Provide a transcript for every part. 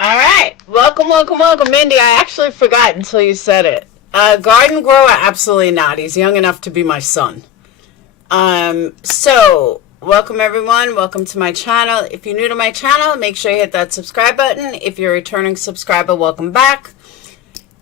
All right. Welcome, welcome, welcome. Mindy, I actually forgot until you said it. Garden grower, absolutely not. He's young enough to be my son. So, welcome everyone. Welcome to my channel. If you're new to my channel, make sure you hit that subscribe button. If you're a returning subscriber, welcome back.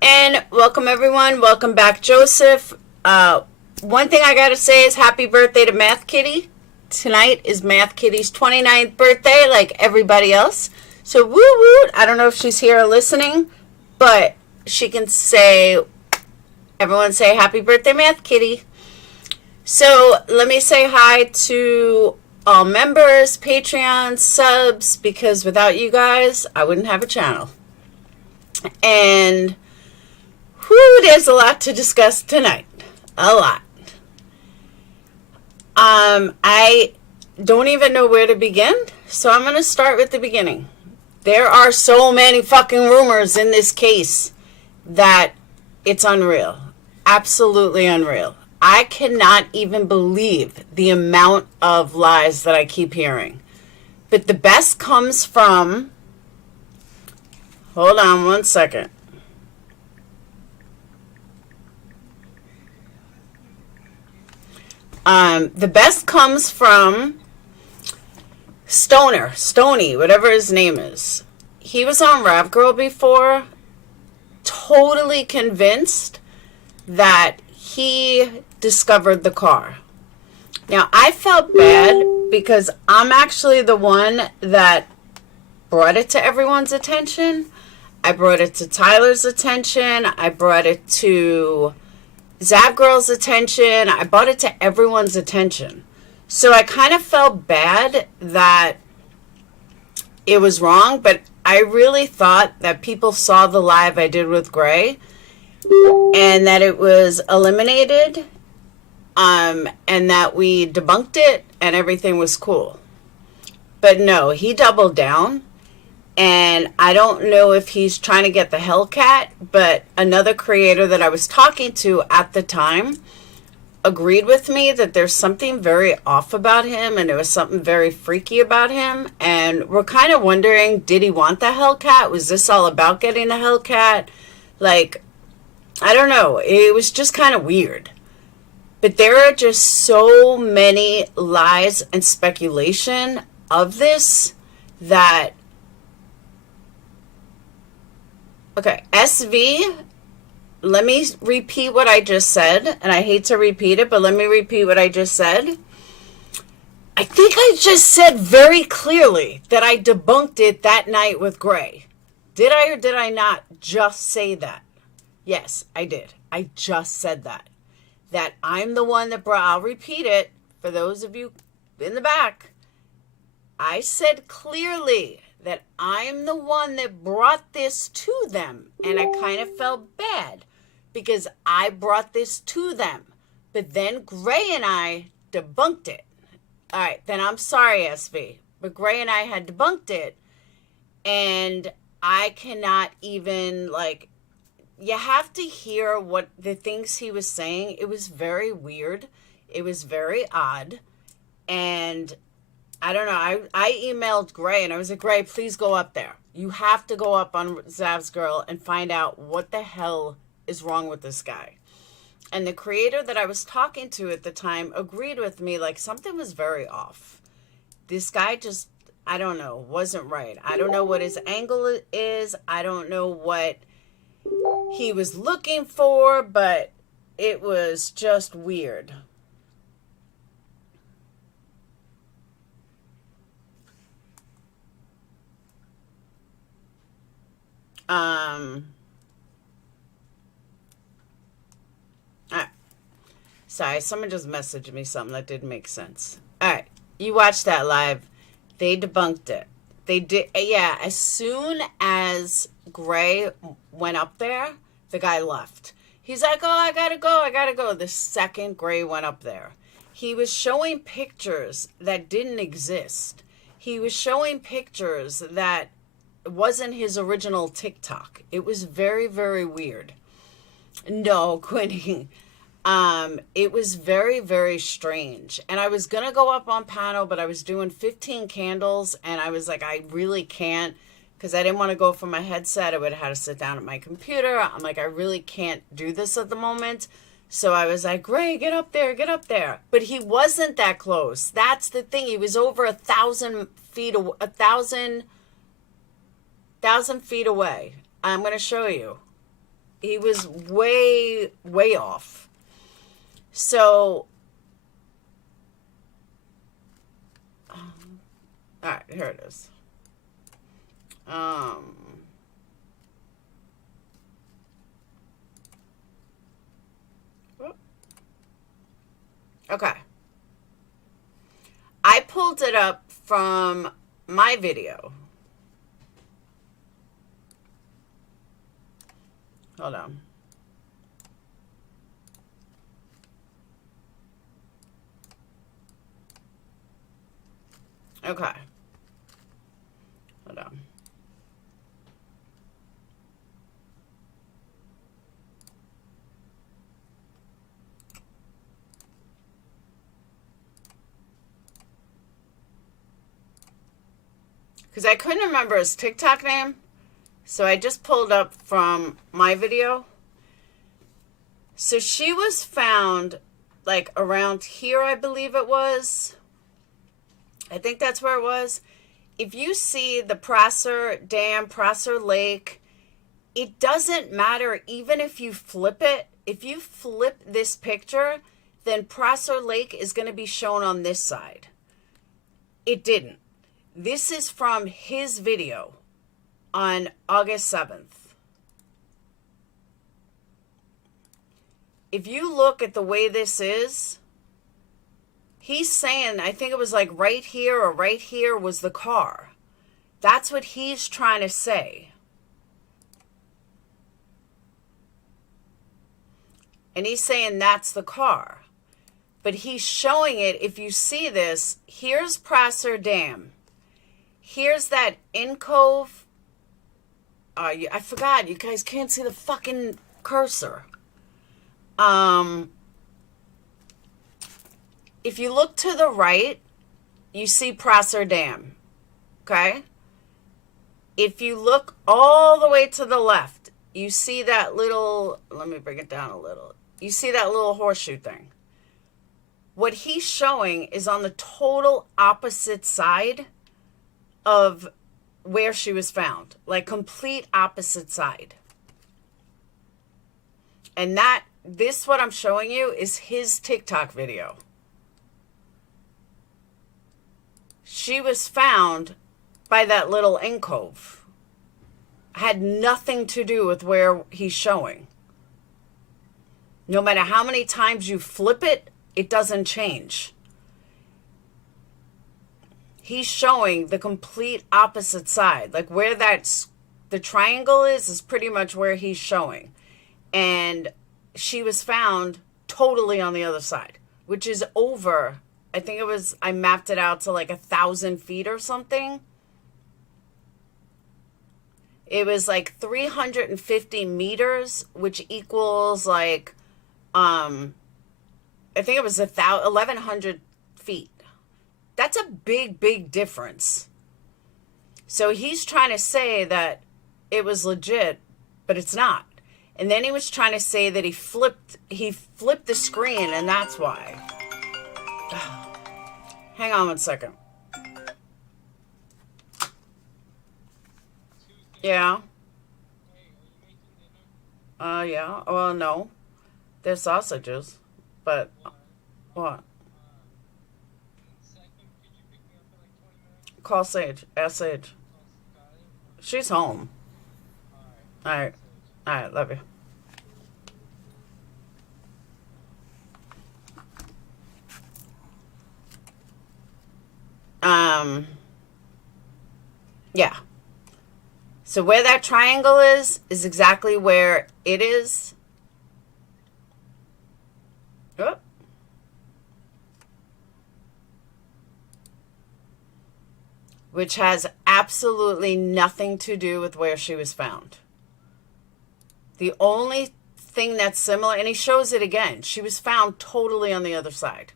And welcome everyone. Welcome back, Joseph. One thing I gotta say is happy birthday to Math Kitty. Tonight is Math Kitty's 29th birthday, like everybody else. So woo woo. I don't know if she's here or listening, but she can say, everyone say happy birthday, Math Kitty. So let me say hi to all members, Patreon, subs, because without you guys, I wouldn't have a channel. And whoo, there's a lot to discuss tonight. A lot. I don't even know where to begin, so I'm going to start with the beginning. There are so many fucking rumors in this case that it's unreal. Absolutely unreal. I cannot even believe the amount of lies that I keep hearing. But the best comes from... Hold on one second. The best comes from Stony, whatever his name is. He was on Rap Girl before, totally convinced that he discovered the car. Now, I felt bad because I'm actually the one that brought it to everyone's attention. I brought it to Tyler's attention. I brought it to Zap Girl's attention. I brought it to everyone's attention. So I kind of felt bad that it was wrong, but I really thought that people saw the live I did with Gray and that it was eliminated, and that we debunked it and everything was cool. But no, he doubled down, and I don't know if he's trying to get the Hellcat, but another creator that I was talking to at the time agreed with me that there's something very off about him and there was something very freaky about him, and we're kind of wondering, did he want the Hellcat? Was this all about getting the Hellcat? Like, I don't know. It was just kind of weird. But there are just so many lies and speculation of this that... Okay, SV... Let me repeat what I just said, and I hate to repeat it, but let me repeat what I just said. I think I just said very clearly that I debunked it that night with Gray. Did I or did I not just say that? Yes, I did. I just said that. That I'm the one that brought, I'll repeat it for those of you in the back, I said clearly that I'm the one that brought this to them. And I kind of felt bad because I brought this to them. But then Gray and I debunked it. All right, then I'm sorry, SV. But Gray and I had debunked it. And I cannot even, like, you have to hear what the things he was saying. It was very weird. It was very odd. And I don't know. I emailed Gray and I was like, Gray, please go up there. You have to go up on Zav's Girl and find out what the hell is wrong with this guy. And the creator that I was talking to at the time agreed with me, like, something was very off. This guy just, I don't know, wasn't right. I don't know what his angle is. I don't know what he was looking for, but it was just weird. All right. Sorry, someone just messaged me something that didn't make sense. All right, you watched that live. They debunked it. They did, yeah. As soon as Gray went up there, the guy left. He's like, oh, I gotta go. The second Gray went up there, he was showing pictures that didn't exist. He was showing pictures that wasn't his original TikTok. It was very, very weird. No, Quinny. It was very, very strange. And I was going to go up on panel, but I was doing 15 candles. And I was like, I really can't, because I didn't want to go for my headset. I would have had to sit down at my computer. I'm like, I really can't do this at the moment. So I was like, Gray, get up there, get up there. But he wasn't that close. That's the thing. He was over 1,000 feet, 1,000 feet away. I'm going to show you. He was way, way off. So, all right, here it is. Okay. I pulled it up from my video. Hold on. Okay. Hold on. Because I couldn't remember his TikTok name. So I just pulled up from my video. So she was found like around here, I believe it was. I think that's where it was. If you see the Prosser Dam, Prosser Lake, it doesn't matter even if you flip it. If you flip this picture, then Prosser Lake is going to be shown on this side. It didn't. This is from his video on August 7th. If you look at the way this is, he's saying, I think it was like right here or right here was the car. That's what he's trying to say. And he's saying that's the car. But he's showing it, if you see this, here's Prosser Dam. Here's that in cove. I forgot, you guys can't see the fucking cursor. If you look to the right, you see Prosser Dam, okay? If you look all the way to the left, you see that little, let me bring it down a little. You see that little horseshoe thing. What he's showing is on the total opposite side of where she was found, like complete opposite side. And this what I'm showing you is his TikTok video. She was found by that little alcove. Had nothing to do with where he's showing. No matter how many times you flip it, it doesn't change. he's showing the complete opposite side. Like where the triangle is pretty much where he's showing. And she was found totally on the other side, which is over, I think it was, I mapped it out to like 1,000 feet or something. It was like 350 meters, which equals like, I think it was 1,100 feet. That's a big, big difference. So he's trying to say that it was legit, but it's not. And then he was trying to say that he flipped the screen, and that's why. Hang on one second. Yeah. Yeah. Well, no. They're sausages. But, what? Call Sage. Ask Sage. She's home. Alright. Alright, love you. Yeah. So where that triangle is exactly where it is. Oh. Which has absolutely nothing to do with where she was found. The only thing that's similar, and he shows it again, she was found totally on the other side.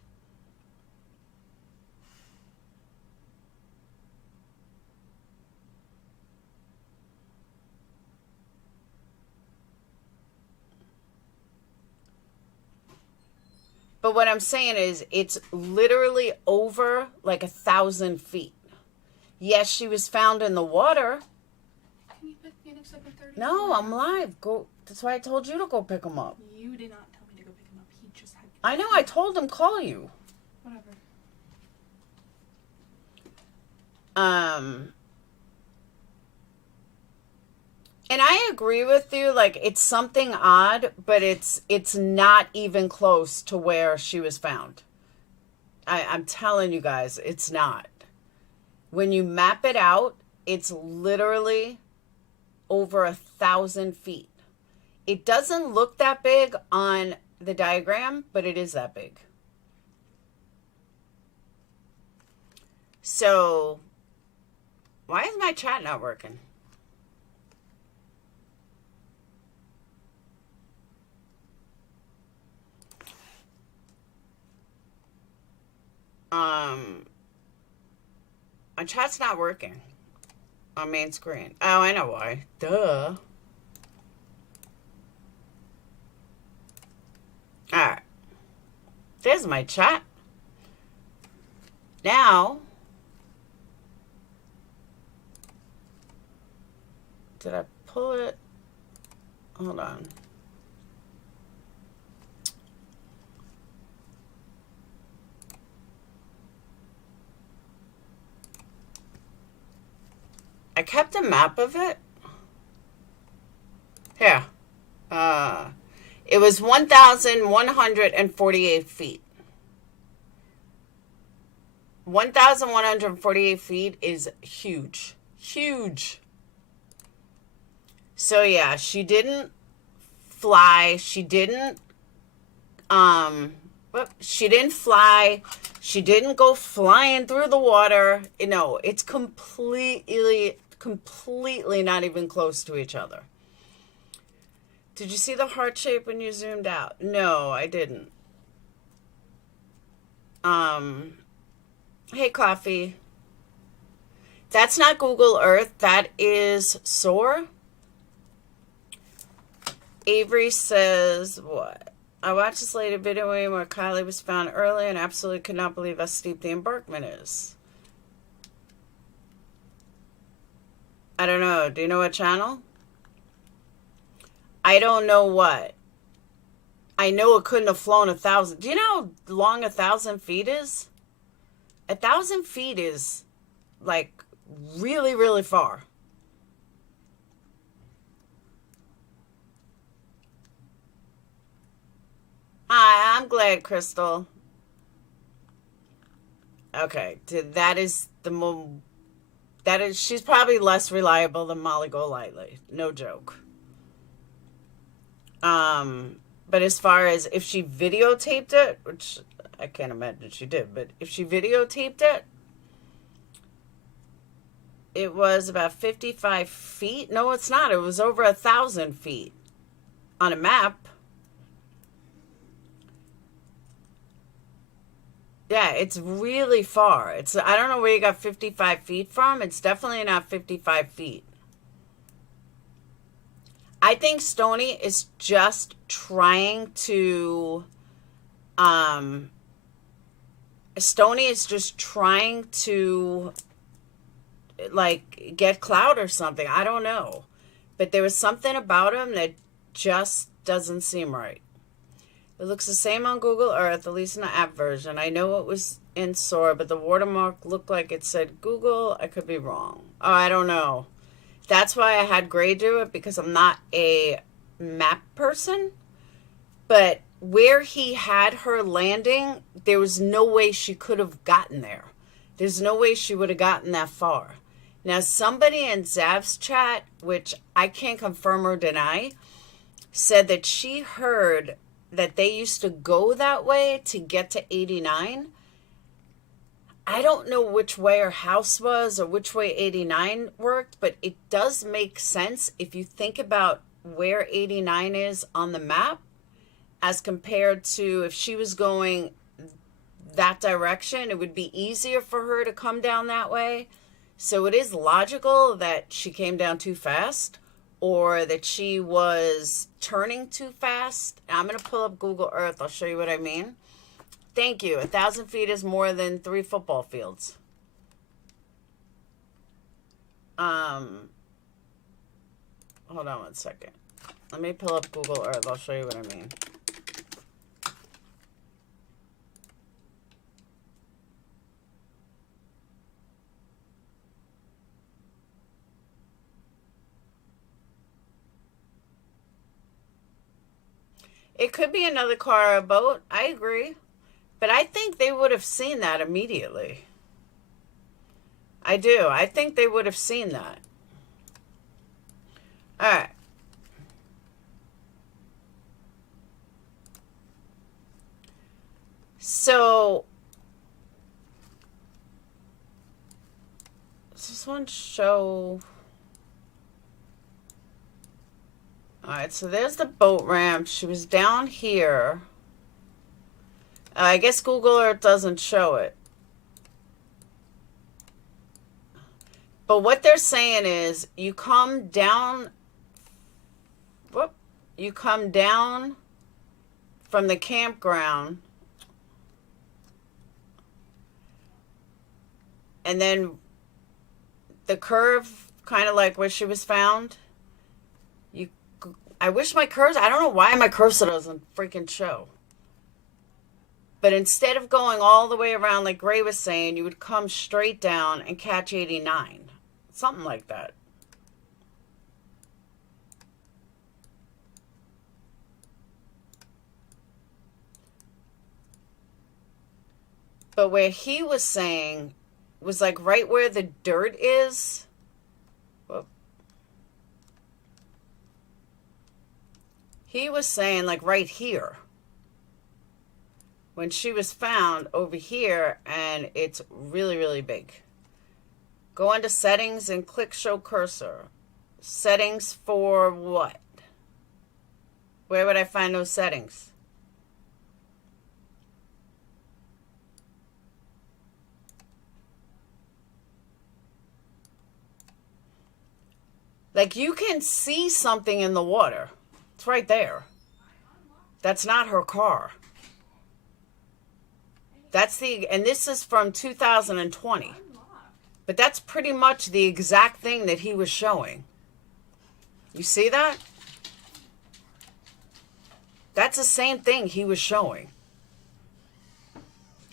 But what I'm saying is it's literally over like 1,000 feet. Yes, she was found in the water. Can you pick Phoenix up at 30? No, I'm live. Go. That's why I told you to go pick him up. You did not tell me to go pick him up. He just had. I know. I told him call you. Whatever. And I agree with you. Like it's something odd, but it's not even close to where she was found. I'm telling you guys, it's not. When you map it out, it's literally over 1,000 feet. It doesn't look that big on the diagram, but it is that big. So, why is my chat not working? My chat's not working on main screen. Oh, I know why. Duh. Alright. There's my chat. Now, did I pull it? Hold on. I kept a map of it. Here. It was 1,148 feet. 1,148 feet is huge. Huge. So yeah, she didn't fly. She didn't fly. She didn't go flying through the water. No, it's completely not even close to each other. Did you see the heart shape when you zoomed out? No, I didn't. Hey, Coffee. That's not Google Earth. That is SOAR. Avery says, what? I watched this later video where Kiely was found early and absolutely could not believe how steep the embankment is. I don't know. Do you know what channel? I don't know what. I know it couldn't have flown 1,000. Do you know how long 1,000 feet is? 1,000 feet is like really, really far. Hi, I'm glad, Crystal. Okay, that is she's probably less reliable than Molly Golightly. No joke. But as far as if she videotaped it, which I can't imagine she did, but if she videotaped it, it was about 55 feet. No, it's not. It was over 1,000 feet on a map. Yeah, it's really far. I don't know where you got 55 feet from. It's definitely not 55 feet. I think Stoney is just trying to, like, get clout or something. I don't know. But there was something about him that just doesn't seem right. It looks the same on Google Earth, at least in the app version. I know it was in SOAR, but the watermark looked like it said Google. I could be wrong. Oh, I don't know. That's why I had Gray do it, because I'm not a map person. But where he had her landing, there was no way she could have gotten there. There's no way she would have gotten that far. Now, somebody in Zav's chat, which I can't confirm or deny, said that she heard that they used to go that way to get to 89. I don't know which way her house was or which way 89 worked, but it does make sense if you think about where 89 is on the map as compared to if she was going that direction. It would be easier for her to come down that way. So it is logical that she came down too fast or that she was turning too fast. I'm going to pull up Google Earth. I'll show you what I mean. Thank you. 1,000 feet is more than 3 football fields. Hold on one second. Let me pull up Google Earth. I'll show you what I mean. It could be another car or a boat. I agree. But I think they would have seen that immediately. I do. I think they would have seen that. All right. So, does this one show? All right, so there's the boat ramp. She was down here. I guess Google Earth doesn't show it. But what they're saying is you come down, you come down from the campground, and then the curve, kind of like where she was found. I wish my cursor, I don't know why my cursor doesn't freaking show. But instead of going all the way around like Gray was saying, you would come straight down and catch 89. Something like that. But where he was saying was like right where the dirt is. Whoop. He was saying like right here. When she was found over here, and it's really, really big. Go into settings and click show cursor. Settings for what? Where would I find those settings? Like you can see something in the water. It's right there. That's not her car. And this is from 2020. But that's pretty much the exact thing that he was showing. You see that? That's the same thing he was showing.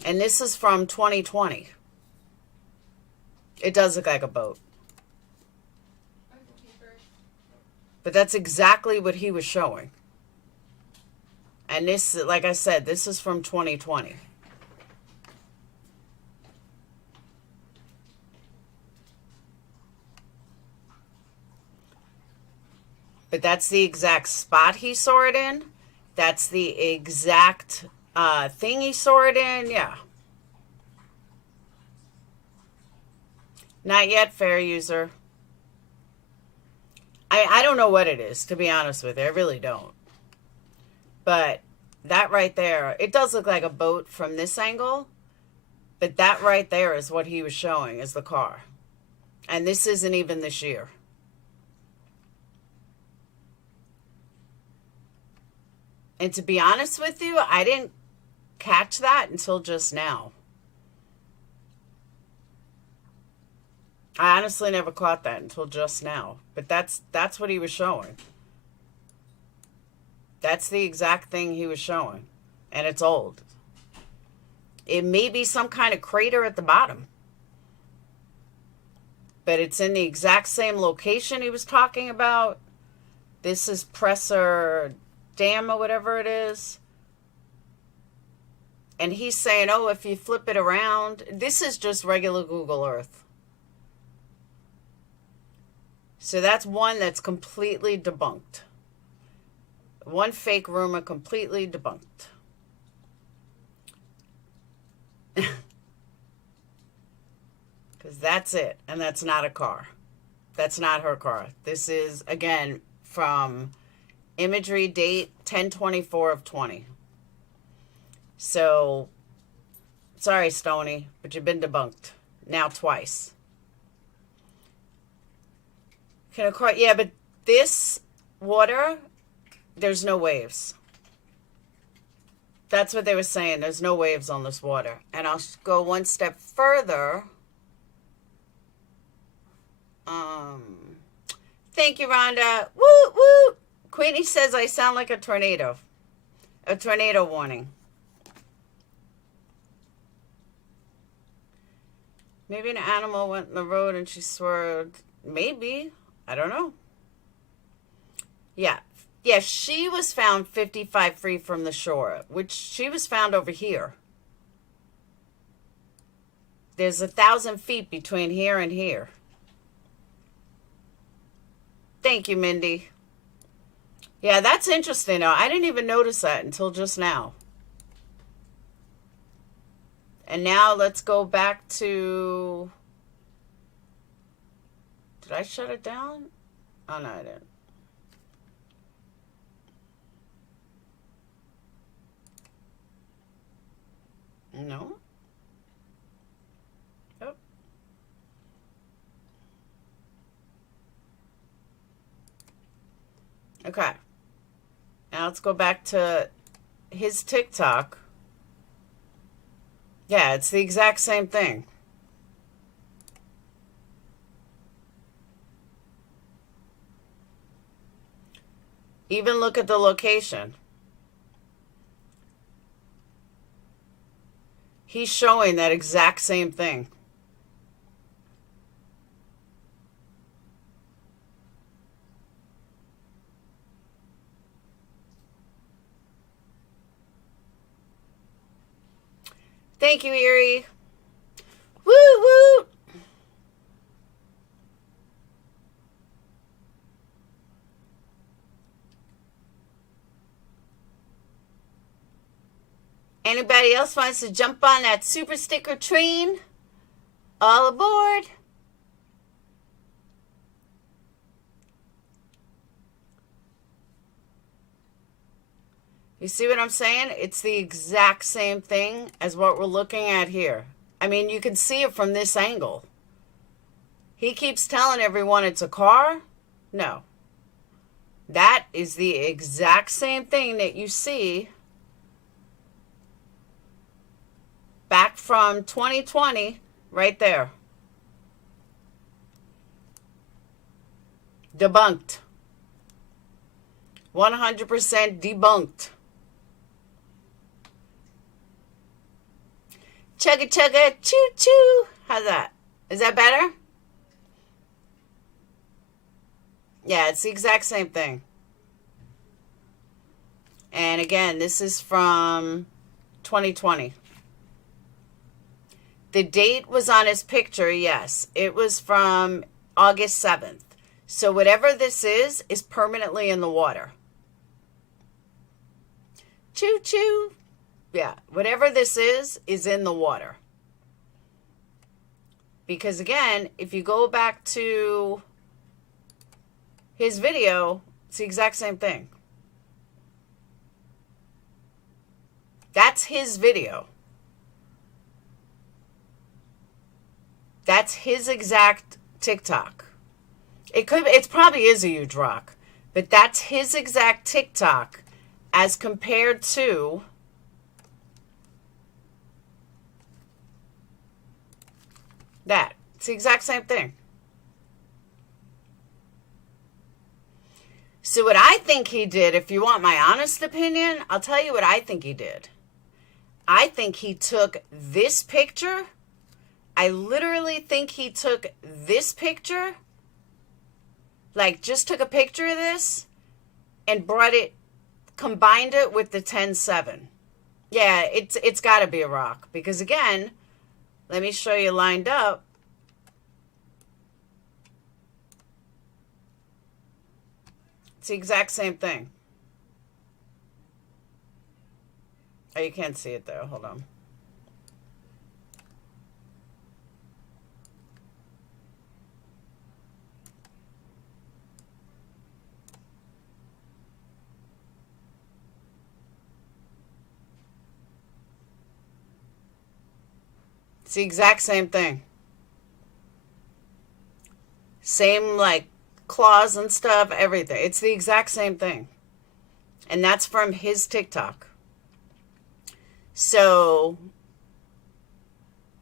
And this is from 2020. It does look like a boat. But that's exactly what he was showing. And this, like I said, this is from 2020. But that's the exact spot he saw it in. That's the exact thing he saw it in. Yeah. Not yet, fair user. I don't know what it is, to be honest with you. I really don't. But that right there, it does look like a boat from this angle. But that right there is what he was showing, is the car. And this isn't even this year. And to be honest with you, I didn't catch that until just now. I honestly never caught that until just now. But that's what he was showing. That's the exact thing he was showing. And it's old. It may be some kind of crater at the bottom. But it's in the exact same location he was talking about. This is Presser Dam or whatever it is. And he's saying, oh, if you flip it around. This is just regular Google Earth. So that's one that's completely debunked. One fake rumor completely debunked. Because that's it. And that's not a car. That's not her car. This is, again, from imagery date 10/24 of 20. So, sorry, Stony, but you've been debunked. Now twice. Yeah, but this water, there's no waves. That's what they were saying. There's no waves on this water. And I'll go one step further. Thank you, Rhonda. Woo, woo. Queenie says I sound like a tornado. A tornado warning. Maybe an animal went in the road and she swerved. Maybe. I don't know. Yeah. Yeah, she was found 55 feet from the shore, which she was found over here. There's 1,000 feet between here and here. Thank you, Mindy. Yeah, that's interesting. I didn't even notice that until just now. And now let's go back to... Did I shut it down? Oh, no, I didn't. No. Oh. Okay. Now let's go back to his TikTok. Yeah, it's the exact same thing. Even look at the location. He's showing that exact same thing. Thank you, Erie. Woo, woo. Anybody else wants to jump on that super sticker train? All aboard. You see what I'm saying? It's the exact same thing as what we're looking at here. I mean, you can see it from this angle. He keeps telling everyone it's a car. No. That is the exact same thing that you see back from 2020 right there. Debunked. 100% debunked. Chugga chugga choo choo. How's that? Is that better? Yeah, it's the exact same thing. And again, this is from 2020. The date was on his picture, yes. It was from August 7th. So whatever this is permanently in the water. Choo choo. Yeah, whatever this is in the water. Because again, if you go back to his video, it's the exact same thing. That's his video. That's his exact TikTok. It probably is a huge rock, but that's his exact TikTok as compared to that. It's the exact same thing. So what I think he did, if you want my honest opinion, I'll tell you what I think he did. I think he took this picture. I literally think he took this picture, like just took a picture of this and combined it with the 10-7. Yeah, it's got to be a rock because again, let me show you lined up. It's the exact same thing. Oh, you can't see it though. Hold on. It's the exact same thing. Same like claws and stuff, everything. It's the exact same thing. And that's from his TikTok. So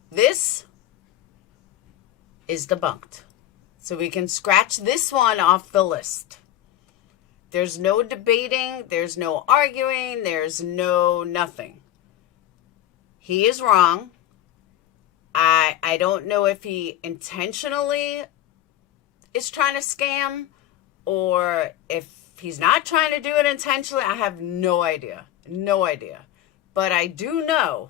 this is debunked. So we can scratch this one off the list. There's no debating, there's no arguing, there's no nothing. He is wrong. I don't know if he intentionally is trying to scam or if he's not trying to do it intentionally. I have no idea. No idea. But I do know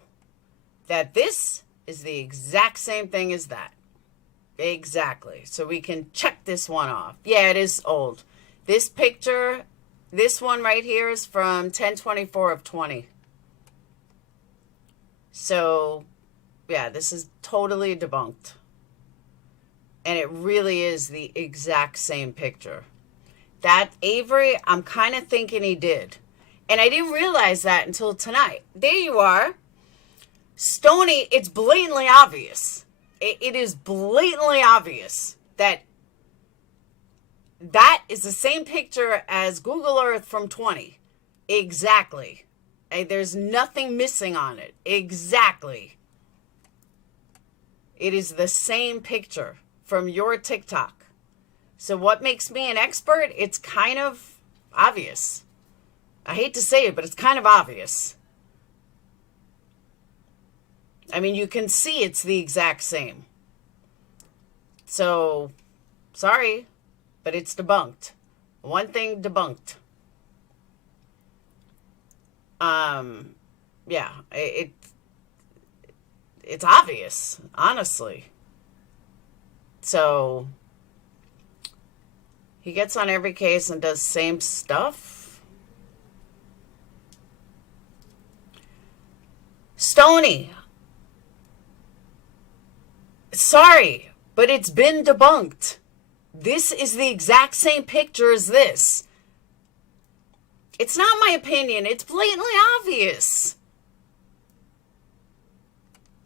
that this is the exact same thing as that. Exactly. So we can check this one off. Yeah, it is old. This picture, this one right here is from 10/24 of 20. So, yeah, this is totally debunked. And it really is the exact same picture. That Avery, I'm kind of thinking he did. And I didn't realize that until tonight. There you are. Stony, it's blatantly obvious. It is blatantly obvious that that is the same picture as Google Earth from 20. Exactly. There's nothing missing on it. Exactly. It is the same picture from your TikTok. So what makes me an expert? It's kind of obvious. I hate to say it, but it's kind of obvious. I mean, you can see it's the exact same. So, sorry, but it's debunked. One thing debunked. Yeah, it's obvious, honestly. So, he gets on every case and does same stuff. Stony, sorry, but it's been debunked. This is the exact same picture as this. It's not my opinion. It's blatantly obvious.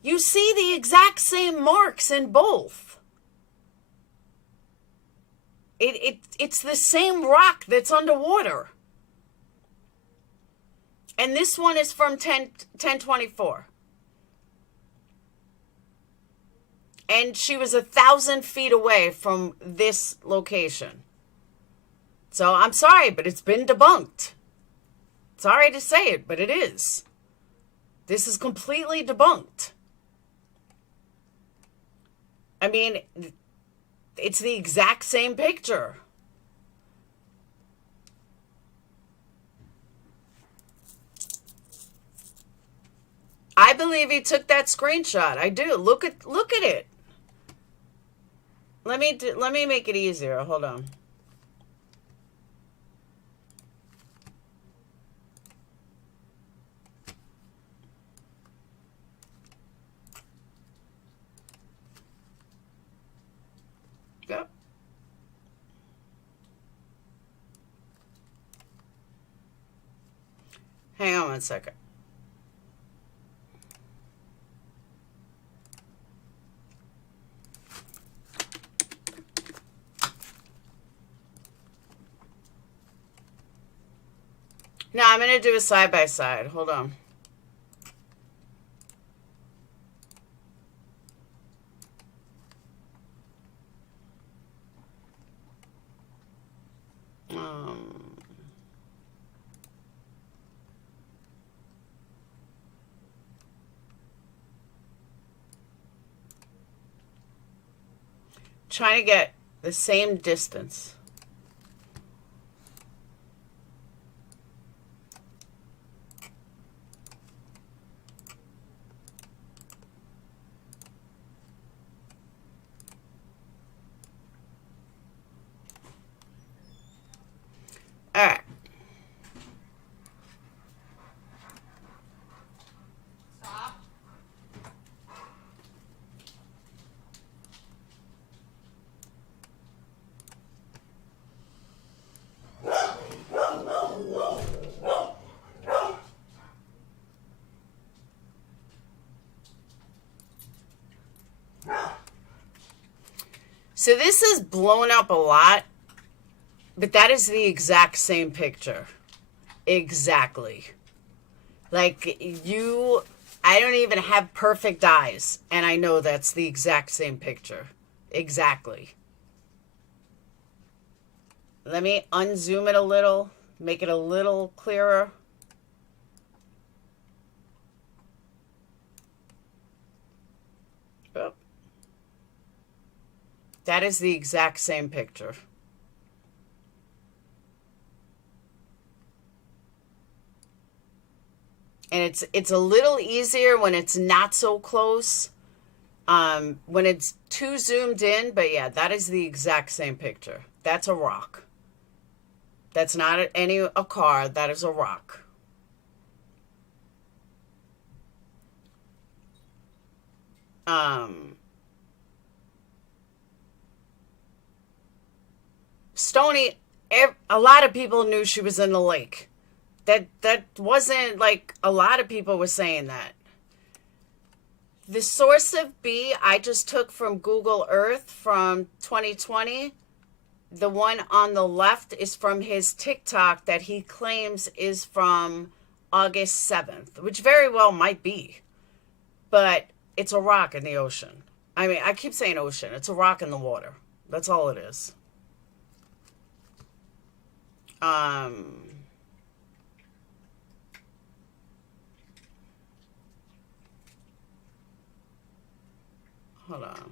You see the exact same marks in both. It's the same rock that's underwater. And this one is from 10/24. And she was 1,000 feet away from this location. So I'm sorry, but it's been debunked. Sorry to say it, but it is. This is completely debunked. I mean, it's the exact same picture. I believe he took that screenshot. I do. Look at it. Let me make it easier. Hold on. Hang on one second. No, I'm going to do a side-by-side. Hold on. Trying to get the same distance. All right. Stop. So this is blown up a lot, but that is the exact same picture. Exactly. Like I don't even have perfect eyes, and I know that's the exact same picture. Exactly. Let me unzoom it a little, make it a little clearer. Oh. That is the exact same picture. And it's a little easier when it's not so close. When it's too zoomed in, but yeah, that is the exact same picture. That's a rock. That's not a car. That is a rock. Stony, a lot of people knew she was in the lake. That wasn't like a lot of people were saying that. The source of B I just took from Google Earth from 2020. The one on the left is from his TikTok that he claims is from August 7th, which very well might be. But it's a rock in the ocean. I mean, I keep saying ocean. It's a rock in the water. That's all it is. Hold on.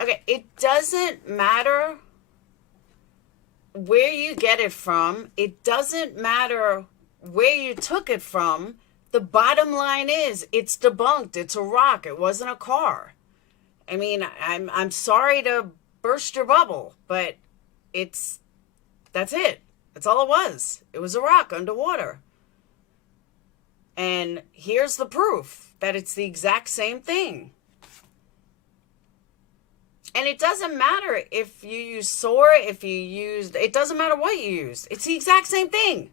Okay, it doesn't matter where you get it from. It doesn't matter where you took it from. The bottom line is it's debunked. It's a rock. It wasn't a car. I mean, I'm sorry to burst your bubble, but that's it. That's all it was. It was a rock underwater. And here's the proof that it's the exact same thing. And it doesn't matter if you use SOAR, it doesn't matter what you used. It's the exact same thing.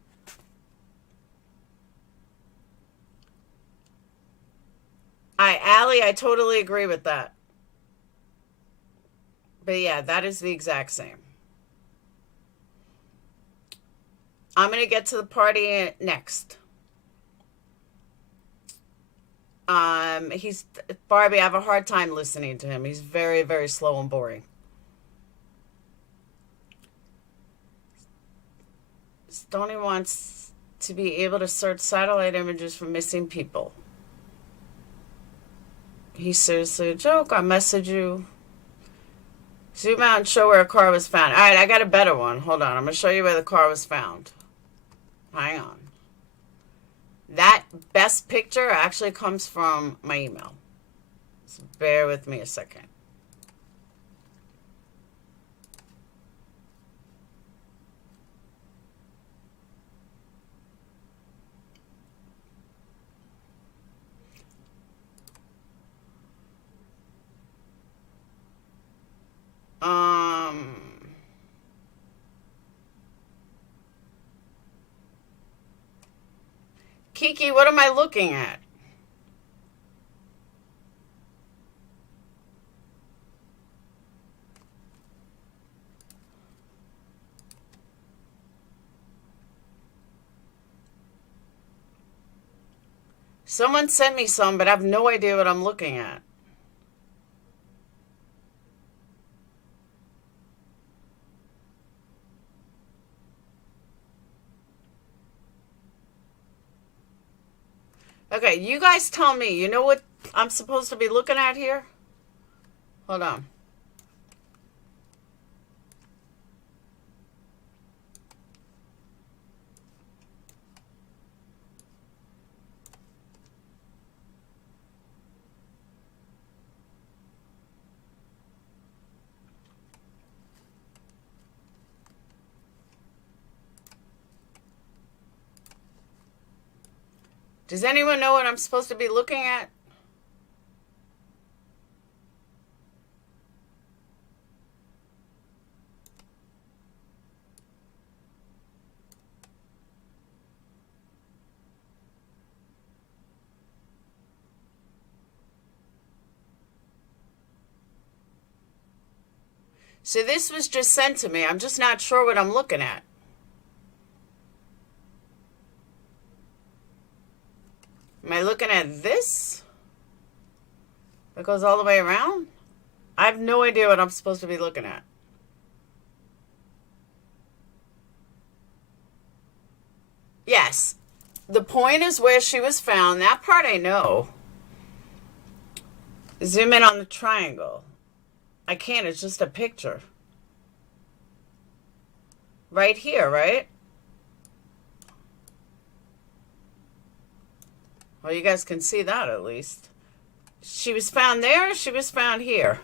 Allie, I totally agree with that. But yeah, that is the exact same. I'm going to get to the party next. Barbie, I have a hard time listening to him. He's very, very slow and boring. Stoney wants to be able to search satellite images for missing people. He's seriously a joke. I'll message you. Zoom out and show where a car was found. All right, I got a better one. Hold on. I'm going to show you where the car was found. Hang on. That best picture actually comes from my email. So bear with me a second. Kiki, what am I looking at? Someone sent me some, but I have no idea what I'm looking at. Okay, you guys tell me. You know what I'm supposed to be looking at here? Hold on. Does anyone know what I'm supposed to be looking at? So this was just sent to me. I'm just not sure what I'm looking at. Am I looking at this? That goes all the way around? I have no idea what I'm supposed to be looking at. Yes. The point is where she was found. That part I know. Zoom in on the triangle. I can't. It's just a picture. Right here, right? Well, you guys can see that at least. She was found there. She was found here.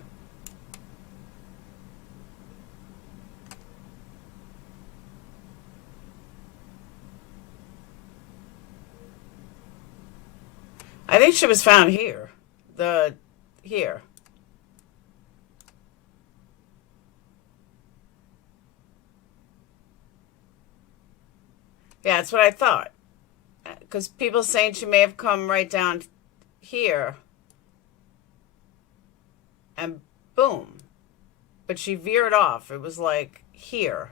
I think she was found here. Here. Yeah, that's what I thought. Because people saying she may have come right down here. And boom. But she veered off. It was like here.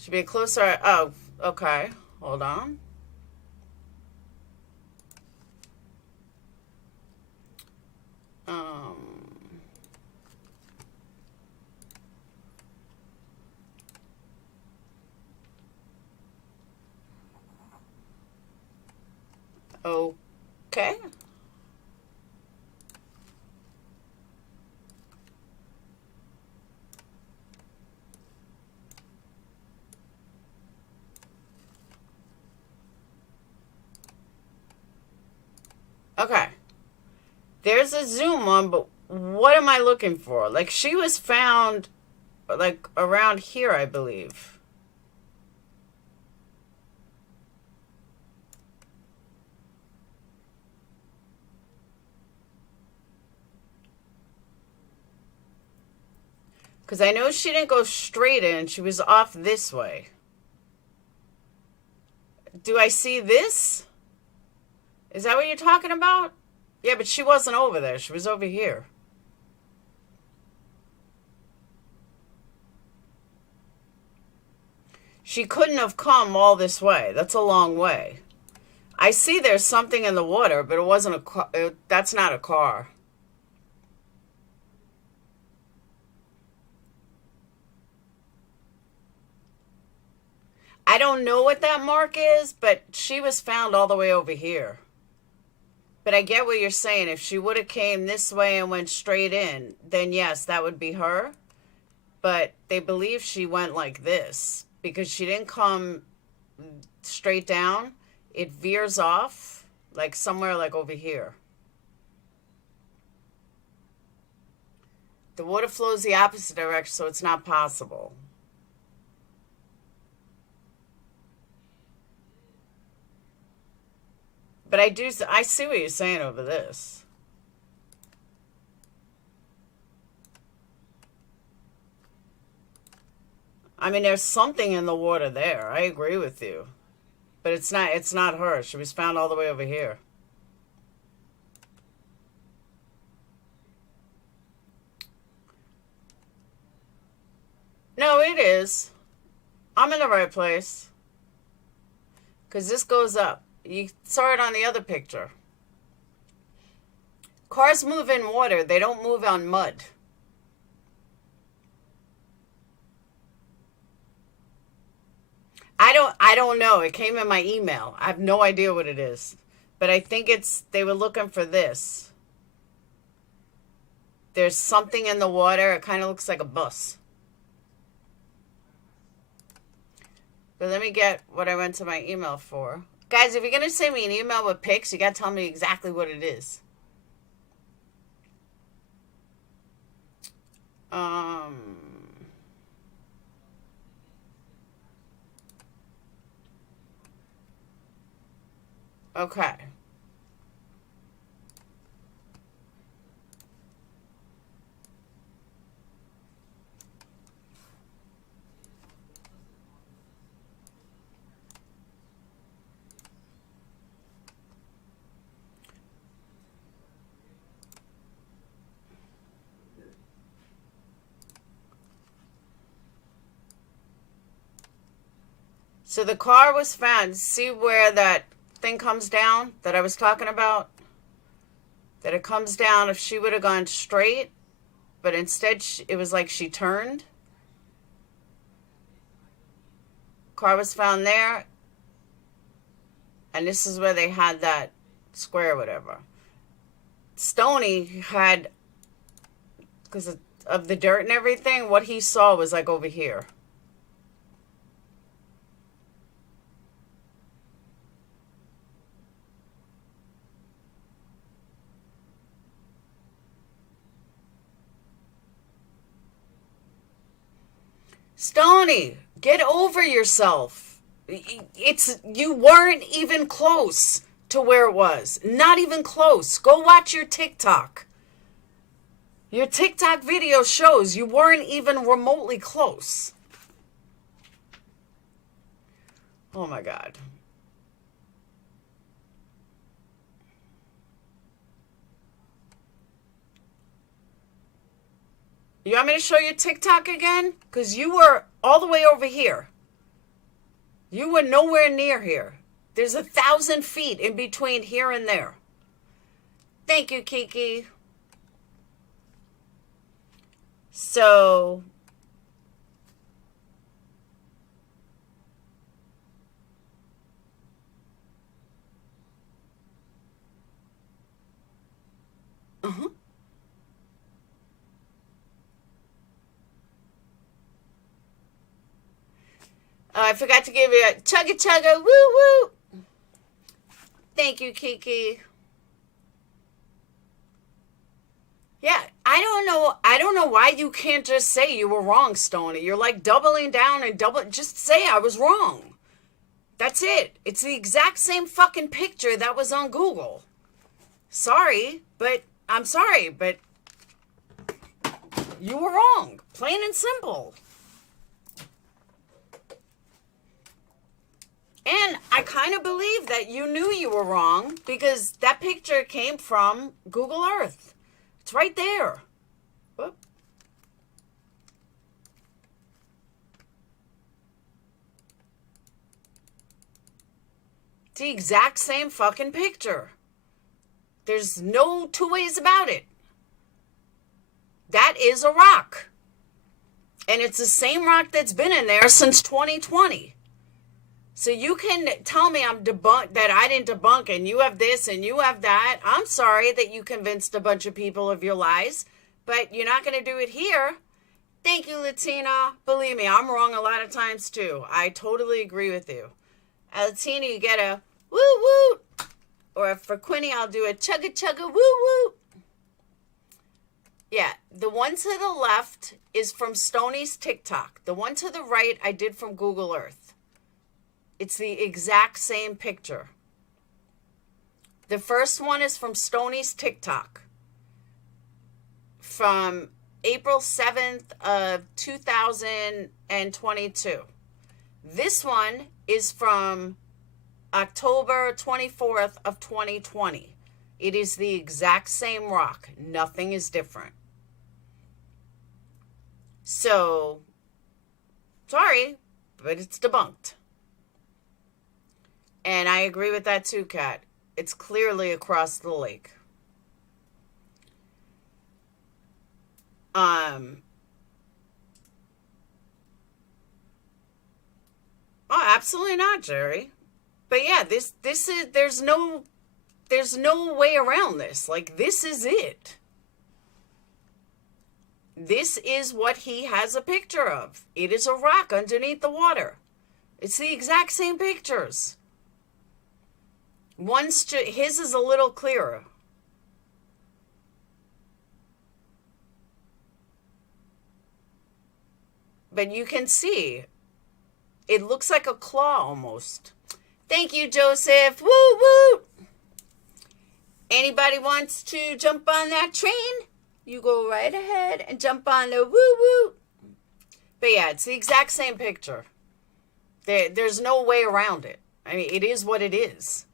Should be closer. Oh, okay. Hold on. Okay. Okay. There's a zoom on, but what am I looking for? Like, she was found, like, around here, I believe. Because I know she didn't go straight in. She was off this way. Do I see this? Is that what you're talking about? Yeah, but she wasn't over there. She was over here. She couldn't have come all this way. That's a long way. I see there's something in the water, but it wasn't a car. That's not a car. I don't know what that mark is, but she was found all the way over here. But I get what you're saying. If she would have came this way and went straight in, then yes, that would be her. But they believe she went like this because she didn't come straight down. It veers off like somewhere like over here. The water flows the opposite direction, so it's not possible. But I see what you're saying over this. I mean, there's something in the water there. I agree with you. But it's not her. She was found all the way over here. No, it is. I'm in the right place. Because this goes up. You saw it on the other picture. Cars move in water. They don't move on mud. I don't know. It came in my email. I have no idea what it is. But I think they were looking for this. There's something in the water. It kind of looks like a bus. But let me get what I went to my email for. Guys, if you're going to send me an email with pics, you got to tell me exactly what it is. Okay. So the car was found. See where that thing comes down that I was talking about? That it comes down if she would have gone straight, but instead it was like she turned. Car was found there. And this is where they had that square or whatever. Stoney had, because of the dirt and everything, what he saw was like over here. Stoney, get over yourself. You weren't even close to where it was. Not even close. Go watch your TikTok. Your TikTok video shows you weren't even remotely close. Oh my God. You want me to show you TikTok again? Because you were all the way over here. You were nowhere near here. There's 1,000 feet in between here and there. Thank you, Kiki. So, I forgot to give you a chugga chugga woo woo. Thank you, Kiki. Yeah, I don't know why you can't just say you were wrong, Stoney. You're like doubling down and just say I was wrong. That's it. It's the exact same fucking picture that was on Google. Sorry, but I'm sorry, but you were wrong. Plain and simple. And I kind of believe that you knew you were wrong because that picture came from Google Earth. It's right there. Whoop. It's the exact same fucking picture. There's no two ways about it. That is a rock. And it's the same rock that's been in there since 2020. So you can tell me that I didn't debunk and you have this and you have that. I'm sorry that you convinced a bunch of people of your lies, but you're not going to do it here. Thank you, Latina. Believe me, I'm wrong a lot of times too. I totally agree with you. Latina, you get a woo woo. Or for Quinny, I'll do a chugga chugga woo woo. Yeah, the one to the left is from Stoney's TikTok. The one to the right I did from Google Earth. It's the exact same picture. The first one is from Stoney's TikTok. From April 7th of 2000, and 22. This one is from October 24th of 2020. It is the exact same rock. Nothing is different. So, sorry, but it's debunked. And I agree with that too, Kat. It's clearly across the lake. Oh, absolutely not, Jerry. But yeah, this is there's no way around this. Like, this is it. This is what he has a picture of. It is a rock underneath the water. It's the exact same pictures. His is a little clearer. But you can see, it looks like a claw almost. Thank you, Joseph. Woo, woo. Anybody wants to jump on that train? You go right ahead and jump on the woo, woo. But yeah, it's the exact same picture. There's no way around it. I mean, it is what it is.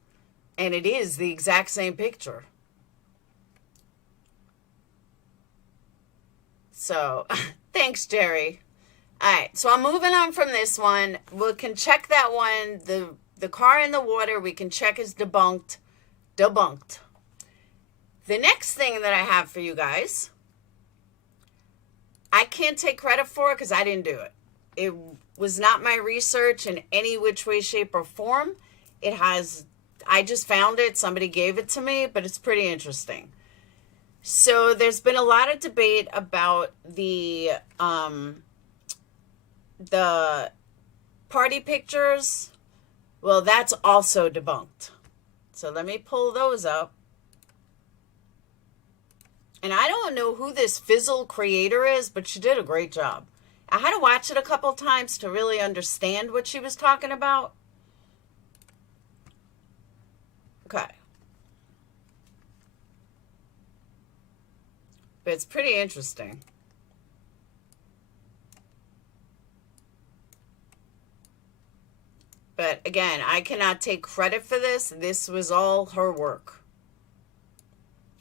And it is the exact same picture. So, thanks, Jerry. All right, so I'm moving on from this one. We can check that one. The car in the water, we can check is debunked. Debunked. The next thing that I have for you guys, I can't take credit for it because I didn't do it. It was not my research in any which way, shape, or form. I just found it. Somebody gave it to me, but it's pretty interesting. So there's been a lot of debate about the party pictures. Well, that's also debunked. So let me pull those up. And I don't know who this Fizzle creator is, but she did a great job. I had to watch it a couple times to really understand what she was talking about. Okay. But it's pretty interesting. But again, I cannot take credit for this. This was all her work.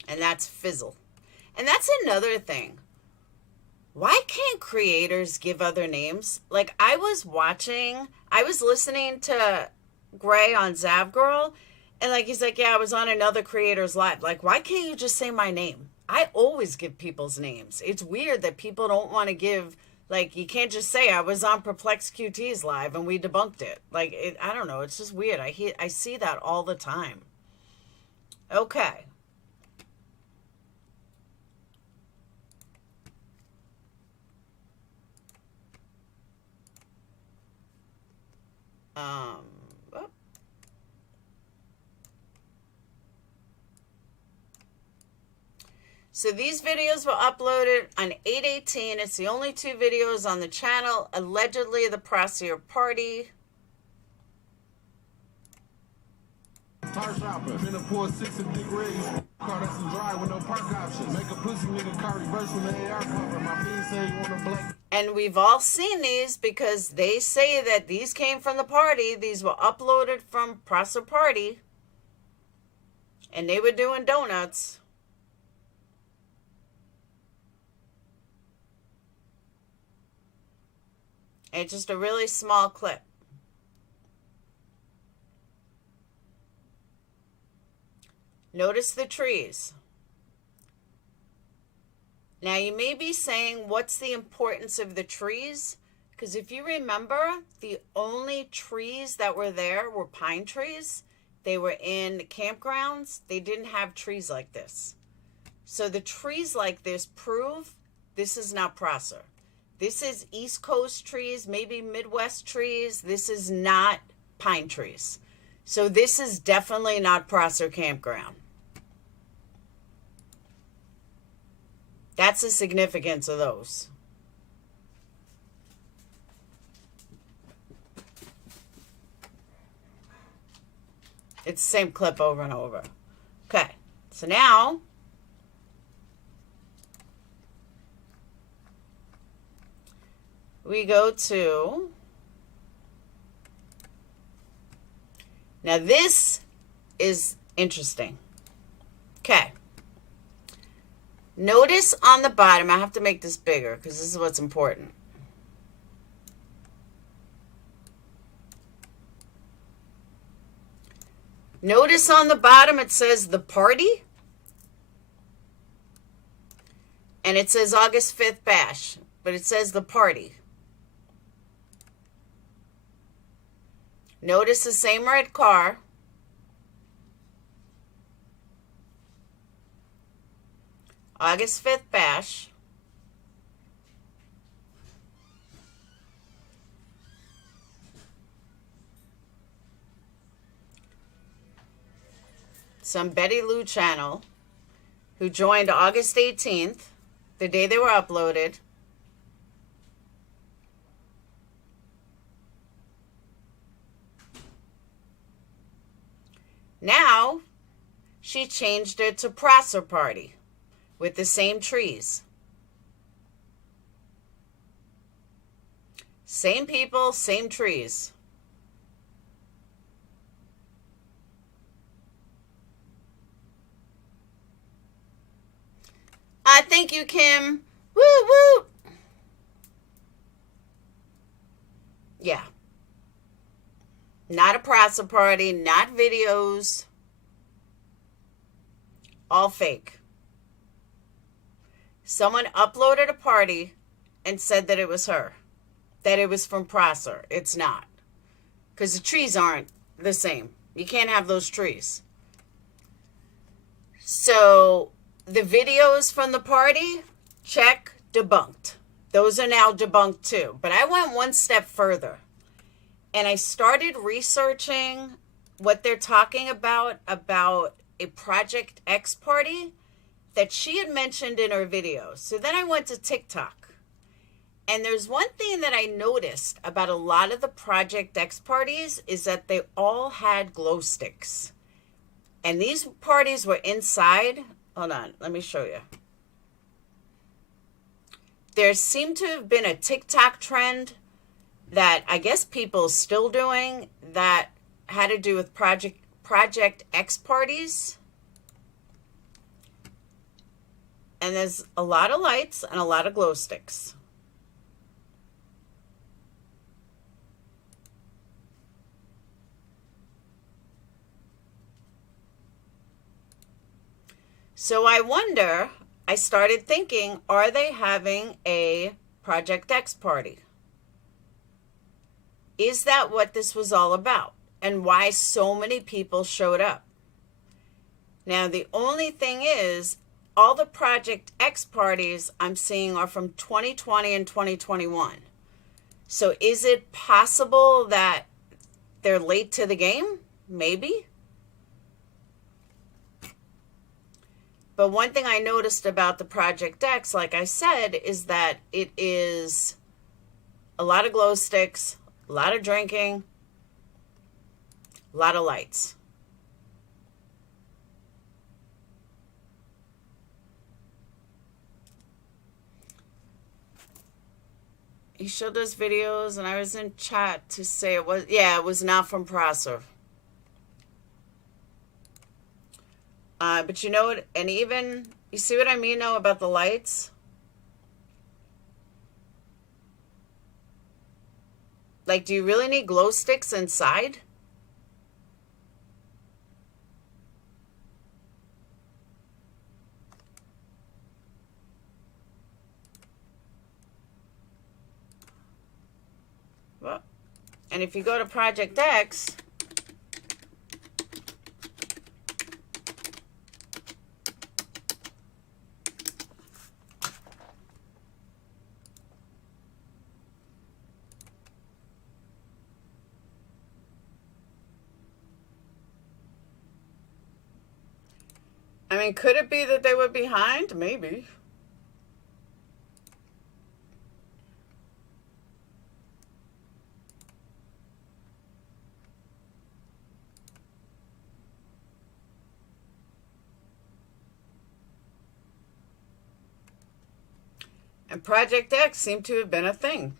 And that's Fizzle. And that's another thing. Why can't creators give other names? Like, I was listening to Gray on Zavgirl, and like, he's like, yeah, I was on another creator's live. Like, why can't you just say my name? I always give people's names. It's weird that people don't want to give, like, you can't just say I was on PurplexedQT's live and we debunked it. Like, I don't know. It's just weird. I see that all the time. Okay. Oh. So these videos were uploaded on 8/18. It's the only two videos on the channel. Allegedly, the Prossier party. Tire shopper, finna pour 6 and big rigs. Car that's a dry with no park options. Make a pussy nigga car reverse with an AR cover. My fiend say you want a black. And we've all seen these because they say that these came from the party. These were uploaded from Prosser Party. And they were doing donuts. And it's just a really small clip. Notice the trees. Now you may be saying, what's the importance of the trees? Because if you remember, the only trees that were there were pine trees. They were in campgrounds. They didn't have trees like this. So the trees like this prove this is not Prosser. This is East Coast trees, maybe Midwest trees. This is not pine trees. So this is definitely not Prosser Campground. That's the significance of those. It's the same clip over and over. Okay, so now we go to, now this is interesting. Okay. Notice on the bottom, I have to make this bigger because this is what's important. Notice on the bottom it says the party. And it says August 5th bash, but it says the party. Notice the same red car. August 5th bash. Some Betty Lou channel who joined August 18th, the day they were uploaded. Now, she changed it to Prosser Party with the same trees. Same people, same trees. Thank you, Kim. Woo, woo. Yeah. Not a Prosser Party, not videos. All fake. Someone uploaded a party and said that it was her. That it was from Prosser. It's not. Because the trees aren't the same. You can't have those trees. So the videos from the party, check, debunked. Those are now debunked too. But I went one step further. And I started researching what they're talking about a Project X party that she had mentioned in her video. So then I went to TikTok. And there's one thing that I noticed about a lot of the Project X parties is that they all had glow sticks. And these parties were inside. Hold on, let me show you. There seemed to have been a TikTok trend that I guess people are still doing that had to do with Project X parties. And there's a lot of lights and a lot of glow sticks. So I wonder, I started thinking, are they having a Project X party? Is that what this was all about? And why so many people showed up? Now, the only thing is, all the Project X parties I'm seeing are from 2020 and 2021. So is it possible that they're late to the game? Maybe. But one thing I noticed about the Project X, like I said, is that it is a lot of glow sticks, a lot of drinking, a lot of lights. He showed us videos, and I was in chat to say it was, yeah, it was not from Prosser. But you know what, and even, you see what I mean now about the lights? Like, do you really need glow sticks inside? Well, and if you go to Project X, I mean, could it be that they were behind? Maybe. And Project X seemed to have been a thing.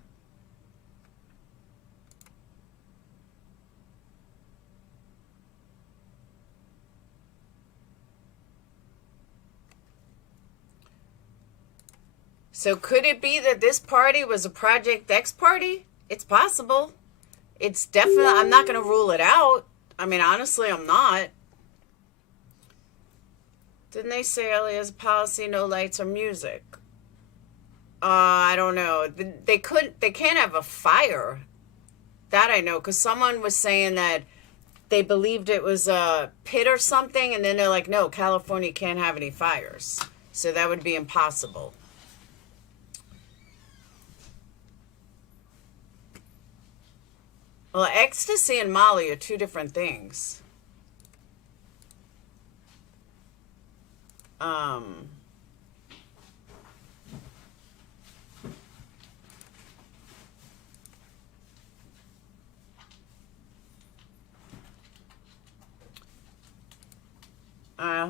So could it be that this party was a Project X party? It's possible. It's definitely, I'm not going to rule it out. I mean, honestly, I'm not. Didn't they say earlier policy, no lights or music? I don't know. They can't have a fire. That I know, because someone was saying that they believed it was a pit or something, and then they're like, no, California can't have any fires. So that would be impossible. Well, ecstasy and Molly are two different things.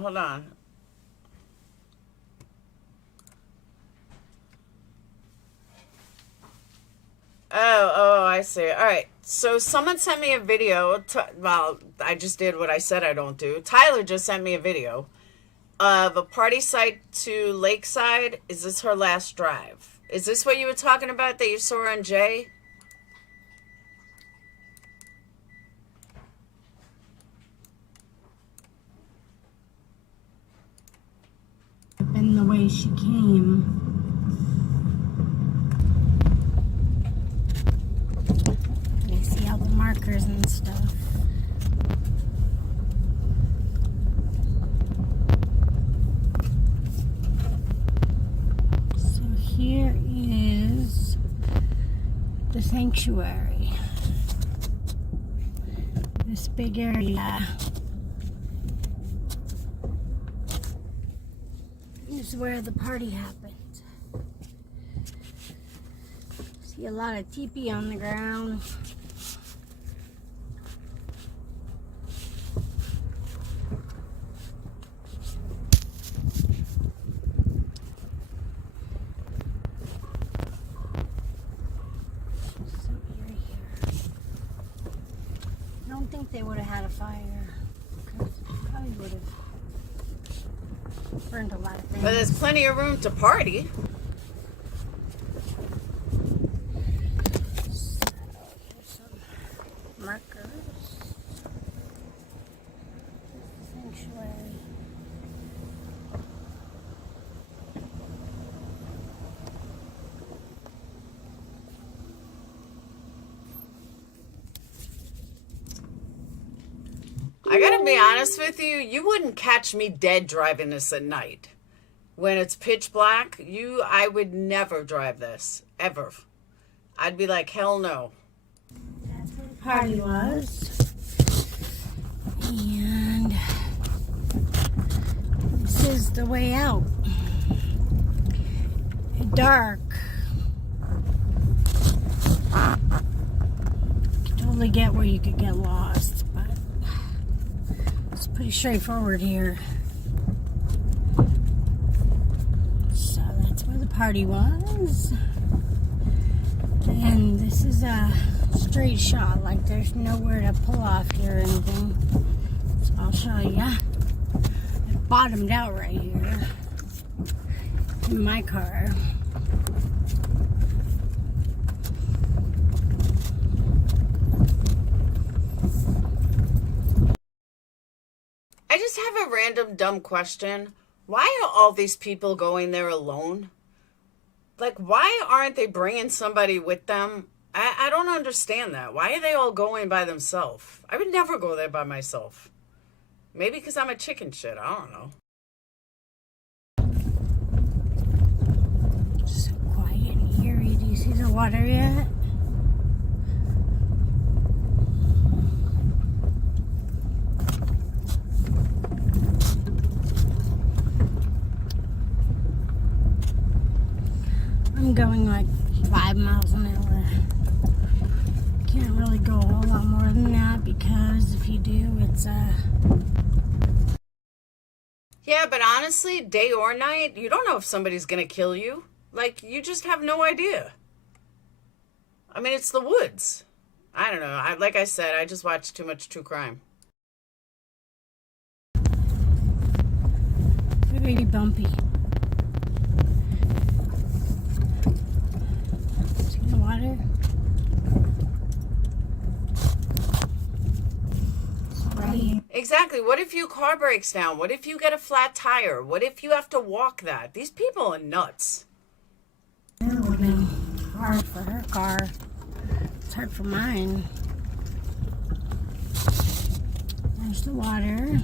Hold on. Oh, I see. All right. So someone sent me a video. Well, I just did what I said I don't do. Tyler just sent me a video of a party site to Lakeside. Is this her last drive? Is this what you were talking about that you saw on Jay? And the way she came. You see all the markers and stuff. So here is the sanctuary. This big area. Is where the party happened. See a lot of teepee on the ground. Some area here. I don't think they would have had a fire. Because it probably would have burned a lot of things. But there's plenty of room to party. So here's some markers. Sanctuary. I gotta be honest with you, you wouldn't catch me dead driving this at night. When it's pitch black, I would never drive this, ever. I'd be like, hell no. That's where the party was. And this is the way out. Dark. I can totally get where you could get lost, but it's pretty straightforward here. So that's where the party was. And this is a straight shot, like there's nowhere to pull off here or anything. So I'll show you. It bottomed out right here in my car. I just have a random dumb question. Why are all these people going there alone? Like, why aren't they bringing somebody with them? I don't understand that. Why are they all going by themselves? I would never go there by myself. Maybe because I'm a chicken shit. I don't know. So quiet and eerie. Do you see the water yet? I'm going like 5 miles an hour. Can't really go a whole lot more than that because if you do, it's Yeah, but honestly, day or night, you don't know if somebody's going to kill you. Like, you just have no idea. I mean, it's the woods. I don't know. Like I said, I just watch too much true crime. very bumpy. Exactly. What if your car breaks down? What if you get a flat tire? What if you have to walk that? These people are nuts. It would have been hard for her car. It's hard for mine. There's the water.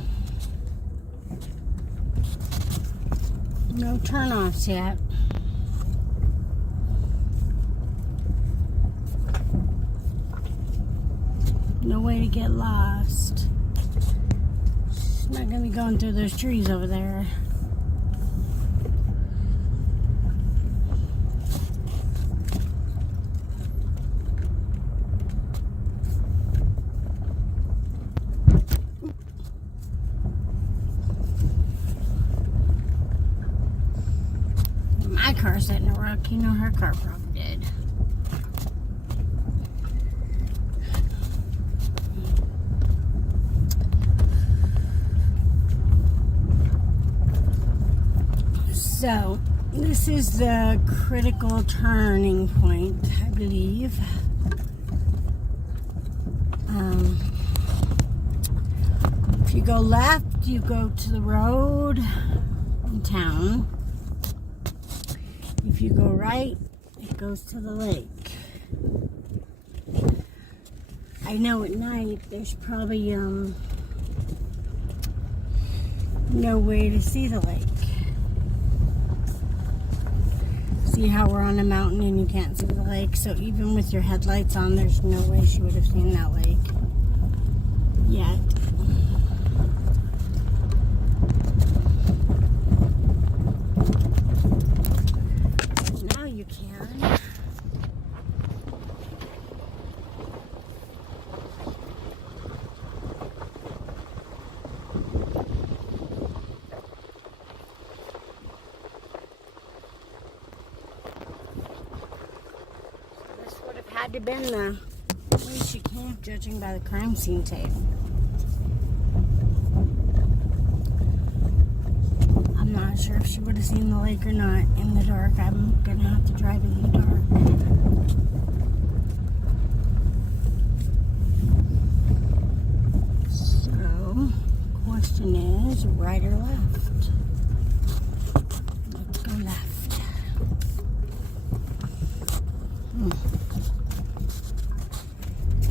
No turn-offs yet. No way to get lost. She's not going to be going through those trees over there. My car's hitting a rock. You know her car probably did. So, this is the critical turning point, I believe. If you go left, you go to the road in town. If you go right, it goes to the lake. I know at night there's probably no way to see the lake. See how we're on a mountain and you can't see the lake, so even with your headlights on, there's no way she would have seen that lake yet. Now you can. Had to been the place you camped, judging by the crime scene tape. I'm not sure if she would have seen the lake or not in the dark. I'm gonna have to drive in the dark. So, question is, right or left? Let's go left.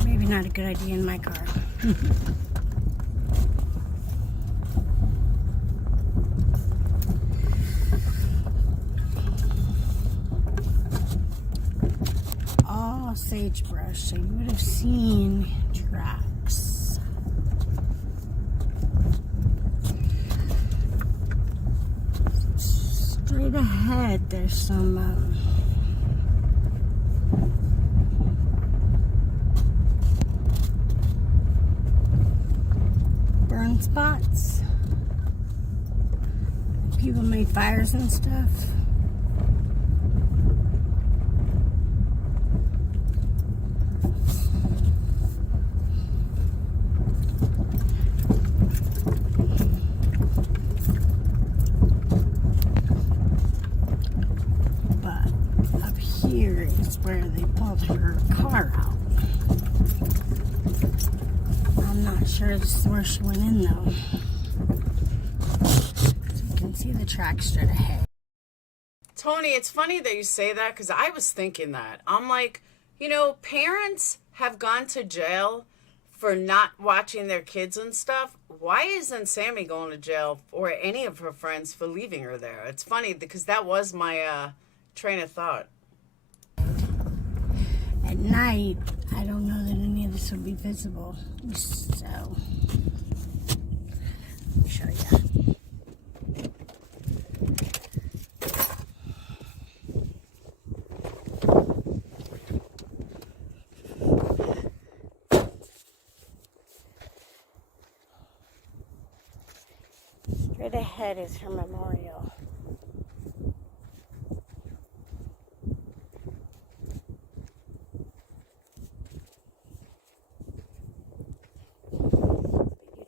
Maybe not a good idea in my car. All sagebrush, so you would have seen tracks. Straight ahead, there's some burn spots. People made fires and stuff. But up here is where they pulled her car out. I'm not sure this is where she went in though. So you can see the track straight ahead. Tony, it's funny that you say that because I was thinking that. I'm like, you know, parents have gone to jail for not watching their kids and stuff. Why isn't Sammy going to jail or any of her friends for leaving her there? It's funny because that was my train of thought. At night, I don't know that any of this would be visible. So, let me show you. Straight ahead is her memorial.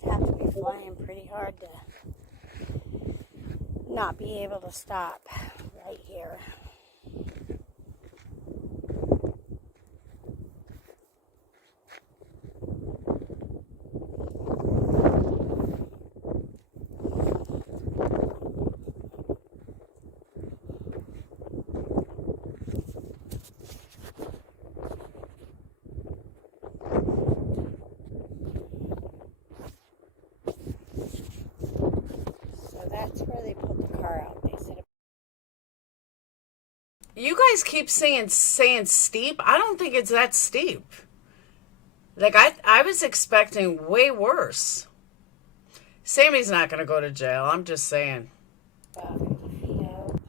You'd have to be flying pretty hard to not be able to stop right here. that's where they pulled the car out. They said. You guys keep saying steep. I don't think it's that steep. Like, I was expecting way worse. Sammy's not going to go to jail. I'm just saying. About 50 feet out.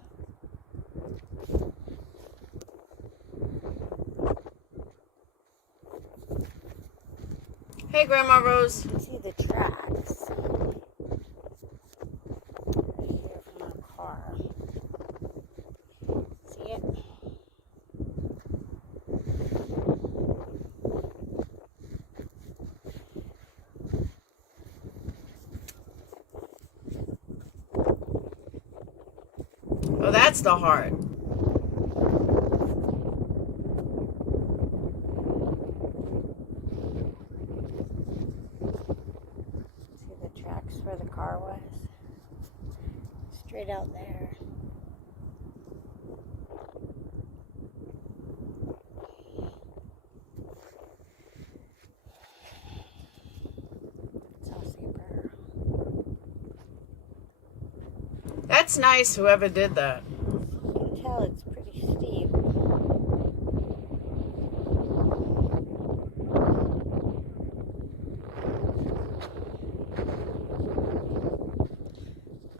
Hey, Grandma Rose. You can see the tracks right here from the car. See it? Oh, that's the heart. See the tracks where the car was? Straight out there. It's all super. That's nice, whoever did that. You can tell it's pretty steep.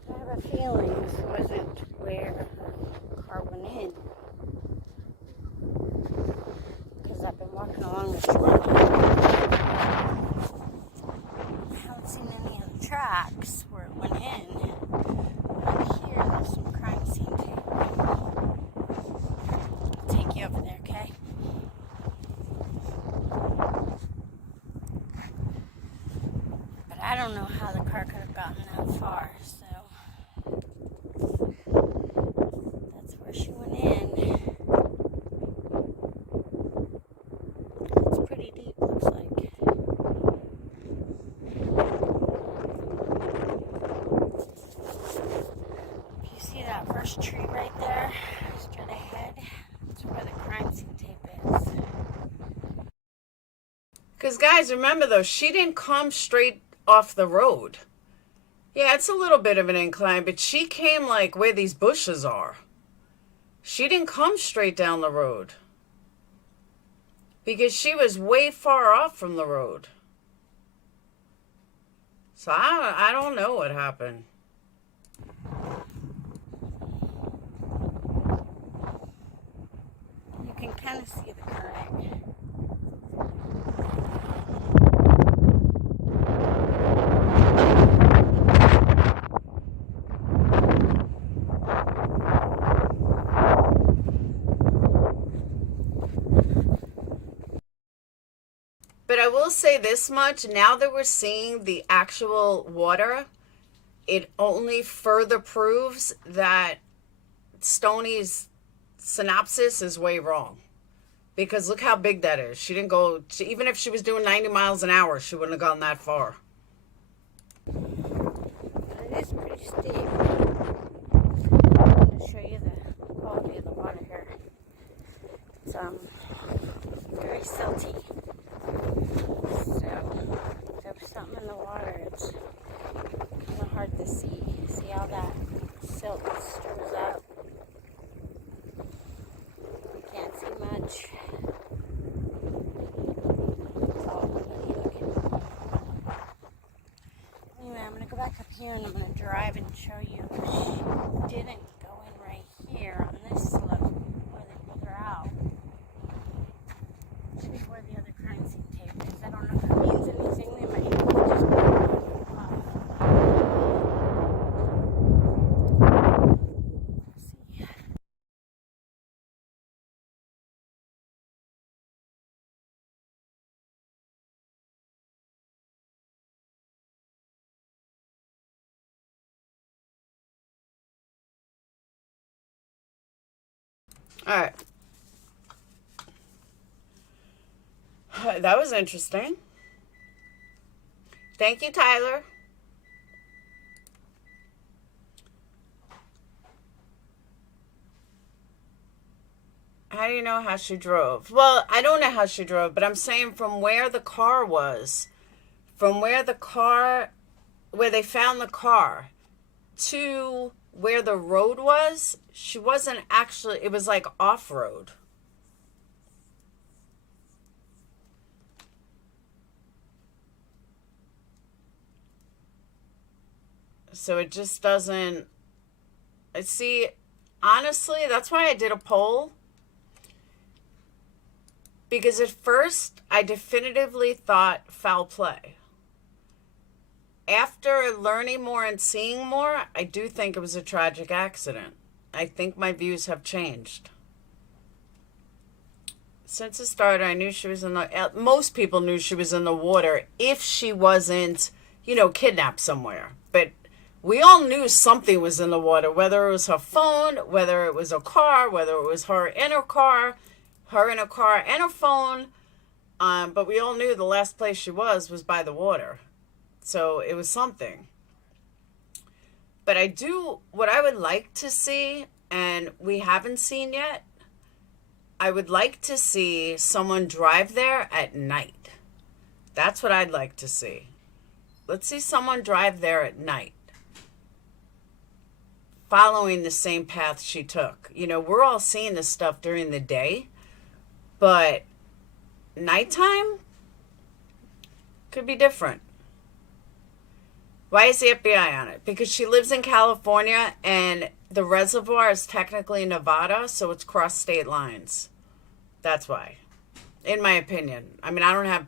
I have a feeling this wasn't where the car went in. Because I've been walking along the shoreline. I haven't seen any of the tracks where it went in. But here, there's some crime scene tape. I'll take you over there, okay? But I don't know how the car could have gotten that far, so that's where she went in. It's pretty deep, looks like. If you see that first tree right there, straight ahead, that's where the crime scene tape is. Because, guys, remember, though, she didn't come straight off the road. Yeah, it's a little bit of an incline, but she came, like, where these bushes are. She didn't come straight down the road. Because she was way far off from the road. So, I don't know what happened. You can kind of see the current. But I will say this much, now that we're seeing the actual water, it only further proves that Stoney's synopsis is way wrong. Because look how big that is. She didn't go, even if she was doing 90 miles an hour, she wouldn't have gone that far. But it is pretty steep. I'm going to show you the quality of the water here. It's very silty. So, if there's something in the water, it's kind of hard to see. See how that silt stirs up? You can't see much. It's all muddy looking. Anyway, I'm going to go back up here and I'm going to drive and show you. She didn't go in right here on this slope where they pulled her out. Should be where the other crime scene tape is. I don't know if it means anything. They might just put it off. See. All right. That was interesting. Thank you, Tyler. How do you know how she drove? Well, I don't know how she drove, but I'm saying from where the car was, from where they found the car, to where the road was, she wasn't actually, it was like off-road. So it just doesn't, I see, honestly, that's why I did a poll. Because at first, I definitively thought foul play. After learning more and seeing more, I do think it was a tragic accident. I think my views have changed. Since it started, I knew she was in the, most people knew she was in the water if she wasn't, you know, kidnapped somewhere. But we all knew something was in the water, whether it was her phone, whether it was a car, whether it was her in a car and her phone. But we all knew the last place she was by the water. So it was something. But what I would like to see, and we haven't seen yet, I would like to see someone drive there at night. That's what I'd like to see. Let's see someone drive there at night, following the same path she took. You know, we're all seeing this stuff during the day, but nighttime could be different. Why is the FBI on it? Because she lives in California and the reservoir is technically Nevada, so it's crossed state lines. That's why, in my opinion. I mean, I don't have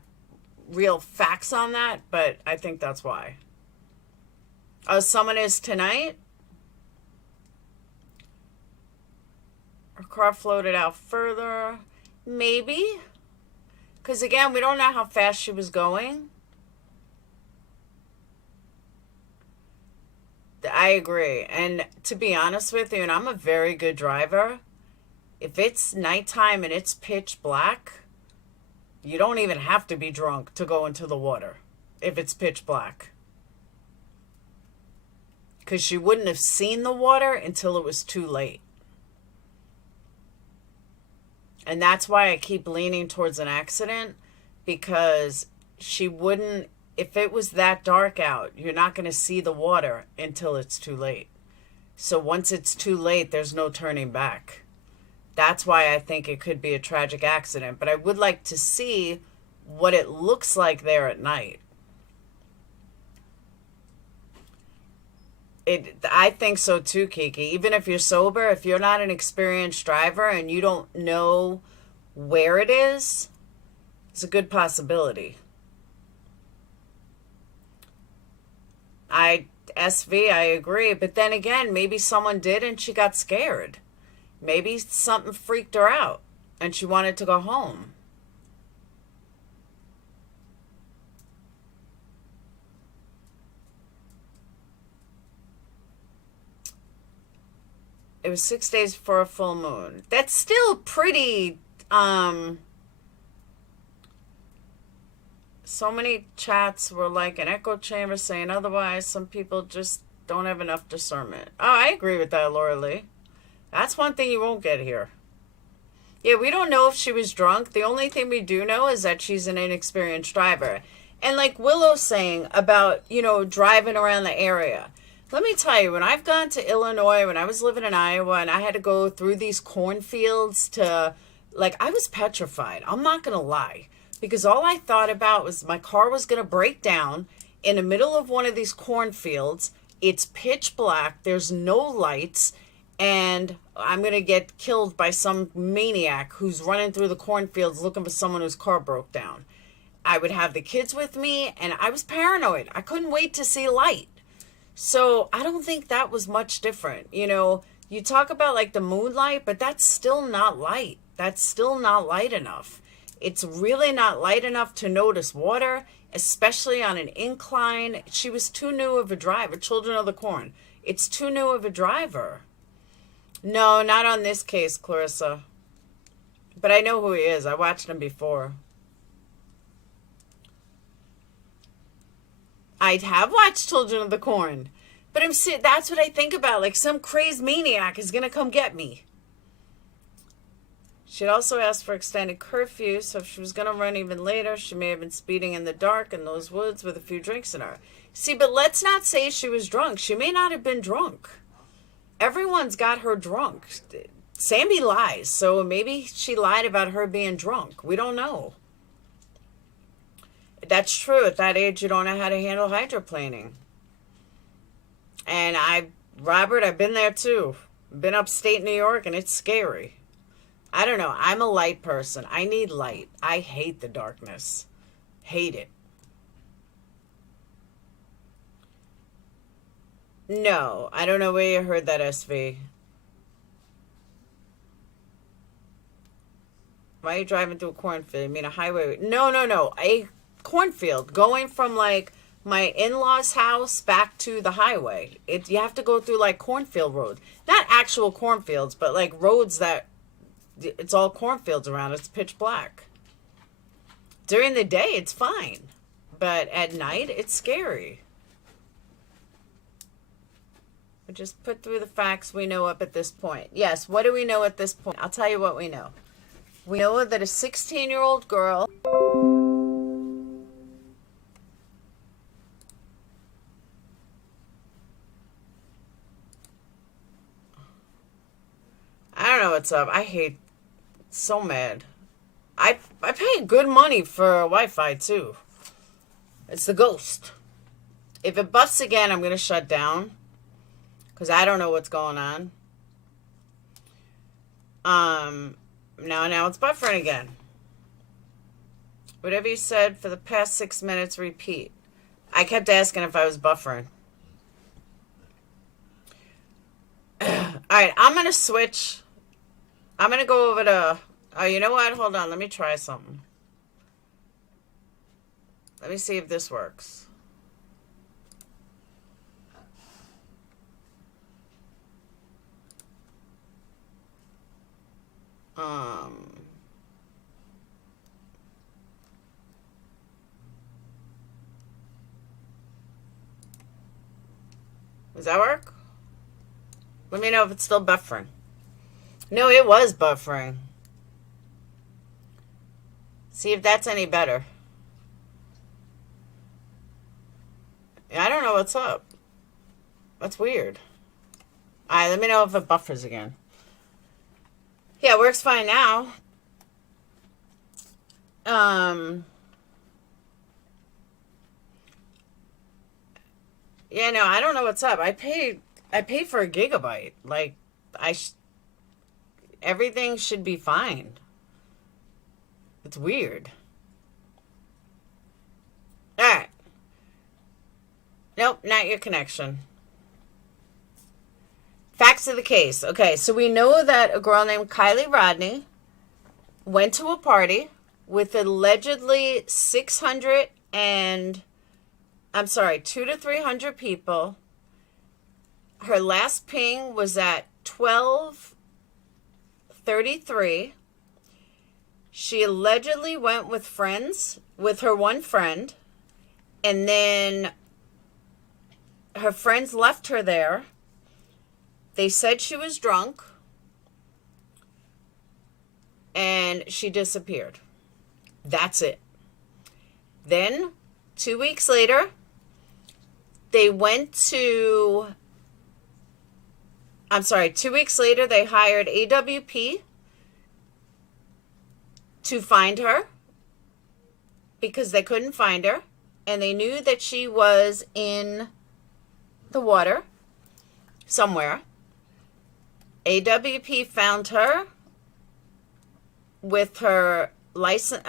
real facts on that, but I think that's why. Oh, someone is tonight? Her car floated out further. Maybe. Because again, we don't know how fast she was going. I agree. And to be honest with you, and I'm a very good driver, if it's nighttime and it's pitch black, you don't even have to be drunk to go into the water if it's pitch black. Because she wouldn't have seen the water until it was too late. And that's why I keep leaning towards an accident, because she wouldn't, if it was that dark out, you're not going to see the water until it's too late. So once it's too late, there's no turning back. That's why I think it could be a tragic accident. But I would like to see what it looks like there at night. I think so too, Kiki. Even if you're sober, if you're not an experienced driver and you don't know where it is, it's a good possibility. SV, I agree. But then again, maybe someone did and she got scared. Maybe something freaked her out and she wanted to go home. It was 6 days for a full moon. That's still pretty, so many chats were like an echo chamber saying otherwise. Some people just don't have enough discernment. Oh, I agree with that, Laura Lee. That's one thing you won't get here. Yeah, we don't know if she was drunk. The only thing we do know is that she's an inexperienced driver. And like Willow's saying about, you know, driving around the area. Let me tell you, when I've gone to Illinois, when I was living in Iowa, and I had to go through these cornfields to, like, I was petrified. I'm not going to lie. Because all I thought about was my car was going to break down in the middle of one of these cornfields. It's pitch black. There's no lights. And I'm going to get killed by some maniac who's running through the cornfields looking for someone whose car broke down. I would have the kids with me, and I was paranoid. I couldn't wait to see light. So I don't think that was much different. You know, you talk about like the moonlight, but that's still not light. That's still not light enough. It's really not light enough to notice water, especially on an incline. She was too new of a driver. Children of the Corn. It's too new of a driver. No, not on this case, Clarissa. But I know who he is. I watched him before. I have watched Children of the Corn. But that's what I think about. Like some crazed maniac is going to come get me. She'd also asked for extended curfew, so if she was going to run even later, she may have been speeding in the dark in those woods with a few drinks in her. See, but let's not say she was drunk. She may not have been drunk. Everyone's got her drunk. Sammy lies, so maybe she lied about her being drunk. We don't know. That's true. At that age, you don't know how to handle hydroplaning. And Robert, I've been there too. Been upstate New York, and it's scary. I don't know. I'm a light person. I need light. I hate the darkness. Hate it. No, I don't know where you heard that, SV. Why are you driving through a cornfield? You mean a highway? No. A cornfield. Going from, like, my in-laws' house back to the highway. You have to go through, like, cornfield roads. Not actual cornfields, but, like, roads that... It's all cornfields around. It's pitch black. During the day, it's fine. But at night, it's scary. We just put through the facts we know up at this point. Yes, what do we know at this point? I'll tell you what we know. We know that a 16-year-old girl... I don't know what's up. I hate... So mad. I pay good money for Wi-Fi too. It's the ghost. If it busts again, I'm gonna shut down because I don't know what's going on. Now it's buffering again. Whatever you said for the past 6 minutes, repeat. I kept asking if I was buffering. All right, I'm gonna switch. I'm going to go over to... Oh, you know what? Hold on. Let me try something. Let me see if this works. Does that work? Let me know if it's still buffering. No, it was buffering. See if that's any better. I don't know what's up. That's weird. Alright, let me know if it buffers again. Yeah, it works fine now. Yeah, no, I don't know what's up. I paid for a gigabyte. Like, everything should be fine. It's weird. Alright. Nope, not your connection. Facts of the case. Okay, so we know that a girl named Kiely Rodni went to a party with allegedly 200 to 300 people. Her last ping was at 12:33. She allegedly went with friends, with her one friend, and then her friends left her there. They said she was drunk, and she disappeared. That's it. Then, 2 weeks later, they went to... 2 weeks later, they hired AWP to find her because they couldn't find her, and they knew that she was in the water somewhere. AWP found her with her license.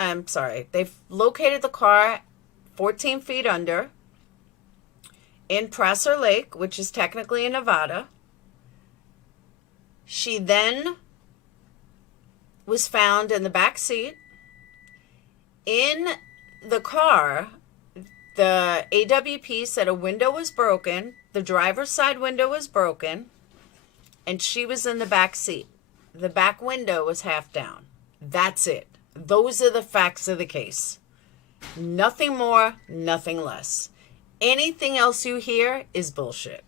They located the car 14 feet under in Prosser Lake, which is technically in Nevada. She then was found in the back seat. In the car, the AWP said a window was broken. The driver's side window was broken. And she was in the back seat. The back window was half down. That's it. Those are the facts of the case. Nothing more, nothing less. Anything else you hear is bullshit.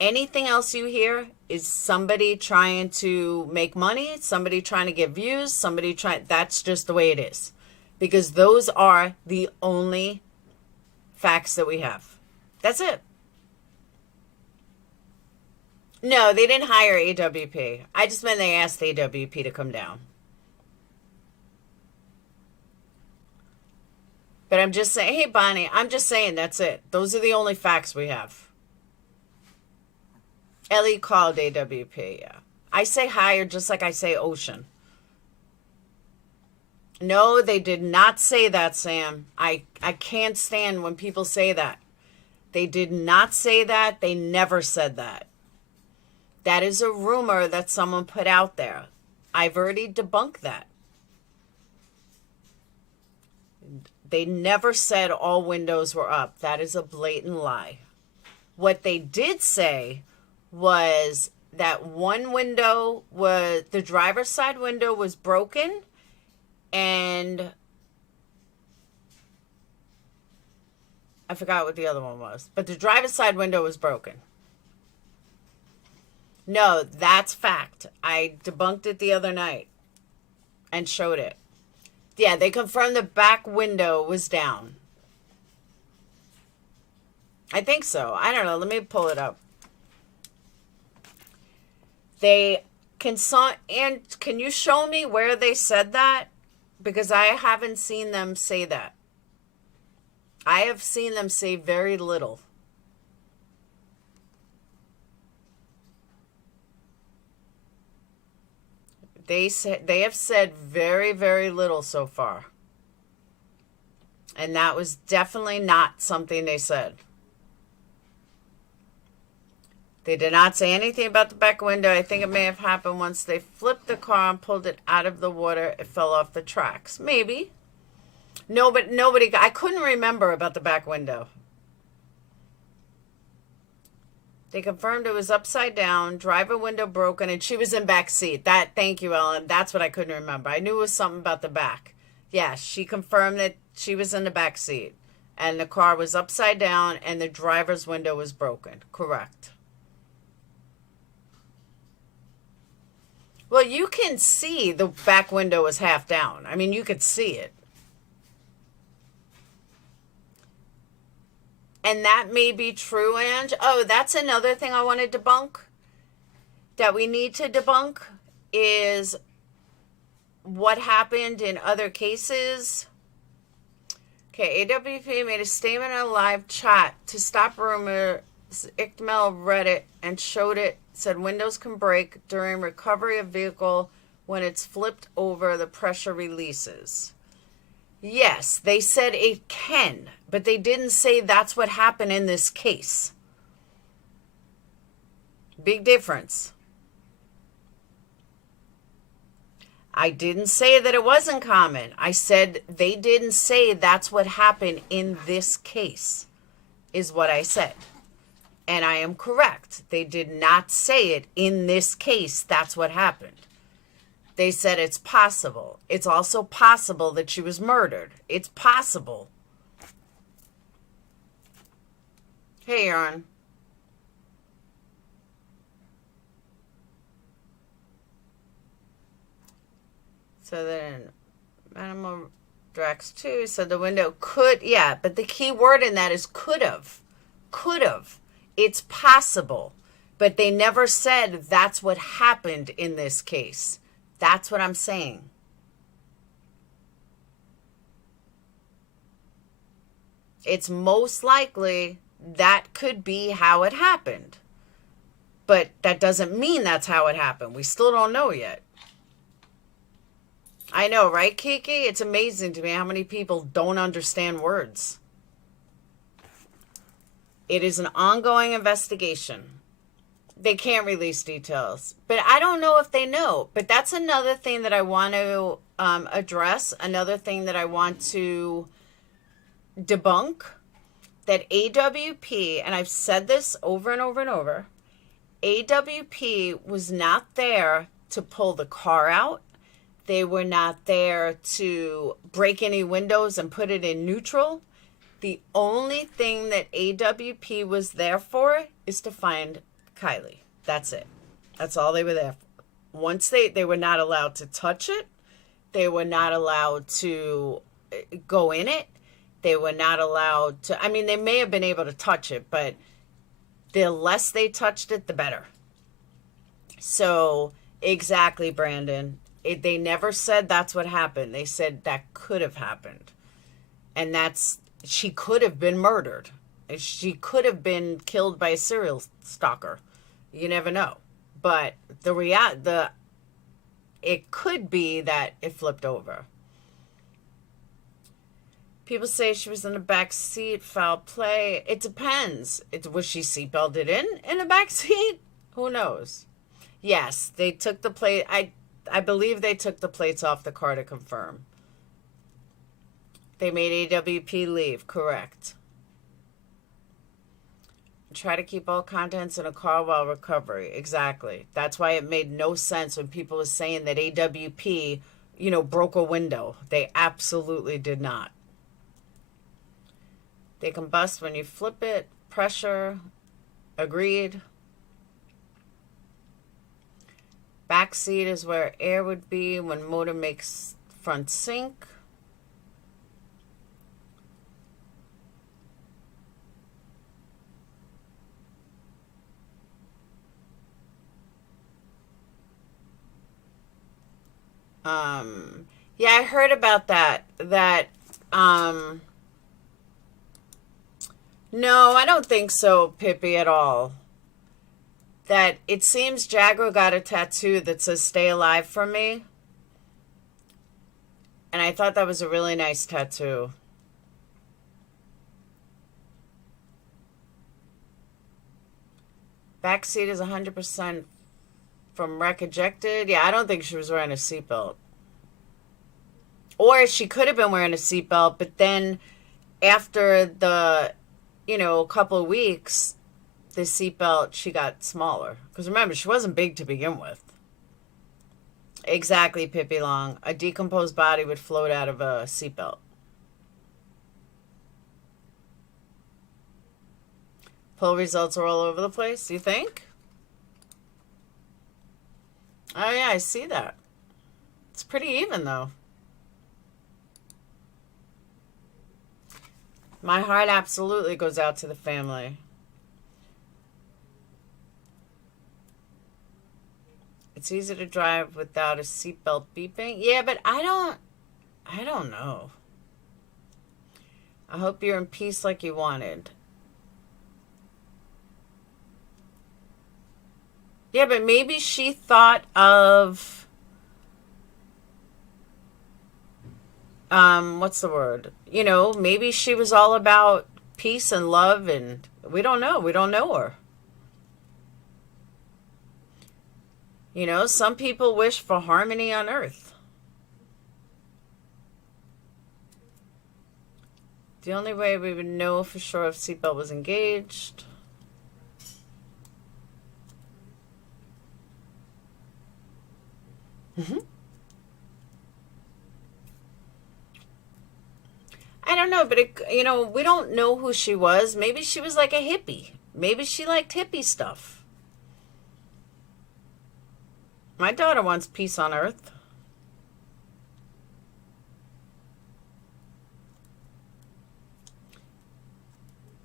Anything else you hear is somebody trying to make money, somebody trying to get views, somebody trying, that's just the way it is. Because those are the only facts that we have. That's it. No, they didn't hire AWP. I just meant they asked AWP to come down. But I'm just saying, hey, Bonnie, I'm just saying that's it. Those are the only facts we have. Ellie called AWP, yeah. I say higher just like I say ocean. No, they did not say that, Sam. I can't stand when people say that. They did not say that. They never said that. That is a rumor that someone put out there. I've already debunked that. They never said all windows were up. That is a blatant lie. What they did say was that one window was, the driver's side window was broken, and I forgot what the other one was, but the driver's side window was broken. No, that's fact. I debunked it the other night and showed it. Yeah, they confirmed the back window was down. I think so. I don't know. Let me pull it up. They can and can you show me where they said that? Because I haven't seen them say that. I have seen them say very little. They have said very, very little so far. And that was definitely not something they said. They did not say anything about the back window. I think it may have happened once they flipped the car and pulled it out of the water. It fell off the tracks. Maybe. No, but nobody, I couldn't remember about the back window. They confirmed it was upside down, driver window broken, and she was in back seat. That, thank you, Ellen. That's what I couldn't remember. I knew it was something about the back. Yeah, she confirmed that she was in the back seat, and the car was upside down, and the driver's window was broken. Correct. Well, you can see the back window was half down. I mean, you could see it. And that may be true, Ange. Oh, that's another thing I want to debunk. That we need to debunk is what happened in other cases. Okay, AWP made a statement in a live chat to stop rumors. ICML read it and showed it. Said windows can break during recovery of vehicle when it's flipped over, the pressure releases. Yes, they said it can, but they didn't say that's what happened in this case. Big difference. I didn't say that it wasn't common. I said they didn't say that's what happened in this case, is what I said. And I am correct. They did not say it in this case. That's what happened. They said it's possible. It's also possible that she was murdered. It's possible. Hey, Aaron. So then, Animal Drax 2 said the window could, yeah, but the key word in that is could have. Could have. It's possible. But they never said that's what happened in this case. That's what I'm saying. It's most likely that could be how it happened. But that doesn't mean that's how it happened. We still don't know yet. I know, right, Kiki? It's amazing to me how many people don't understand words. It is an ongoing investigation. They can't release details. But I don't know if they know. But that's another thing that I want to address. Another thing that I want to debunk. That AWP, and I've said this over and over and over, AWP was not there to pull the car out. They were not there to break any windows and put it in neutral. The only thing that AWP was there for is to find Kiely. That's it. That's all they were there for. Once they were not allowed to touch it. They were not allowed to go in it. They were not allowed to, I mean, they may have been able to touch it, but the less they touched it, the better. So, exactly, Brandon. They never said that's what happened. They said that could have happened. And she could have been murdered. She could have been killed by a serial stalker. You never know. But it could be that it flipped over. People say she was in the back seat, foul play. It depends. Was she seatbelted in the back seat? Who knows? Yes, they took the plate. I believe they took the plates off the car to confirm. They made AWP leave, correct. Try to keep all contents in a car while recovery. Exactly. That's why it made no sense when people were saying that AWP, broke a window. They absolutely did not. They combust when you flip it. Pressure. Agreed. Back seat is where air would be when motor makes front sink. Yeah, I heard about that. No, I don't think so, Pippi, at all. That it seems Jagger got a tattoo that says "Stay alive" for me. And I thought that was a really nice tattoo. Backseat is 100% from wreck ejected. Yeah, I don't think she was wearing a seatbelt. Or she could have been wearing a seatbelt, but then after the, a couple of weeks, the seatbelt, she got smaller. Because remember, she wasn't big to begin with. Exactly, Pippi Long. A decomposed body would float out of a seatbelt. Poll results are all over the place, you think? Oh, yeah, I see that. It's pretty even, though. My heart absolutely goes out to the family. It's easy to drive without a seatbelt beeping. Yeah, but I don't know. I hope you're in peace like you wanted. Yeah, but maybe she thought of, what's the word? Maybe she was all about peace and love, and we don't know. We don't know her. Some people wish for harmony on earth. The only way we would know for sure if seatbelt was engaged. I don't know, but we don't know who she was. Maybe she was like a hippie. Maybe she liked hippie stuff. My daughter wants peace on earth.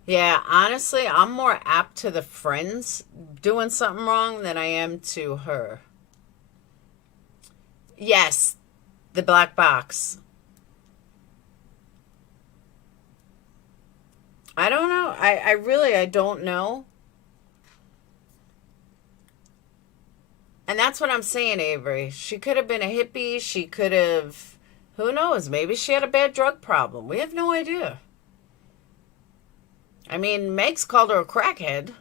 Yeah, honestly, I'm more apt to the friends doing something wrong than I am to her. Yes, the black box. I don't know. I don't know. And that's what I'm saying, Avery. She could have been a hippie. She could have, who knows? Maybe she had a bad drug problem. We have no idea. I mean, Meg's called her a crackhead.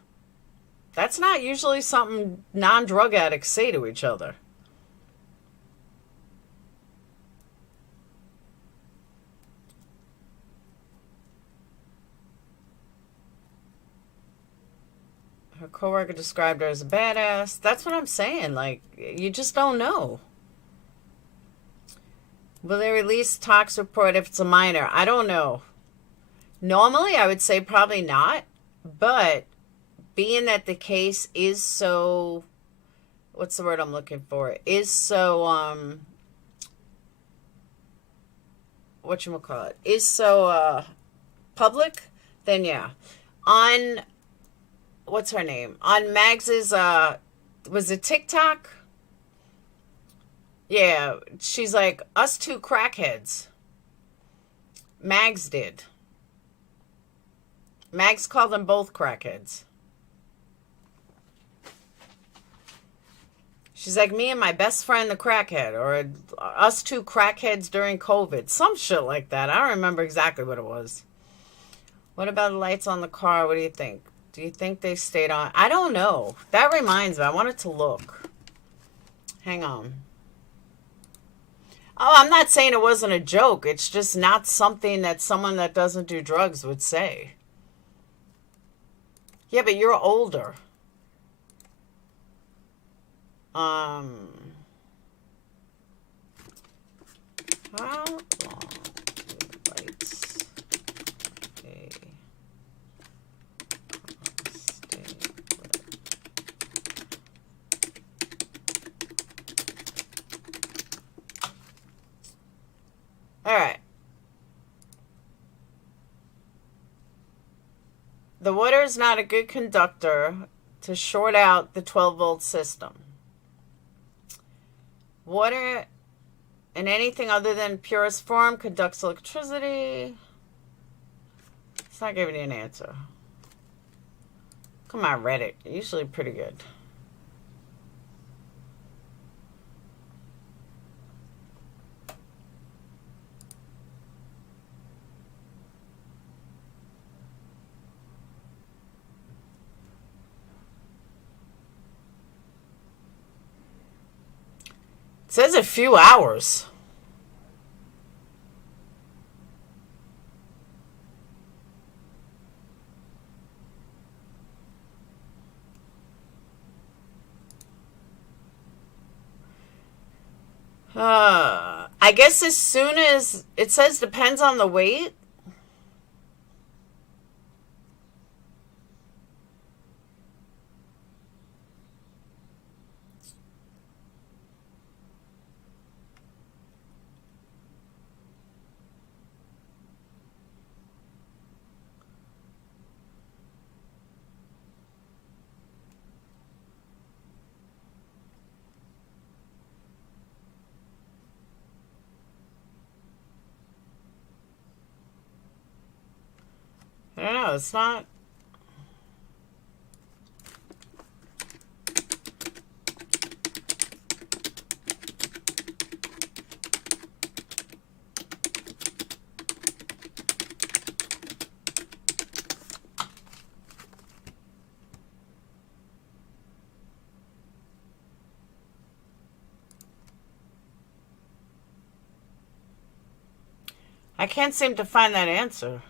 That's not usually something non-drug addicts say to each other. Her coworker described her as a badass. That's what I'm saying. Like, you just don't know. Will they release tox report if it's a minor? I don't know. Normally, I would say probably not. But being that the case is so, what's the word I'm looking for? Is so, whatchamacallit? Is so, public, then yeah. On, what's her name? On Mags's, was it TikTok? Yeah, she's like, us two crackheads. Mags did. Mags called them both crackheads. She's like, me and my best friend, the crackhead, or us two crackheads during COVID. Some shit like that. I don't remember exactly what it was. What about the lights on the car? What do you think? Do you think they stayed on? I don't know. That reminds me. I wanted to look. Hang on. Oh, I'm not saying it wasn't a joke. It's just not something that someone that doesn't do drugs would say. Yeah, but you're older. How long do lights stay lit? All right. The water is not a good conductor to short out the 12-volt system. Water in anything other than purest form conducts electricity. It's not giving you an answer. Come on, Reddit. You're usually pretty good. It says a few hours. I guess as soon as it says depends on the weight. I don't know, it's not. I can't seem to find that answer.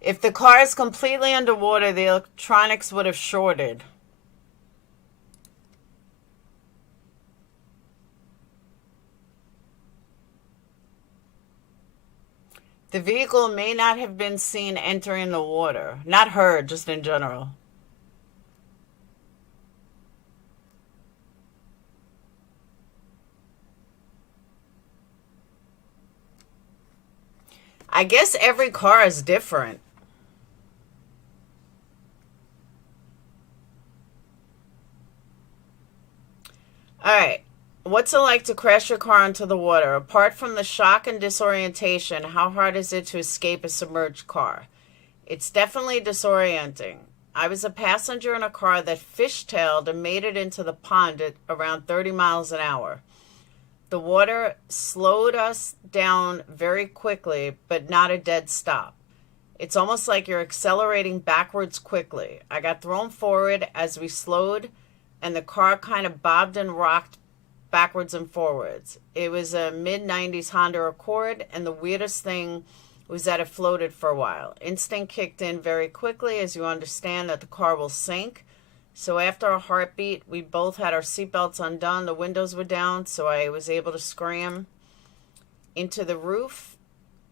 If the car is completely underwater, the electronics would have shorted. The vehicle may not have been seen entering the water. Not heard, just in general. I guess every car is different. Alright. What's it like to crash your car into the water? Apart from the shock and disorientation, how hard is it to escape a submerged car? It's definitely disorienting. I was a passenger in a car that fishtailed and made it into the pond at around 30 miles an hour. The water slowed us down very quickly, but not a dead stop. It's almost like you're accelerating backwards quickly. I got thrown forward as we slowed, and the car kind of bobbed and rocked backwards and forwards. It was a mid-90s Honda Accord, and the weirdest thing was that it floated for a while. Instinct kicked in very quickly as you understand that the car will sink, So after a heartbeat, we both had our seatbelts undone. The windows were down, so I was able to scram into the roof.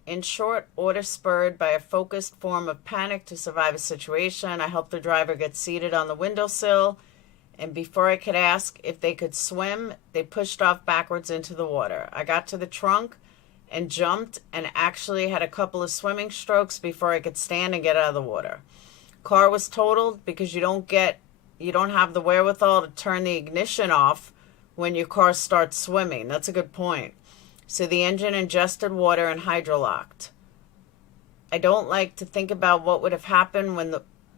In short, order spurred by a focused form of panic to survive a situation. I helped the driver get seated on the windowsill, and before I could ask if they could swim, they pushed off backwards into the water. I got to the trunk and jumped and actually had a couple of swimming strokes before I could stand and get out of the water. Car was totaled because you don't have the wherewithal to turn the ignition off when your car starts swimming. That's a good point. So the engine ingested water and hydrolocked. I don't like to think about what would have happened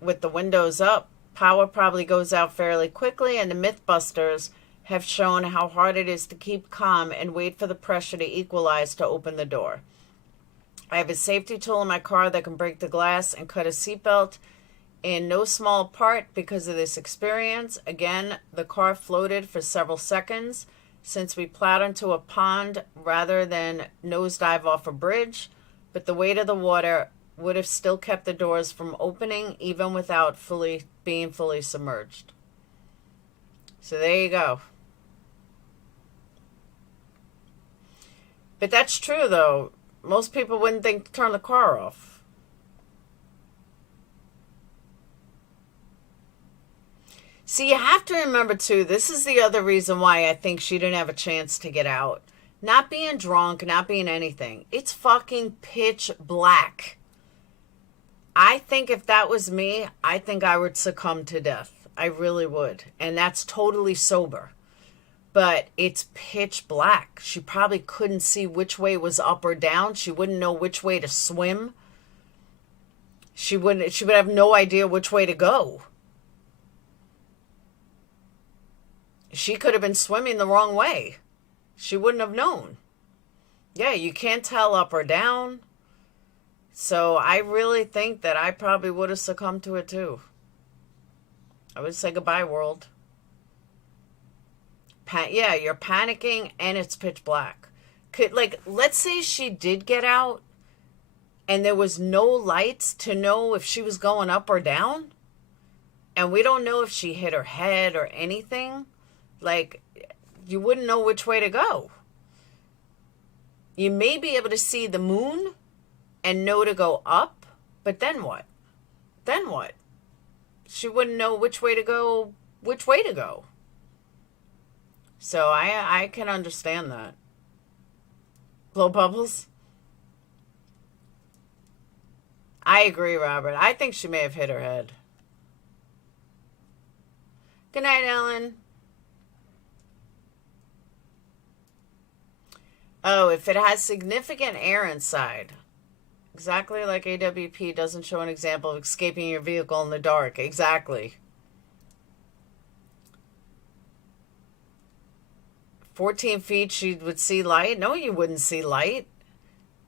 with the windows up. Power probably goes out fairly quickly, and the Mythbusters have shown how hard it is to keep calm and wait for the pressure to equalize to open the door. I have a safety tool in my car that can break the glass and cut a seatbelt in no small part because of this experience. Again, the car floated for several seconds since we plowed into a pond rather than nosedive off a bridge, but the weight of the water would have still kept the doors from opening even without being fully submerged. So there you go. But that's true, though. Most people wouldn't think to turn the car off. See, you have to remember, too, this is the other reason why I think she didn't have a chance to get out. Not being drunk, not being anything. It's fucking pitch black. I think if that was me, I think I would succumb to death. I really would. And that's totally sober. But it's pitch black. She probably couldn't see which way was up or down. She wouldn't know which way to swim. She would have no idea which way to go. She could have been swimming the wrong way. She wouldn't have known. Yeah, you can't tell up or down. So I really think that I probably would have succumbed to it too. I would say goodbye, world. Yeah, you're panicking and it's pitch black. Let's say she did get out and there was no lights to know if she was going up or down. And we don't know if she hit her head or anything. You wouldn't know which way to go. You may be able to see the moon and know to go up, but then what? Then what? She wouldn't know which way to go. So I can understand that. Blow bubbles? I agree, Robert. I think she may have hit her head. Good night, Ellen. Oh, if it has significant air inside. Exactly like AWP doesn't show an example of escaping your vehicle in the dark. Exactly. 14 feet, she would see light? No, you wouldn't see light.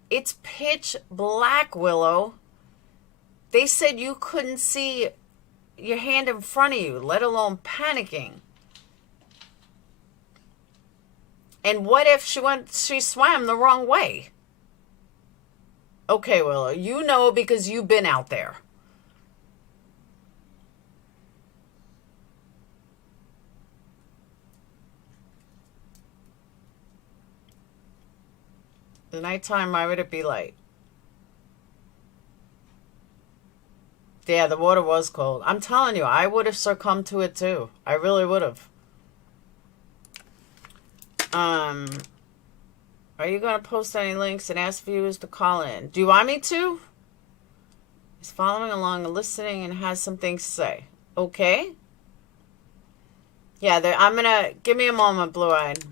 It's pitch black, Willow. They said you couldn't see your hand in front of you, let alone panicking. And what if she swam the wrong way? Okay, Willow, you know because you've been out there. The nighttime, why would it be light? Yeah, the water was cold. I'm telling you, I would have succumbed to it too. I really would have. Are you going to post any links and ask viewers to call in? Do you want me to? He's following along and listening and has some things to say. Okay. Yeah, I'm going to... Give me a moment, Blue-Eyed.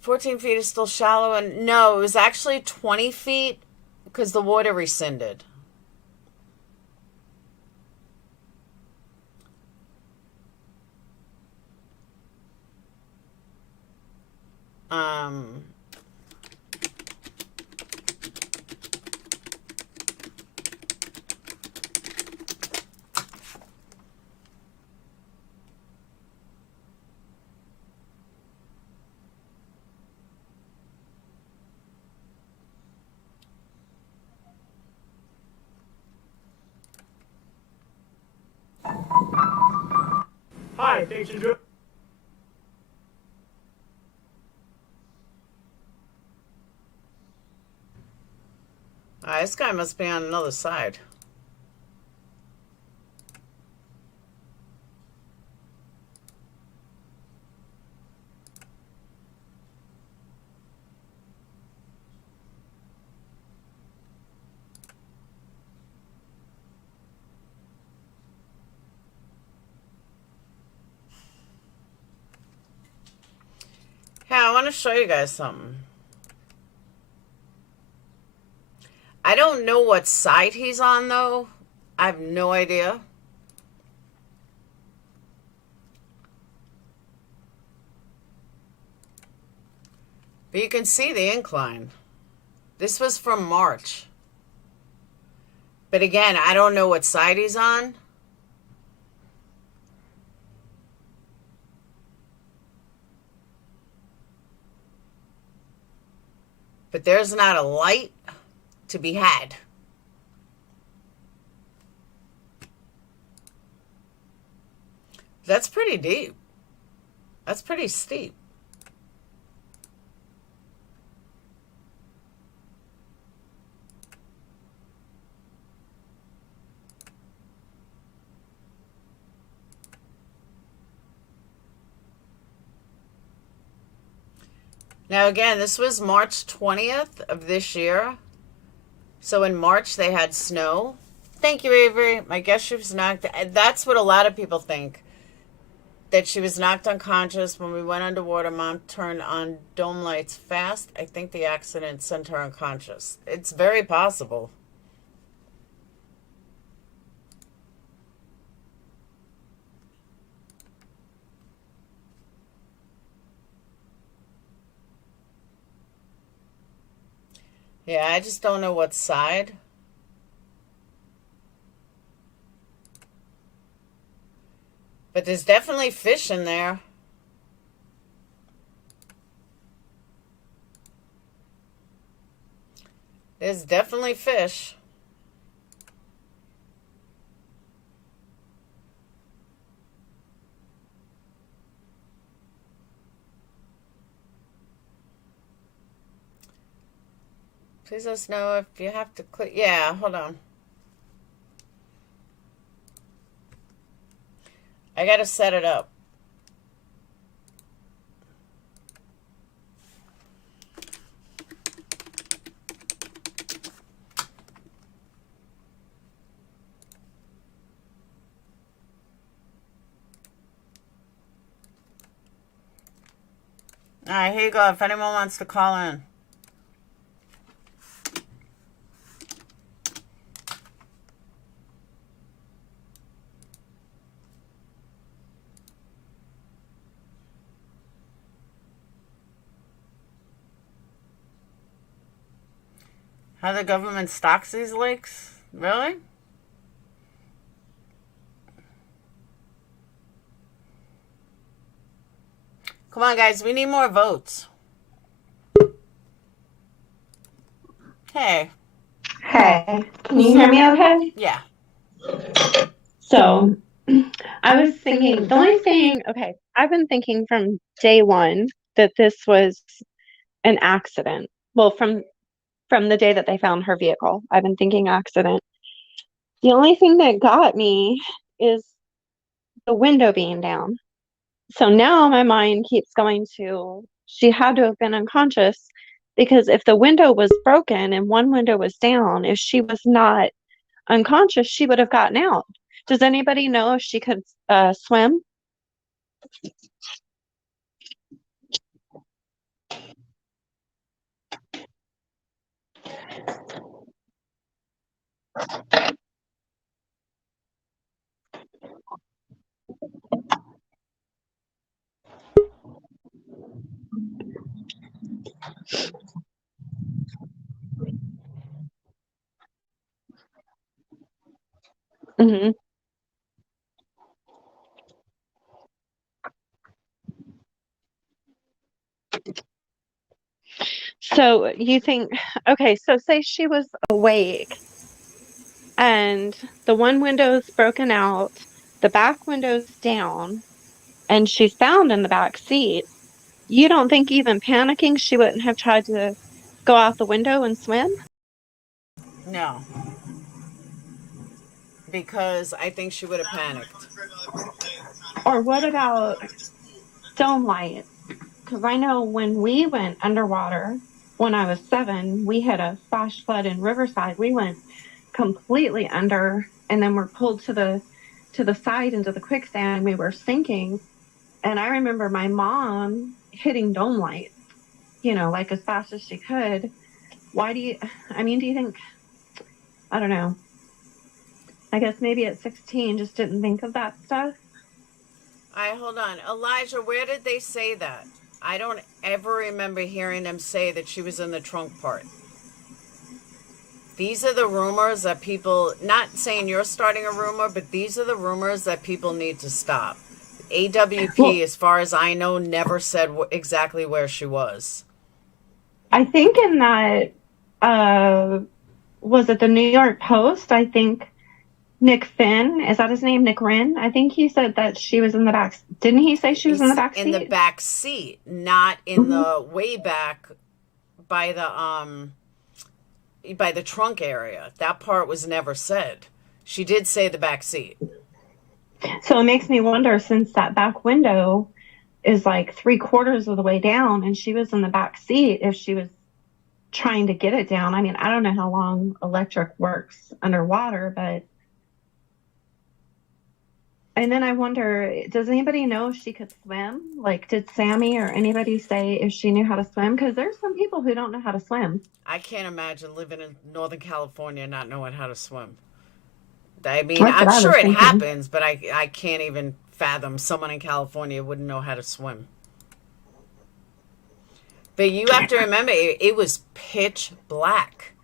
14 feet is still shallow. And no, it was actually 20 feet because the water rescinded. Hi, thanks for joining. This guy must be on another side. Yeah, I want to show you guys something. I don't know what side he's on, though. I have no idea. But you can see the incline. This was from March. But again, I don't know what side he's on. But there's not a light to be had. That's pretty deep. That's pretty steep. Now again, this was March 20th of this year. So in March they had snow. Thank you, Avery. My guess she was knocked. That's what a lot of people think. That she was knocked unconscious when we went underwater. Mom turned on dome lights fast. I think the accident sent her unconscious. It's very possible. Yeah, I just don't know what side. But there's definitely fish in there. There's definitely fish. Please let us know if you have to click. Yeah, hold on. I gotta set it up. All right, here you go. If anyone wants to call in. How the government stocks these lakes? Really? Come on, guys. We need more votes. Hey. Hey, can you hear me okay? Yeah. So, I was thinking, the only thing, okay, I've been thinking from day one that this was an accident. Well, from the day that they found her vehicle, I've been thinking accident. The only thing that got me is the window being down. So now my mind keeps going to she had to have been unconscious because if the window was broken and one window was down, if she was not unconscious, she would have gotten out. Does anybody know if she could swim? Hmm. So you think, okay, so say she was awake and the one window's broken out, the back window's down. and she's found in the back seat, you don't think even panicking she wouldn't have tried to go out the window and swim? No, because I think she would have panicked. Or what about dome light? Because I know when we went underwater when I was 7, we had a flash flood in Riverside. We went completely under, and then we're pulled to the side into the quicksand. We were sinking, and I remember my mom hitting dome light, like as fast as she could. Why do you? I mean, do you think? I don't know. I guess maybe at 16, just didn't think of that stuff. Hold on. Elijah, where did they say that? I don't ever remember hearing them say that she was in the trunk part. These are the rumors that people, not saying you're starting a rumor, but these are the rumors that people need to stop. AWP, as far as I know, never said exactly where she was. I think in that, was it the New York Post? I think Nick Finn, is that his name? Nick Wren? I think he said that she was in the back. Didn't he say she was in the back seat? In the back seat, not in the way back by the trunk area. That part was never said. She did say the back seat. So it makes me wonder, since that back window is like 3/4 of the way down and she was in the back seat, if she was trying to get it down. I mean, I don't know how long electric works underwater, but. And then I wonder, does anybody know if she could swim? Like, did Sammy or anybody say if she knew how to swim? Because there's some people who don't know how to swim. I can't imagine living in Northern California and not knowing how to swim. I mean, I'm sure it happens, but I can't even fathom someone in California wouldn't know how to swim. But you have to remember, it was pitch black.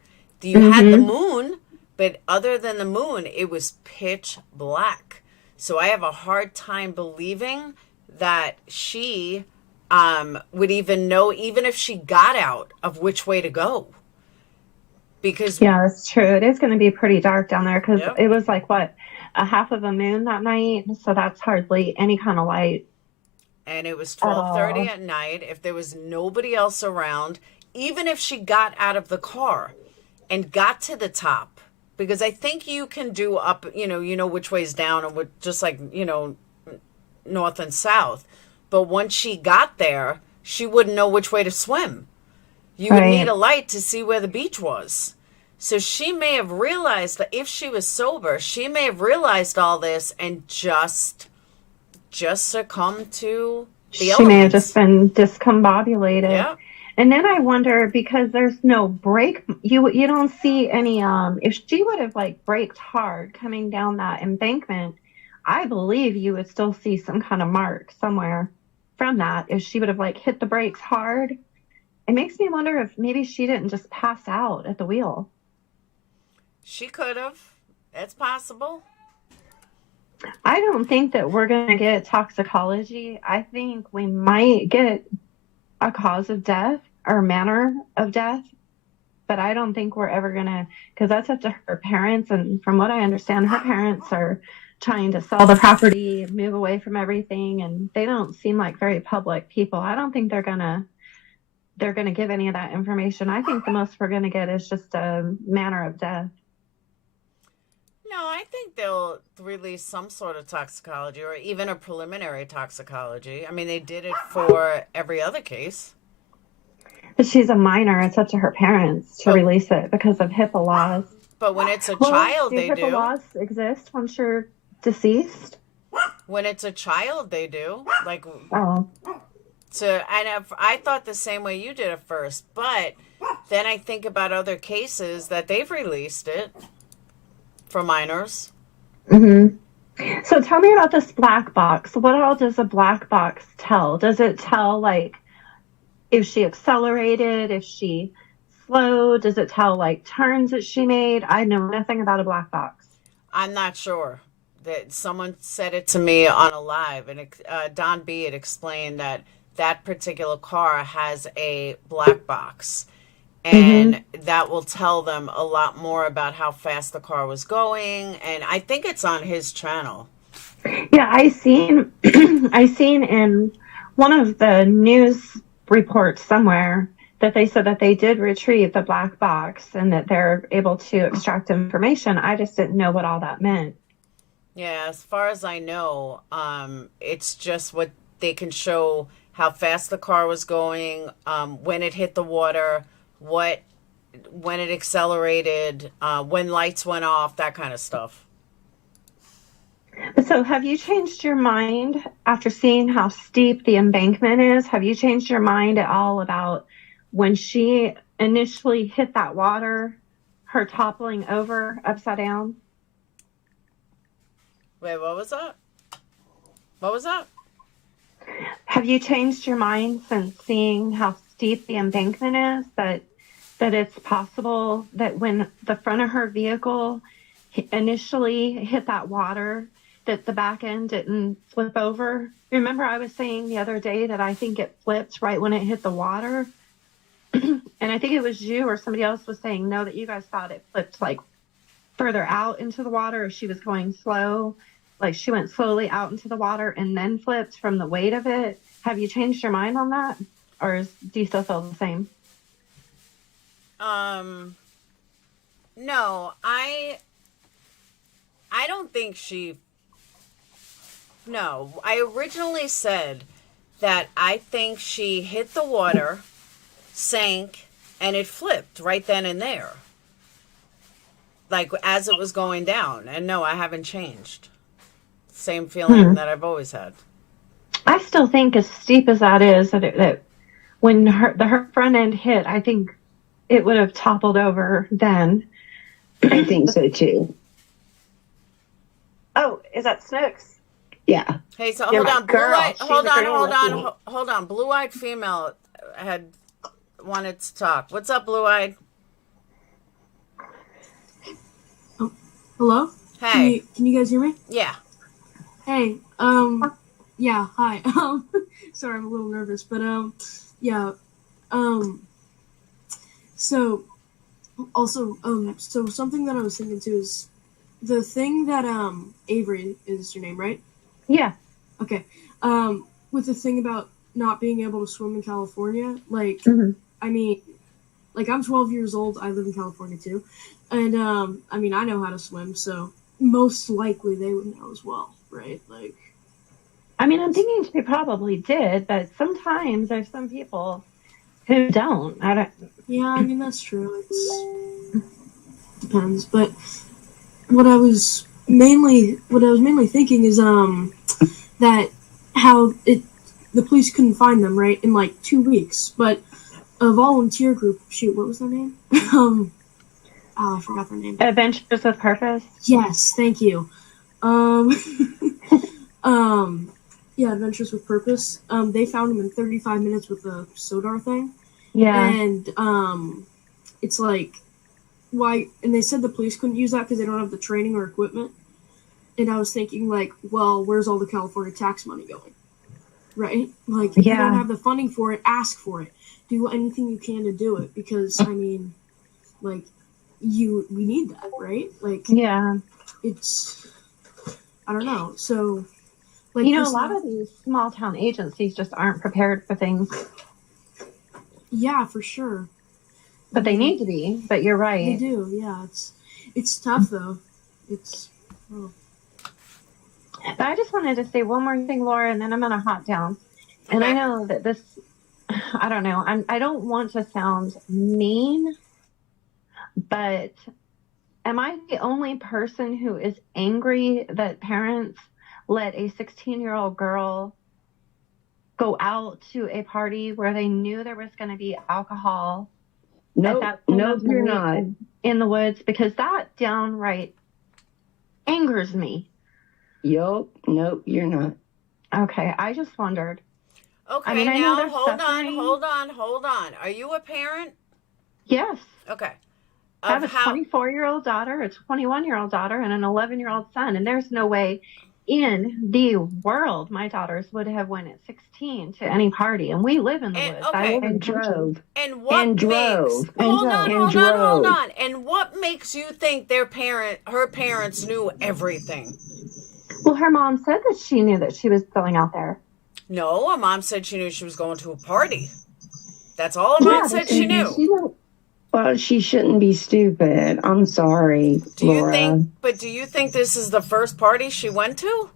You had the moon, but other than the moon, it was pitch black. So I have a hard time believing that she would even know, even if she got out, of which way to go. Because yeah, that's true. It is going to be pretty dark down there because it was like, what, a half of a moon that night? So that's hardly any kind of light. And it was 12:30 at night. If there was nobody else around, even if she got out of the car and got to the top, because I think you can do up, which way's down, and just like, north and south. But once she got there, she wouldn't know which way to swim. You would need a light to see where the beach was. So she may have realized that if she was sober, she may have realized all this and just succumbed to the elements. She may have just been discombobulated. Yeah. And then I wonder, because there's no brake, you don't see any, if she would have like braked hard coming down that embankment, I believe you would still see some kind of mark somewhere from that. If she would have like hit the brakes hard, it makes me wonder if maybe she didn't just pass out at the wheel. She could have. It's possible. I don't think that we're going to get toxicology. I think we might get a cause of death or manner of death, but I don't think we're ever going to, because that's up to her parents. And from what I understand, her parents are trying to sell the property, move away from everything, and they don't seem like very public people. I don't think they're going to give any of that information. I think the most we're going to get is just a manner of death. No, I think they'll release some sort of toxicology or even a preliminary toxicology. I mean, they did it for every other case. But she's a minor. It's up to her parents to release it because of HIPAA laws. But when it's a child, they do. HIPAA laws exist once you're deceased? When it's a child, they do. Like, oh. So, and I thought the same way you did at first, but then I think about other cases that they've released it for minors. So tell me about this black box. What all does a black box tell? Does it tell, like, if she accelerated, if she slowed? Does it tell, like, turns that she made? I know nothing about a black box. I'm not sure. That someone said it to me on a live, and Don B had explained that particular car has a black box. And that will tell them a lot more about how fast the car was going. And I think it's on his channel. Yeah, I seen in one of the news reports somewhere that they said that they did retrieve the black box and that they're able to extract information. I just didn't know what all that meant. Yeah, as far as I know, it's just what they can show how fast the car was going, when it hit the water, what when it accelerated, when lights went off, that kind of stuff. So, have you changed your mind after seeing how steep the embankment is? Have you changed your mind at all about when she initially hit that water, her toppling over upside down? Wait, what was that? What was that? Have you changed your mind since seeing how steep the embankment is? That it's possible that when the front of her vehicle initially hit that water, that the back end didn't flip over. Remember, I was saying the other day that I think it flipped right when it hit the water. And I think it was you or somebody else was saying, no, that you guys thought it flipped like further out into the water, or she was going slow. Like she went slowly out into the water and then flipped from the weight of it. Have you changed your mind on that? Do you still feel the same? No, I don't think she. No, I originally said that I think she hit the water, sank, and it flipped right then and there. Like as it was going down. And no, I haven't changed. Same feeling that I've always had. I still think, as steep as that is, that when her front end hit, I think it would have toppled over then. I think so too. Oh, is that Snooks? Yeah. Hey, so You're hold my on, girl. blue-eyed, She's hold on, agreeing hold with on, me. hold on. Blue-eyed female had wanted to talk. What's up, blue-eyed? Hello? Hey. Can you guys hear me? Yeah. Hey, yeah, hi. Sorry, I'm a little nervous, but, yeah, so, also, so something that I was thinking too is the thing that, Avery is your name, right? Yeah. Okay. With the thing about not being able to swim in California, like, I mean, like, I'm 12 years old, I live in California too, and, I mean, I know how to swim, so most likely they would know as well, right? Like, I mean, I'm thinking she probably did, but sometimes there's some people who don't. yeah, I mean, that's true. It depends, but what I was mainly thinking is, that how the police couldn't find them, right, in like 2 weeks, but a volunteer group, shoot, what was their name? I forgot their name. Adventures with Purpose? Yes, thank you. Yeah, Adventures with Purpose. They found him in 35 minutes with the SODAR thing. Yeah. And, it's like, why, and they said the police couldn't use that because they don't have the training or equipment. And I was thinking, like, well, where's all the California tax money going? Right? Like, if you don't have the funding for it, ask for it. Do anything you can to do it, because, I mean, like, we need that, right? Like, yeah, it's, I don't know. So, like, a lot of these small town agencies just aren't prepared for things. Yeah, for sure. But they need to be. But you're right. They do. Yeah, it's tough though. It's. Oh. But I just wanted to say one more thing, Laura, and then I'm gonna hot down. And I know that this, I don't know. I don't want to sound mean, but am I the only person who is angry that parents let a 16-year-old girl go out to a party where they knew there was going to be alcohol? Nope, you're not. In the woods, because that downright angers me. Nope, you're not. Okay, I just wondered. Okay, I mean, now hold on. Are you a parent? Yes. Okay. I have a 24-year-old daughter, a 21-year-old daughter, and an 11-year-old son, and there's no way in the world my daughters would have went at 16 to any party, and we live in the woods. Okay. And drove. And what And makes drove. hold And on. And what makes you think her parents knew everything? Well, her mom said that she knew that she was going out there. No, her mom said she knew she was going to a party. That's all her mom said she knew. Well, she shouldn't be stupid. I'm sorry, Laura. Do you think this is the first party she went to?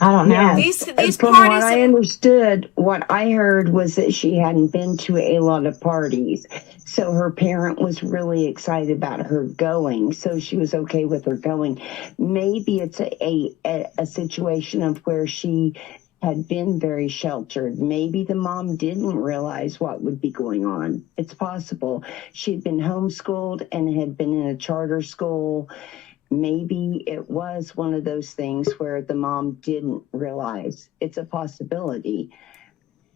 I don't know. Yeah. These From parties. what I understood, what I heard was that she hadn't been to a lot of parties. So her parent was really excited about her going. So she was okay with her going. Maybe it's a situation of where she had been very sheltered. Maybe the mom didn't realize what would be going on. It's possible. She'd been homeschooled and had been in a charter school. Maybe it was one of those things where the mom didn't realize. It's a possibility.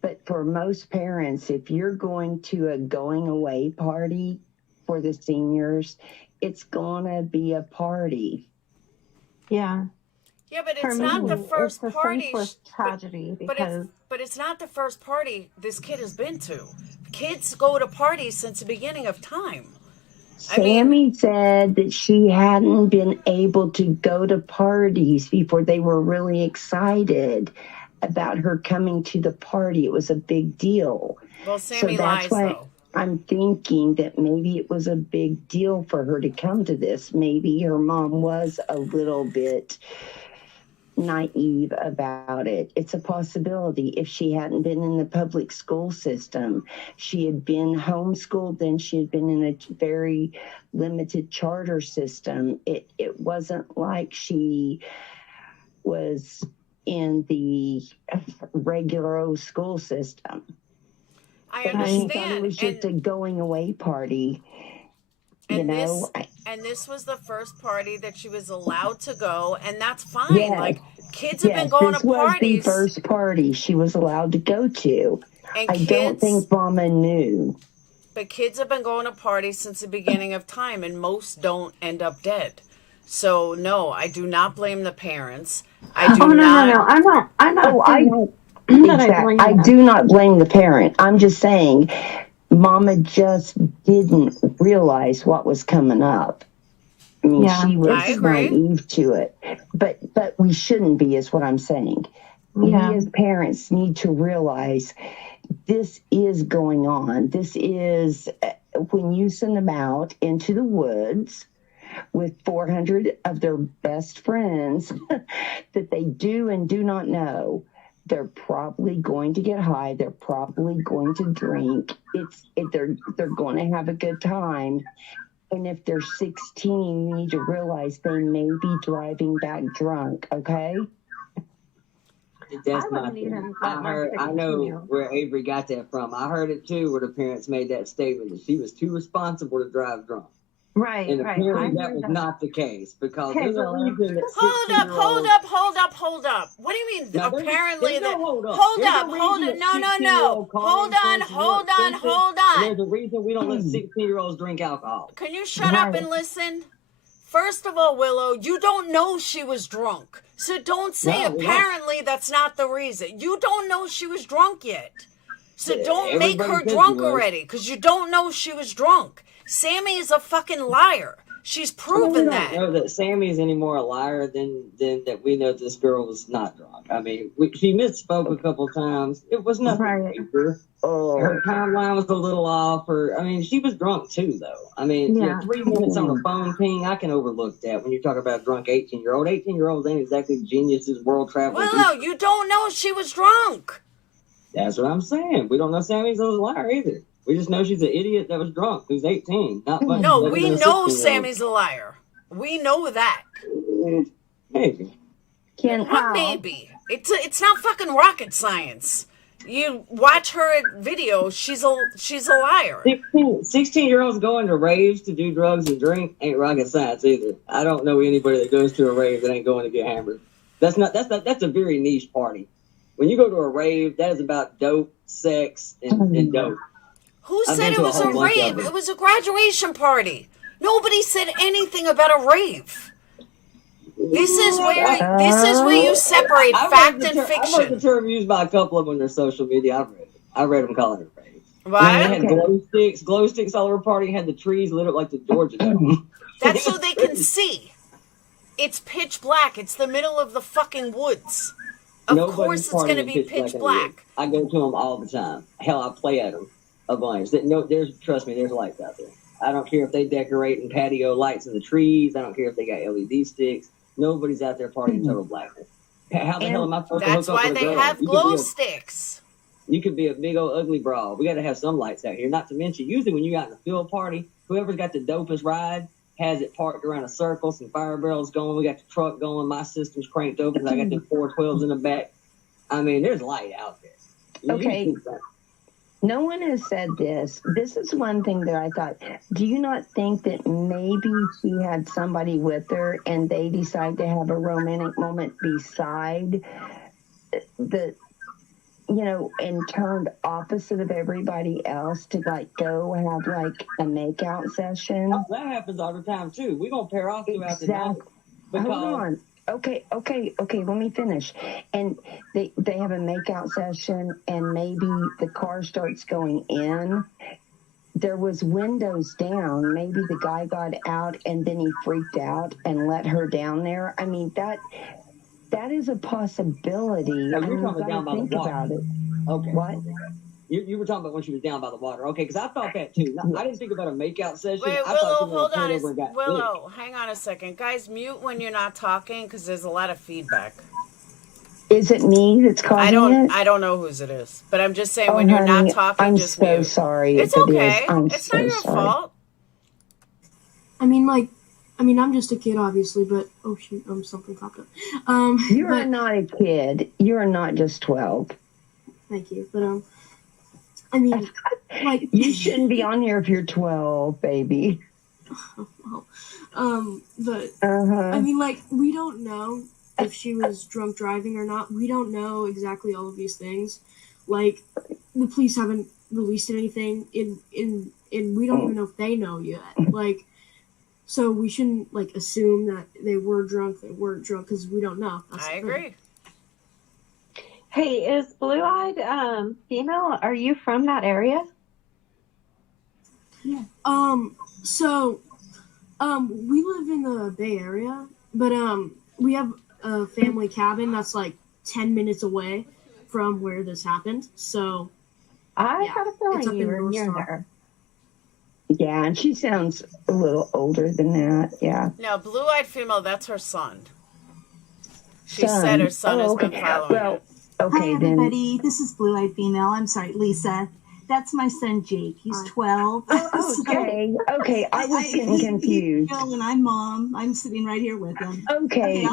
But for most parents, if you're going to a going away party for the seniors, it's gonna be a party. Yeah. Yeah, but For it's me, not the first it's a party. senseless tragedy because But it's not the first party this kid has been to. Kids go to parties since the beginning of time. Sammy said that she hadn't been able to go to parties before. They were really excited about her coming to the party. It was a big deal. Well, Sammy so that's lies, why though. I'm thinking that maybe it was a big deal for her to come to this. Maybe her mom was a little bit naive about it. It's a possibility. If she hadn't been in the public school system, she had been homeschooled, then she had been in a very limited charter system. It wasn't like she was in the regular old school system. I She understand. thought it was just a going away party. And this was the first party that she was allowed to go, and that's fine. Yes. Like, kids have been going this to was parties. the first party she was allowed to go to. And I don't think Mama knew. But kids have been going to parties since the beginning of time, and most don't end up dead. So, no, I do not blame the parents. I do not. No. I'm not. I do not blame the parent. I'm just saying, Mama just didn't realize what was coming up. I mean, she was naive to it. But we shouldn't be, is what I'm saying. Yeah. We as parents need to realize this is going on. This is when you send them out into the woods with 400 of their best friends that they do and do not know. They're probably going to get high. They're probably going to drink. They're going to have a good time. And if they're 16, you need to realize they may be driving back drunk. Okay. That's my thing. I know where Avery got that from. I heard it too, where the parents made that statement that she was too responsible to drive drunk. Right. And apparently that was not the case, because there's a reason that Hold up. What do you mean? Now, apparently, hold up. Hold on. No. Hold on. There's a reason we don't let 16-year-olds drink alcohol. Can you shut up and listen? First of all, Willow, you don't know she was drunk. So don't say apparently that's not the reason. You don't know she was drunk yet. So don't make her drunk already, because you don't know she was drunk. Sammy is a fucking liar. She's proven that. I don't know that Sammy is any more a liar than that we know this girl was not drunk. I mean, she misspoke a couple times. It was nothing major. Her timeline was a little off. She was drunk too, though. I mean, 3 minutes on a phone ping, I can overlook that when you talk about a drunk 18-year-old. 18-year-olds ain't exactly geniuses, world travelers. Well, no, you don't know she was drunk. That's what I'm saying. We don't know Sammy's a liar either. We just know she's an idiot that was drunk, who's 18. Not much. No, we know Sammy's a liar. We know that. Maybe. Maybe. It's not fucking rocket science. You watch her video, she's a liar. 16-year-olds going to raves to do drugs and drink ain't rocket science either. I don't know anybody that goes to a rave that ain't going to get hammered. That's a very niche party. When you go to a rave, that is about dope, sex, and dope. Who said it was a rave? It was a graduation party. Nobody said anything about a rave. This is where you separate fact and fiction. I heard the term used by a couple of them on their social media. I read them calling it a rave. Right? They had glow sticks all over the party. Had the trees lit up like the Georgia Dome. That's so they can see. It's pitch black. It's the middle of the fucking woods. Of Nobody's course it's partying going to be pitch in the black. woods. I go to them all the time. Hell, I play at them a bunch. Trust me, there's lights out there. I don't care if they decorating patio lights in the trees. I don't care if they got LED sticks. Nobody's out there partying total blackness. How the hell am I supposed to hook That's up why with a they girl? have glow sticks. You could be a big old ugly broad. We got to have some lights out here. Not to mention, usually when you out in a field party, whoever's got the dopest ride has it parked around a circle, some fire barrels going. We got the truck going. My system's cranked open. I got the 412s in the back. I mean, there's light out there. Okay. No one has said this. This is one thing that I thought. Do you not think that maybe she had somebody with her and they decide to have a romantic moment beside the, and turned opposite of everybody else to go have like a makeout session? Oh, that happens all the time too. We're going to pair off throughout the night. Hold on. Okay, let me finish. And they have a makeout session and maybe the car starts going in. There was windows down. Maybe the guy got out and then he freaked out and let her down there. I mean, that is a possibility. No, you're talking down by the water. About it. Okay. What? You were talking about when she was down by the water. Okay, because I thought that too. I didn't think about a makeout session. Wait, I thought Willow, hold on. Willow, hang on a second. Guys, mute when you're not talking because there's a lot of feedback. Is it me that's causing it? I don't know whose it is, but I'm just saying when you're not talking, I'm just so mute. sorry. It's okay. It's not your fault. I mean, I'm just a kid, obviously, but oh shoot, something popped up. You're not a kid. You're not just 12. Thank you, but I mean, like you shouldn't be on here if you're 12, baby. But I mean, like, we don't know if she was drunk driving or not. We don't know exactly all of these things. Like, the police haven't released anything in we don't even know if they know yet. Like, so we shouldn't like assume that they were drunk, they weren't drunk, because we don't know. I agree. Hey, is blue-eyed female? Are you from that area? Yeah. So, we live in the Bay Area, but we have a family cabin that's like 10 minutes away from where this happened. So, I had a feeling you were near there. Yeah, and she sounds a little older than that. Yeah. No, blue-eyed female. That's her son. She said her son has been following her. Okay, hi, everybody. This is Blue-Eyed Female. I'm sorry, Lisa. That's my son, Jake. He's 12. Okay, okay. I was getting confused. And I'm Mom. I'm sitting right here with him. Okay,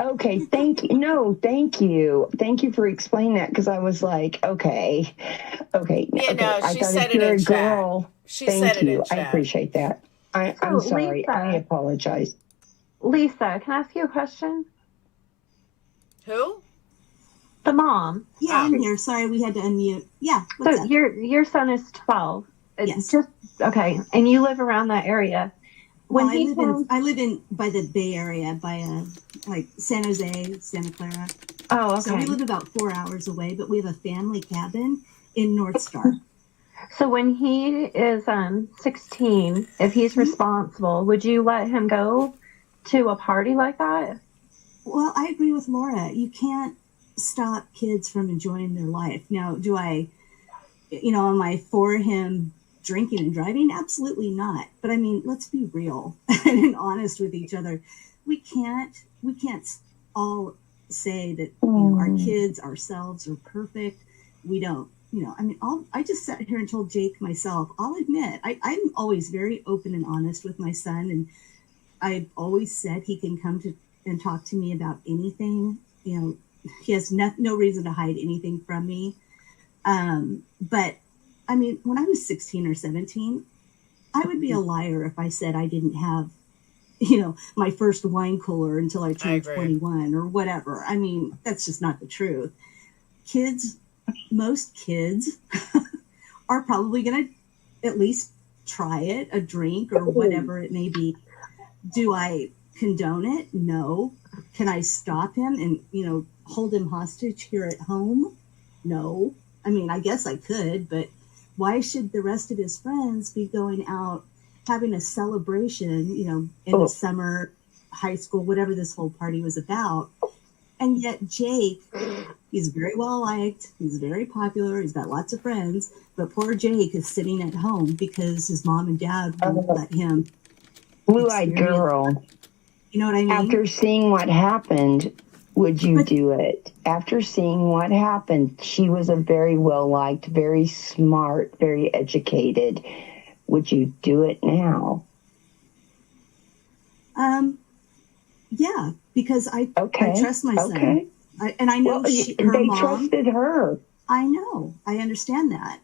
okay. Thank you. No, thank you. Thank you for explaining that because I was like, okay. Yeah, no, I she thought said if it you're in a girl, chat. She thank said it you. in chat. I appreciate that. I'm sorry. Lisa. I apologize. Lisa, can I ask you a question? Who? The mom. Yeah, I'm here. Sorry, we had to unmute. Yeah. What's up? Your son is 12. Yes. Okay, and you live around that area. Well, I live in by the Bay Area, by like San Jose, Santa Clara. Oh, okay. So we live about 4 hours away, but we have a family cabin in North Star. So when he is 16, if he's responsible, would you let him go to a party like that? Well, I agree with Laura. You can't stop kids from enjoying their life. Now, am I for him drinking and driving? Absolutely not. But I mean, let's be real and honest with each other. We can't all say that our kids ourselves are perfect. We don't. I just sat here and told Jake myself. I'll admit, I'm always very open and honest with my son, and I've always said he can come to and talk to me about anything. He has no reason to hide anything from me. But I mean, when I was 16 or 17, I would be a liar if I said I didn't have, my first wine cooler until I turned 21 or whatever. I mean, that's just not the truth. Most kids are probably going to at least try it, a drink or whatever it may be. Do I condone it? No. Can I stop him and, hold him hostage here at home? No. I mean, I guess I could, but why should the rest of his friends be going out having a celebration, in the summer, high school, whatever this whole party was about. And yet Jake, he's very well liked, he's very popular, he's got lots of friends, but poor Jake is sitting at home because his mom and dad won't let him. Blue-eyed girl. You know what I mean? After seeing what happened, would you do it? After seeing what happened, she was a very well-liked, very smart, very educated. Would you do it now? Yeah, because I trust my son. Okay. And I know her they mom. trusted her. I know. I understand that.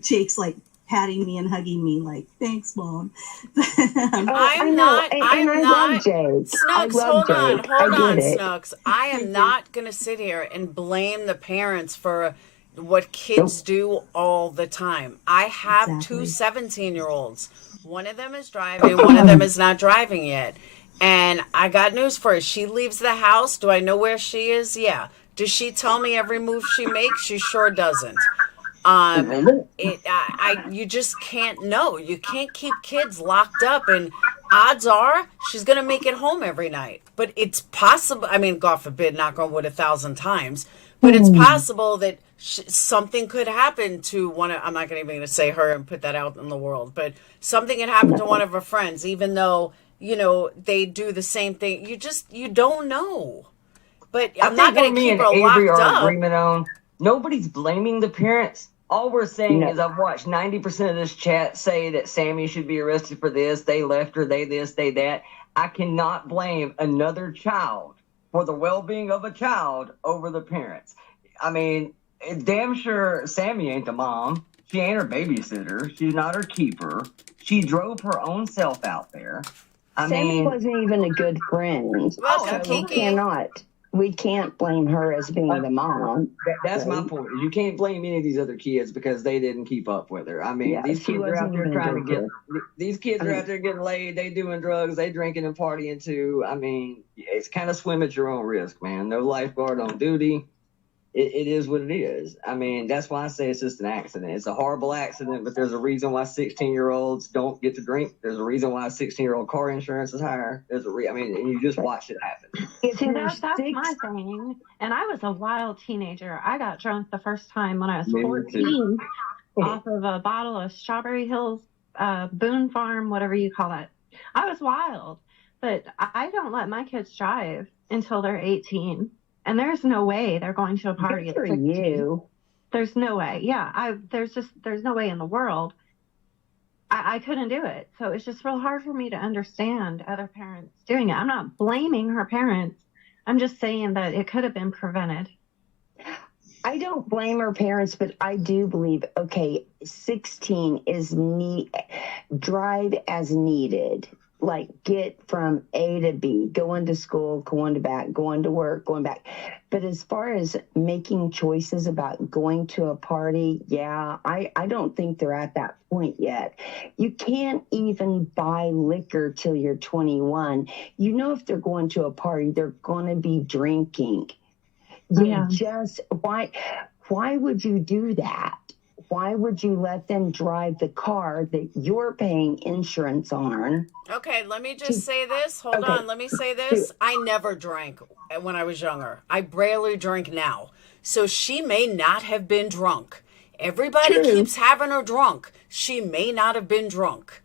Jake's like patting me and hugging me like, thanks, Mom. I'm not. love Jake. Snooks, hold on, Snooks. I am not going to sit here and blame the parents for what kids do all the time. I have two 17-year-olds. One of them is driving, one of them is not driving yet. And I got news for her. She leaves the house. Do I know where she is? Yeah. Does she tell me every move she makes? She sure doesn't. You just can't know. You can't keep kids locked up, and odds are she's going to make it home every night. But it's possible. I mean, God forbid, knock on wood 1,000 times. But it's possible that something could happen to one of, I'm not even going to say her and put that out in the world, but something had happened to one of her friends, even though, they do the same thing. You don't know. But I'm not going to keep her locked up. Agreement on, nobody's blaming the parents. All we're saying is I've watched 90% of this chat say that Sammy should be arrested for this. They left her, they this, they that. I cannot blame another child for the well-being of a child over the parents. I mean, damn sure Sammy ain't the mom. She ain't her babysitter. She's not her keeper. She drove her own self out there. Sammy wasn't even a good friend. We can't blame her as being the mom. That's my point. You can't blame any of these other kids because they didn't keep up with her. I mean, these kids are out there trying to get. These kids are out there getting laid. They doing drugs. They drinking and partying too. I mean, it's kind of swim at your own risk, man. No lifeguard on duty. It is what it is. I mean, that's why I say it's just an accident. It's a horrible accident, but there's a reason why 16-year-olds don't get to drink. There's a reason why 16-year-old car insurance is higher. There's I mean, and you just watch it happen. See, that's my thing. And I was a wild teenager. I got drunk the first time when I was 14 off of a bottle of Strawberry Hills, Boone Farm, whatever you call it. I was wild, but I don't let my kids drive until they're 18. And there's no way they're going to a party at 16. There's no way. Yeah, there's no way in the world. I couldn't do it. So it's just real hard for me to understand other parents doing it. I'm not blaming her parents. I'm just saying that it could have been prevented. I don't blame her parents, but I do believe, 16 is drive as needed. Like get from A to B, going to school, going to back, going to work, going back. But as far as making choices about going to a party, I don't think they're at that point yet. You can't even buy liquor till you're 21. If they're going to a party, they're going to be drinking. Why would you do that? Why would you let them drive the car that you're paying insurance on? Okay, let me just say this. Hold on, let me say this. I never drank when I was younger. I barely drink now. So she may not have been drunk. Everybody keeps having her drunk. She may not have been drunk.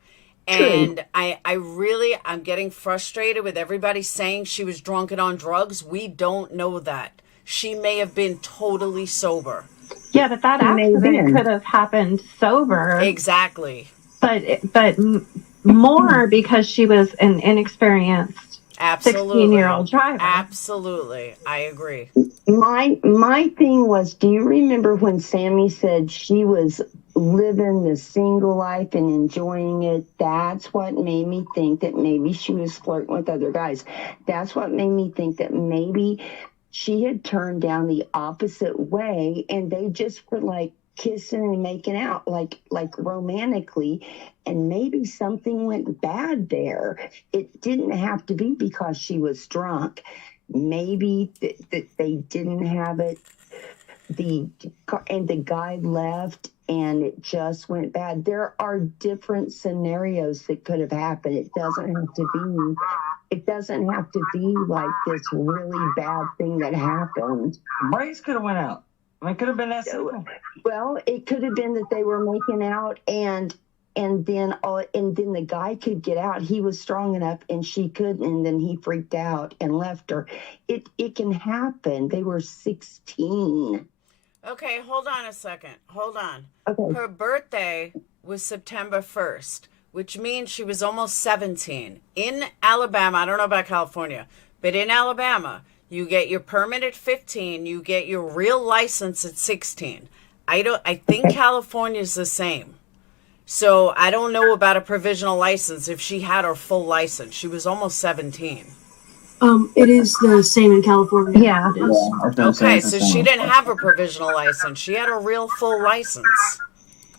And I'm getting frustrated with everybody saying she was drunk and on drugs. We don't know that. She may have been totally sober. Yeah, but that accident could have happened sober. Exactly. But more because she was an inexperienced 16-year-old driver. Absolutely. I agree. My thing was, do you remember when Sammy said she was living the single life and enjoying it? That's what made me think that maybe she was flirting with other guys. That's what made me think that maybe she had turned down the opposite way and they just were like kissing and making out like romantically, and maybe something went bad there. It didn't have to be because she was drunk. Maybe that they didn't have it the guy left and it just went bad. There are different scenarios that could have happened. It doesn't have to be like this really bad thing that happened. Brakes could have went out. I mean, it could have been that simple. Well, it could have been that they were making out and then the guy could get out. He was strong enough and she couldn't, and then he freaked out and left her. It can happen. They were 16. Okay, hold on a second. Hold on. Okay. Her birthday was September 1st, which means she was almost 17. In Alabama, I don't know about California, but in Alabama, you get your permit at 15, you get your real license at 16. I think California's the same. So I don't know about a provisional license if she had her full license. She was almost 17. It is the same in California. Yeah. It is. Okay, so she didn't have a provisional license. She had a real full license.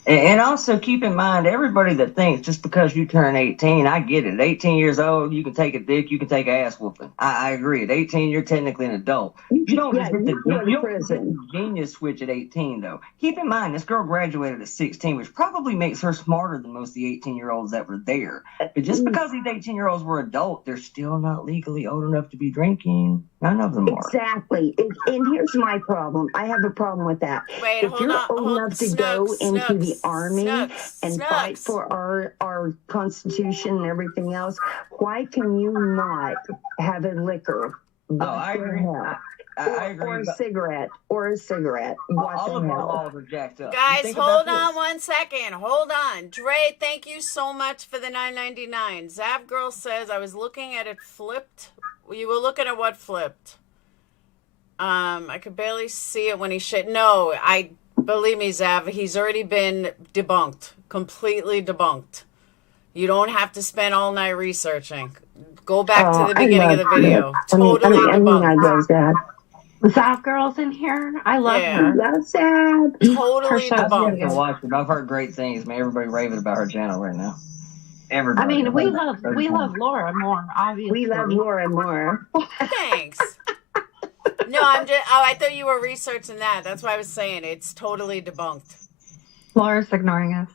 And also keep in mind, everybody that thinks just because you turn 18, I get it. At 18 years old, you can take a dick, you can take ass whooping. I agree. At 18, you're technically an adult. You don't just hit the genius switch at 18, though. Keep in mind, this girl graduated at 16, which probably makes her smarter than most of the 18-year-olds that were there. But just because these 18-year-olds were adult, they're still not legally old enough to be drinking. None of them are. Exactly. And here's my problem. I have a problem with that. Wait, if you're old enough to go into the army and fight for our Constitution and everything else, why can you not have a liquor? I agree. I agree. Or a cigarette. What all the of our hell? laws are jacked up. Guys, hold on 1 second. Hold on. Dre, thank you so much for the $9.99. Zav Girl says, I was looking at it flipped. You were looking at what flipped? I could barely see it when he shit. No, believe me, Zav, he's already been debunked. Completely debunked. You don't have to spend all night researching. Go back to the beginning of the video. Totally debunked. I love that. Zav Girl's in here. I love her. Love Zav. Totally I've debunked. watched it. I've heard great things, man. Everybody raving about her channel right now. I mean, we love Laura more, obviously. We love Laura more. Thanks. No, I thought you were researching that. That's why I was saying it's totally debunked. Laura's ignoring us.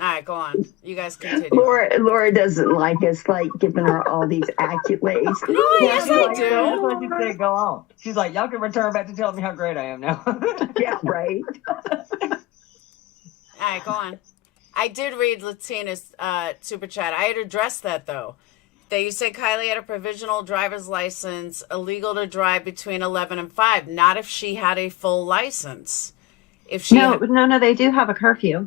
All right, go on. You guys continue. Laura doesn't like us, like giving her all these accolades. No, yes, I That's do. what she said. Go on. She's like, y'all can return back to telling me how great I am now. Yeah, right. All right, go on. I did read Latina's super chat. I had addressed that, though. That you said Kiely had a provisional driver's license, illegal to drive between 11 and 5. Not if she had a full license. If she No, they do have a curfew.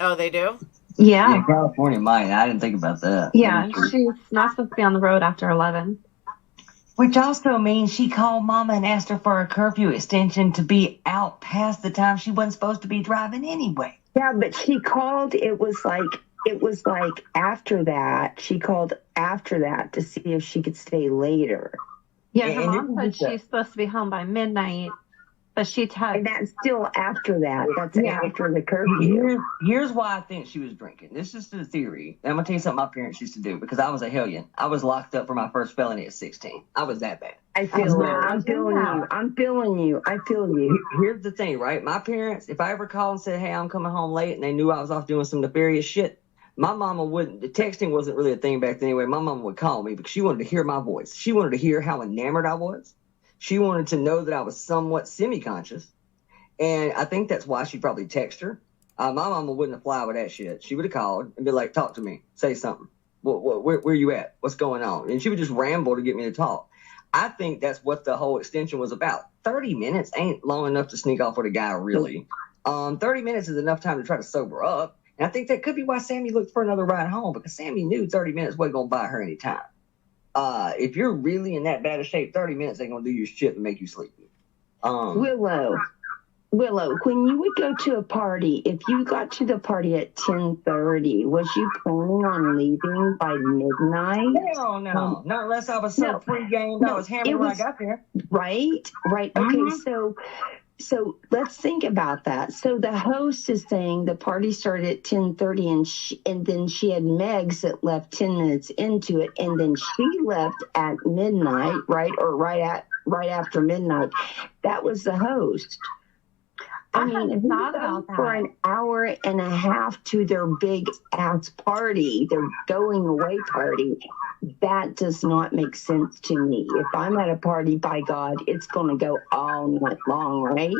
Oh, they do? Yeah. California might. I didn't think about that. Yeah, she's not supposed to be on the road after 11. Which also means she called Mama and asked her for a curfew extension to be out past the time she wasn't supposed to be driving anyway. Yeah, but she called. It was like after that. She called after that to see if she could stay later. Yeah, her mom said she's supposed to be home by midnight, but she texted. And that's still after that. That's after the curfew. Here's why I think she was drinking. This is the theory. I'm going to tell you something my parents used to do because I was a hellion. I was locked up for my first felony at 16. I was that bad. I feel you. I'm feeling you. I'm feeling you. I feel you. Here's the thing, right? My parents, if I ever called and said, hey, I'm coming home late, and they knew I was off doing some nefarious shit, my mama wouldn't, the texting wasn't really a thing back then anyway. My mama would call me because she wanted to hear my voice. She wanted to hear how enamored I was. She wanted to know that I was somewhat semi-conscious. And I think that's why she probably texted her. My mama wouldn't have fly with that shit. She would have called and be like, talk to me. Say something. Where you at? What's going on? And she would just ramble to get me to talk. I think that's what the whole extension was about. 30 minutes ain't long enough to sneak off with a guy, really. 30 minutes is enough time to try to sober up. And I think that could be why Sammy looked for another ride home, because Sammy knew 30 minutes wasn't going to buy her any time. If you're really in that bad of shape, 30 minutes ain't going to do your shit and make you sleepy. Willow, when you would go to a party, if you got to the party at 10:30, was you planning on leaving by midnight? Hell no. Not unless I was so pre-gamed. I was hammered when I got there. Right. Okay, so let's think about that. So the host is saying the party started at 10:30, and then she had Megs that left 10 minutes into it, and then she left at midnight, right, or right after midnight. That was the host. I I mean, hadn't if you thought go about for that. an hour and a half to their big ass party, their going away party, that does not make sense to me. If I'm at a party, by God, it's going to go all night long, right?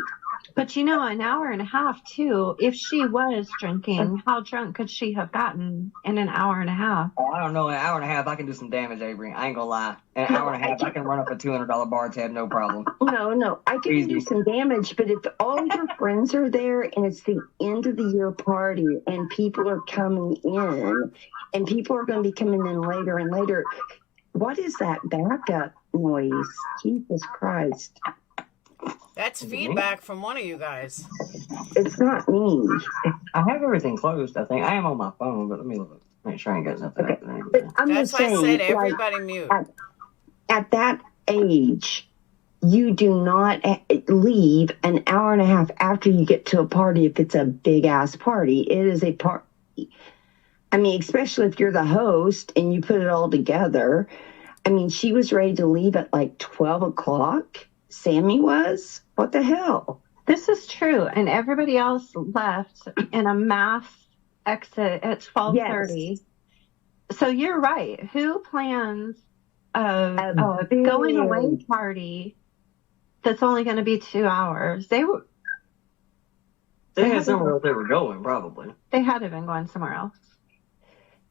But you know, an hour and a half too. If she was drinking, how drunk could she have gotten in an hour and a half? Oh, I don't know. An hour and a half, I can do some damage, Avery. I ain't gonna lie. An hour and a half, I can run up a $200 bar tab, no problem. No, I can Easy. do some damage, but if all your friends are there and it's the end of the year party and people are coming in and people are going to be coming in later and later, what is that backup noise? Jesus Christ. That's feedback from one of you guys. It's not me. I have everything closed, I think. I am on my phone, but let me look. Make sure I ain't got nothing Okay. happening. But I'm That's just why I saying, said like, everybody mute. at that age, you do not leave an hour and a half after you get to a party if it's a big ass party. It is a party. I mean, especially if you're the host and you put it all together. I mean, she was ready to leave at like 12 o'clock. Sammy was. What the hell? This is true, and everybody else left in a mass exit at 12:30. Yes. So you're right. Who plans a big going away party that's only going to be 2 hours? They had somewhere else they were going, probably. They had to have been going somewhere else.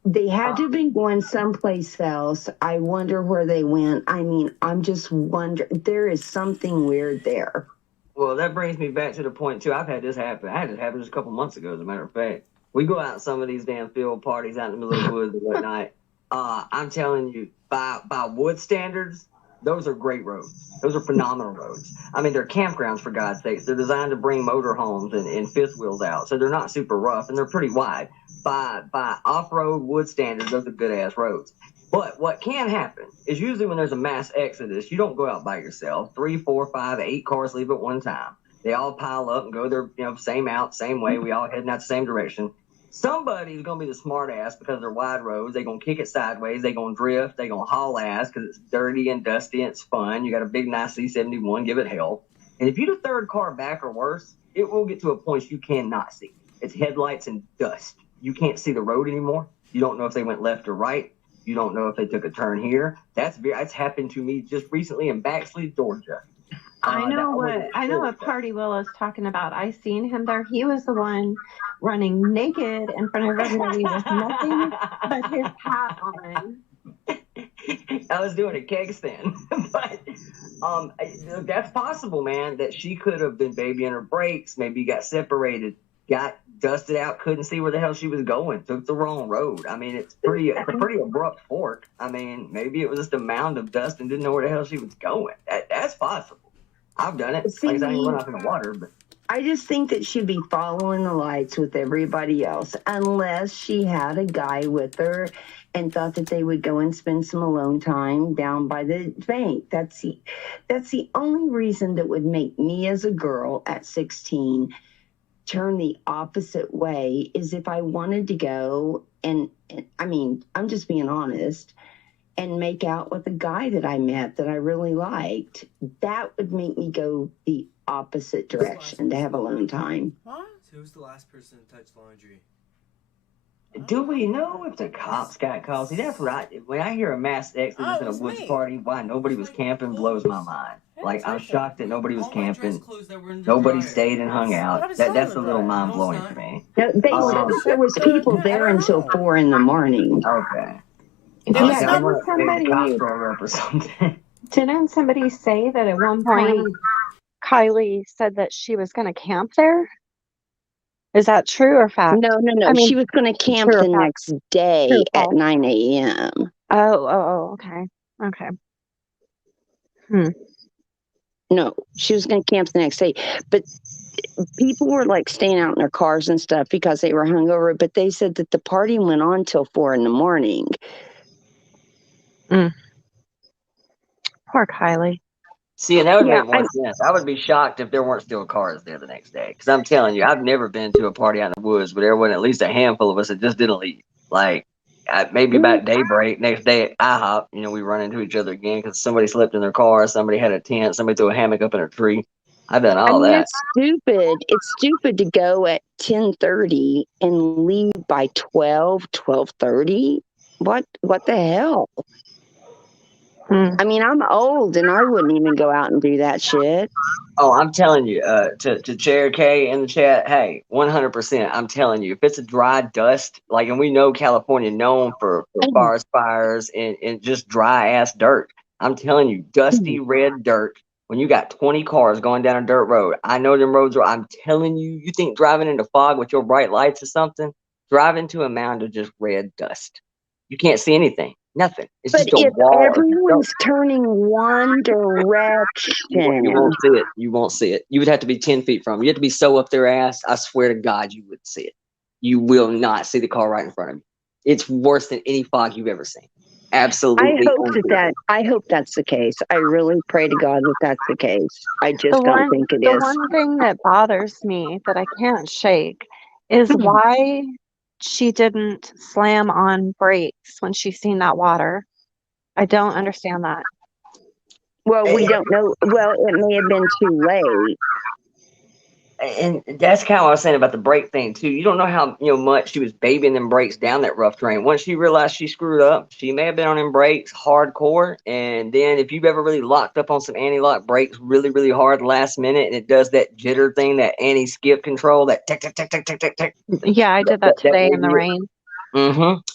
They had to have been going someplace else. I wonder where they went. I mean, I'm just wondering. There is something weird there. Well, that brings me back to the point, too. I've had this happen. I had this happen just a couple months ago, as a matter of fact. We go out some of these damn field parties out in the middle of the woods and whatnot. I'm telling you, by wood standards, those are great roads. Those are phenomenal roads. I mean, they're campgrounds, for God's sakes. They're designed to bring motorhomes and fifth wheels out, so they're not super rough, and they're pretty wide. By off-road wood standards, those are good-ass roads. But what can happen is usually when there's a mass exodus, you don't go out by yourself. 3, 4, 5, 8 cars leave at one time. They all pile up and go their same out, same way. We all heading out the same direction. Somebody's going to be the smart ass because they're wide roads. They're going to kick it sideways. They're going to drift. They're going to haul ass because it's dirty and dusty and it's fun. You got a big, nice C71. Give it hell. And if you're the third car back or worse, it will get to a point you cannot see. It's headlights and dust. You can't see the road anymore. You don't know if they went left or right. You don't know if they took a turn here. That's happened to me just recently in Baxley, Georgia. I know what party Will is talking about. I seen him there. He was the one running naked in front of everybody with nothing but his hat on. I was doing a keg stand, but that's possible, man. That she could have been babying her brakes, maybe got separated, got dusted out, couldn't see where the hell she was going, took the wrong road. I mean, it's a pretty abrupt fork. I mean, maybe it was just a mound of dust and didn't know where the hell she was going. That's possible. I've done it. See, like I didn't run off in the water, but I just think that she'd be following the lights with everybody else, unless she had a guy with her and thought that they would go and spend some alone time down by the bank. That's the only reason that would make me as a girl at 16 turn the opposite way, is if I wanted to go and I mean, I'm just being honest, and make out with a guy that I met that I really liked. That would make me go the opposite direction, to have alone time. What? So who's the last person to touch laundry? do we know if the cops got called? See, that's what when I hear a mass exodus in a woods party, why nobody was camping blows my mind. Like, I'm shocked that nobody was camping. Nobody stayed and hung out. That's a little mind blowing to me. They said that there was people there until 4 in the morning. Okay. Didn't somebody say that at one point Kiely said that she was going to camp there? Is that true or fact? No. I mean, she was going to camp the next day at 9 a.m. Oh, okay. No, she was going to camp the next day. But people were like staying out in their cars and stuff because they were hungover. But they said that the party went on till 4 in the morning. Poor Kiely. See, and that would make more sense. I would be shocked if there weren't still cars there the next day. Because I'm telling you, I've never been to a party out in the woods where there wasn't at least a handful of us that just didn't leave. Like, maybe about daybreak, next day at IHOP, we run into each other again because somebody slept in their car, somebody had a tent, somebody threw a hammock up in a tree. I've done I all mean, that. it's stupid. It's stupid to go at 10:30 and leave by 12:30. What the hell? Hmm. I mean, I'm old and I wouldn't even go out and do that shit. Oh, I'm telling you, to Chair K in the chat, hey, 100%. I'm telling you, if it's a dry dust, like, and we know California known for forest fires and just dry ass dirt. I'm telling you, dusty red dirt. When you got 20 cars going down a dirt road, I know them roads are. I'm telling you, you think driving into fog with your bright lights or something, drive into a mound of just red dust. You can't see anything, nothing. It's But just a if wall of dirt. everyone's turning one You direction, won't see it. You won't see it. You would have to be 10 feet from. You have to be so up their ass. I swear to God, you wouldn't see it. You will not see the car right in front of you. It's worse than any fog you've ever seen. Absolutely unseeable. I hope that's the case. I really pray to God that that's the case. I just don't think it The is. one thing that bothers me that I can't shake is why she didn't slam on brakes when she seen that water. I don't understand that. Well, we don't know. Well, it may have been too late. And that's kind of what I was saying about the brake thing too. You don't know how much she was babying them brakes down that rough terrain. Once she realized she screwed up, she may have been on them brakes hardcore. And then if you've ever really locked up on some anti-lock brakes really, really hard last minute, and it does that jitter thing, that anti-skip control, that tick tick tick tick tick tick tick. Yeah, I did that today in the rain.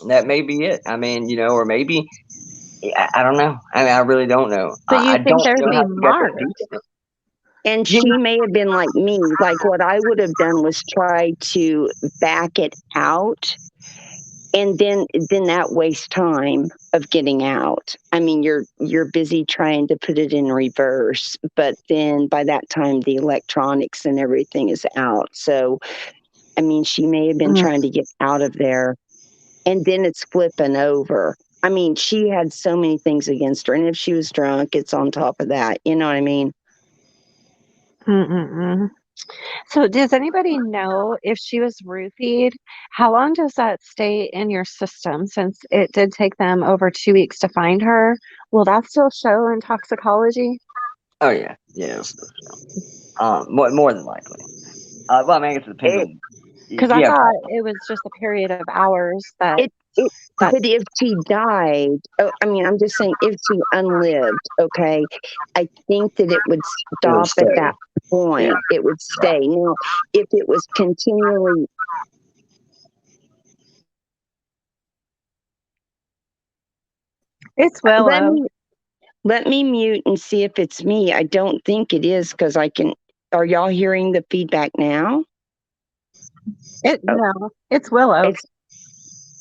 That may be it. I mean, or maybe I don't know. I mean, I really don't know. But you I think don't there'd know be how she got that marks? detail. And Yeah. she may have been like me. Like what I would have done was try to back it out, and then that wastes time of getting out. I mean, you're busy trying to put it in reverse, but then by that time the electronics and everything is out. So, I mean, she may have been trying to get out of there, and then it's flipping over. I mean, she had so many things against her, and if she was drunk, it's on top of that. You know what I mean? So does anybody know if she was roofied? How long does that stay in your system? Since it did take them over 2 weeks to find her, will that still show in toxicology? Oh yeah, yeah. More than likely. Well, I mean, I guess it depends on. Because I Yeah, thought it was just a period of hours that But if she died, I mean, I'm just saying, if she unlived, okay, I think that it would it would stop stay. at that point. Yeah. It would stay. Now, if it was continually. It's Willow. Let me mute and see if it's me. I don't think it is because I can. Are y'all hearing the feedback now? No, it's Willow.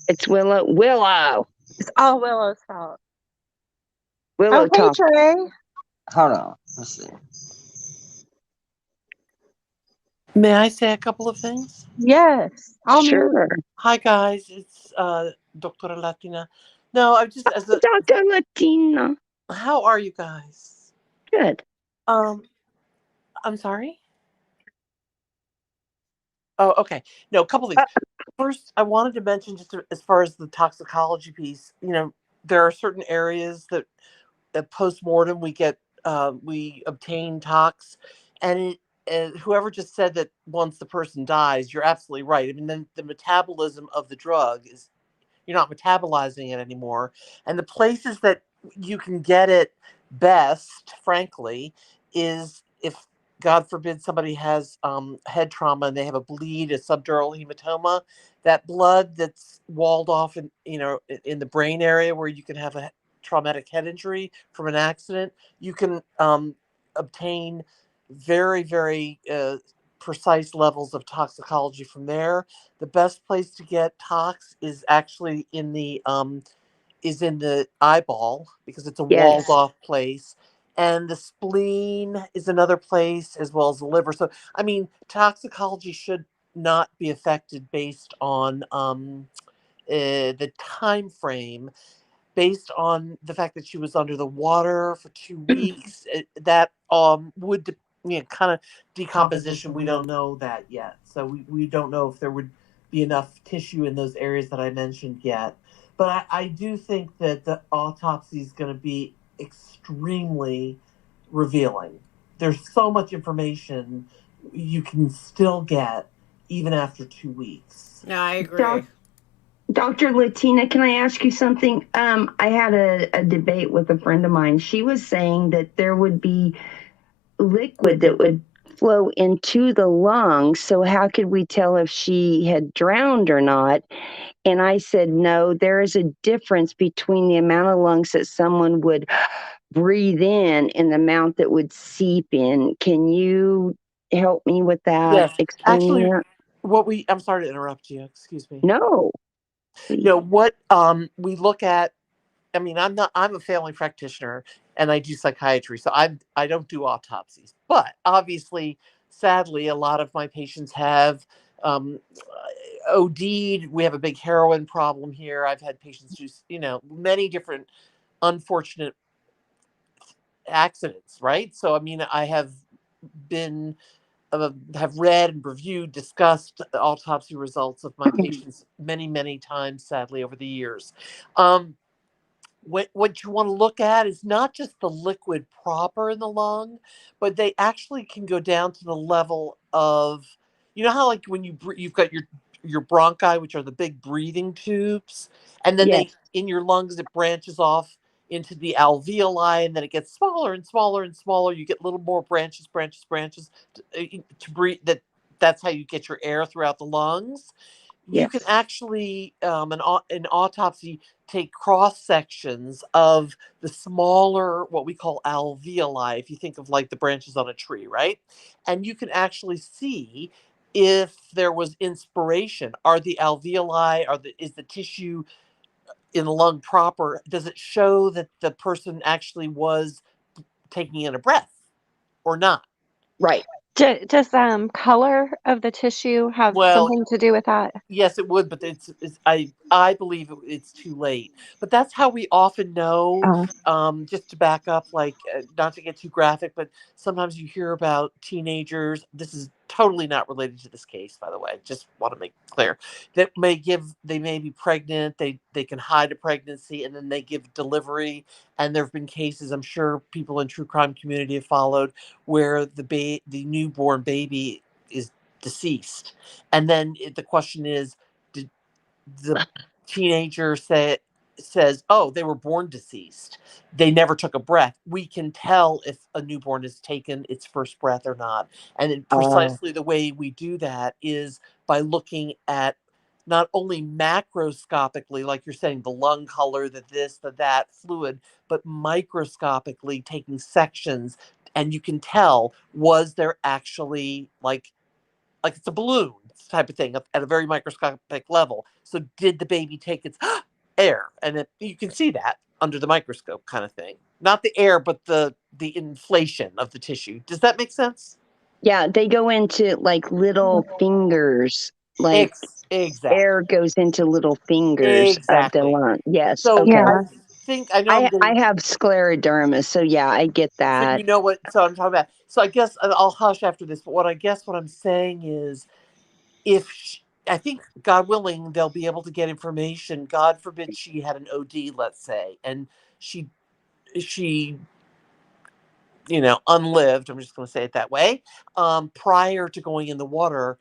It's Willow. Willow. It's all Willow's fault. Willow Hey, talk. Trey. Hold on. Let's see. May I say a couple of things? Yes. Sure. Hi, guys. It's Dr. Latina. No, I'm just as a Dr. Latina. How are you guys? Good. I'm sorry? Oh, okay. No, a couple things. First, I wanted to mention just as far as the toxicology piece, there are certain areas that at post-mortem we obtain tox, and whoever just said that once the person dies, you're absolutely right. I mean, then the metabolism of the drug is, you're not metabolizing it anymore, and the places that you can get it best, frankly, is if, God forbid, somebody has head trauma and they have a bleed, a subdural hematoma, that blood that's walled off in the brain area where you can have a traumatic head injury from an accident, you can obtain very, very precise levels of toxicology from there. The best place to get tox is actually in the eyeball, because it's a walled off place. And the spleen is another place, as well as the liver. So, I mean, toxicology should not be affected based on the time frame, based on the fact that she was under the water for 2 weeks. That would, kind of decomposition. We don't know that yet. So we don't know if there would be enough tissue in those areas that I mentioned yet. But I do think that the autopsy is going to be extremely revealing. there's so much information you can still get even after 2 weeks. No, I agree. Dr. Latina, can I ask you something? I had a debate with a friend of mine. She was saying that there would be liquid that would flow into the lungs. So how could we tell if she had drowned or not? And I said, no, there is a difference between the amount of lungs that someone would breathe in and the amount that would seep in. Can you help me with that? Yes. Explain Actually, that? I'm sorry to interrupt you. Excuse me. No. What we look at, I mean, I'm a family practitioner and I do psychiatry, so I don't do autopsies. But obviously, sadly, a lot of my patients have OD'd. We have a big heroin problem here. I've had patients do, many different unfortunate accidents, right? So, I mean, I have been have read and reviewed, discussed the autopsy results of my patients many, many times, sadly, over the years. What you want to look at is not just the liquid proper in the lung, but they actually can go down to the level of, how like when you've got your bronchi, which are the big breathing tubes, and then in your lungs it branches off into the alveoli, and then it gets smaller and smaller and smaller. You get little more branches to breathe. That's how you get your air throughout the lungs. You can actually, an autopsy, take cross sections of the smaller, what we call alveoli, if you think of like the branches on a tree, right? And you can actually see if there was inspiration. Are the alveoli, is the tissue in the lung proper? Does it show that the person actually was taking in a breath or not? Right. Does color of the tissue have something to do with that? Yes, it would, but I believe it's too late. But that's how we often know. Just to back up, like not to get too graphic, but sometimes you hear about teenagers. This is totally not related to this case, by the way. Just want to make clear that they may be pregnant. They can hide a pregnancy and then they give delivery. And there have been cases, I'm sure people in true crime community have followed, where the newborn baby is deceased. And then the question is, did the teenager says, oh, they were born deceased. They never took a breath. We can tell if a newborn has taken its first breath or not. And then precisely the way we do that is by looking at not only macroscopically, like you're saying, the lung color, that fluid, but microscopically taking sections. And you can tell, was there actually like it's a balloon type of thing at a very microscopic level. So did the baby take its air? And you can see that under the microscope kind of thing. Not the air, but the inflation of the tissue. Does that make sense? Yeah, they go into like little fingers, like exactly. Air goes into little fingers of the lung. Yes. So okay. I have scleroderma, so yeah, I get that. So you know what? So I'm talking about. So I guess I'll hush after this. But what I'm saying is, I think, God willing, they'll be able to get information. God forbid she had an OD, let's say, and she unlived. I'm just going to say it that way. Prior to going in the water,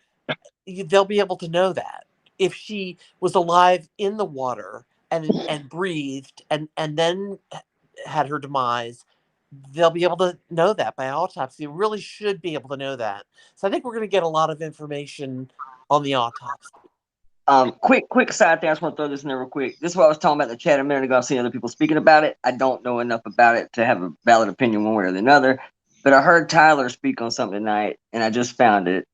they'll be able to know that if she was alive in the water and breathed and then had her demise, they'll be able to know that by autopsy. They really should be able to know that. So I think we're going to get a lot of information on the autopsy. Quick side thing. I just want to throw this in there real quick. This is what I was talking about in the chat a minute ago. I've seen other people speaking about it. I don't know enough about it to have a valid opinion one way or the other. But I heard Tyler speak on something tonight, and I just found it.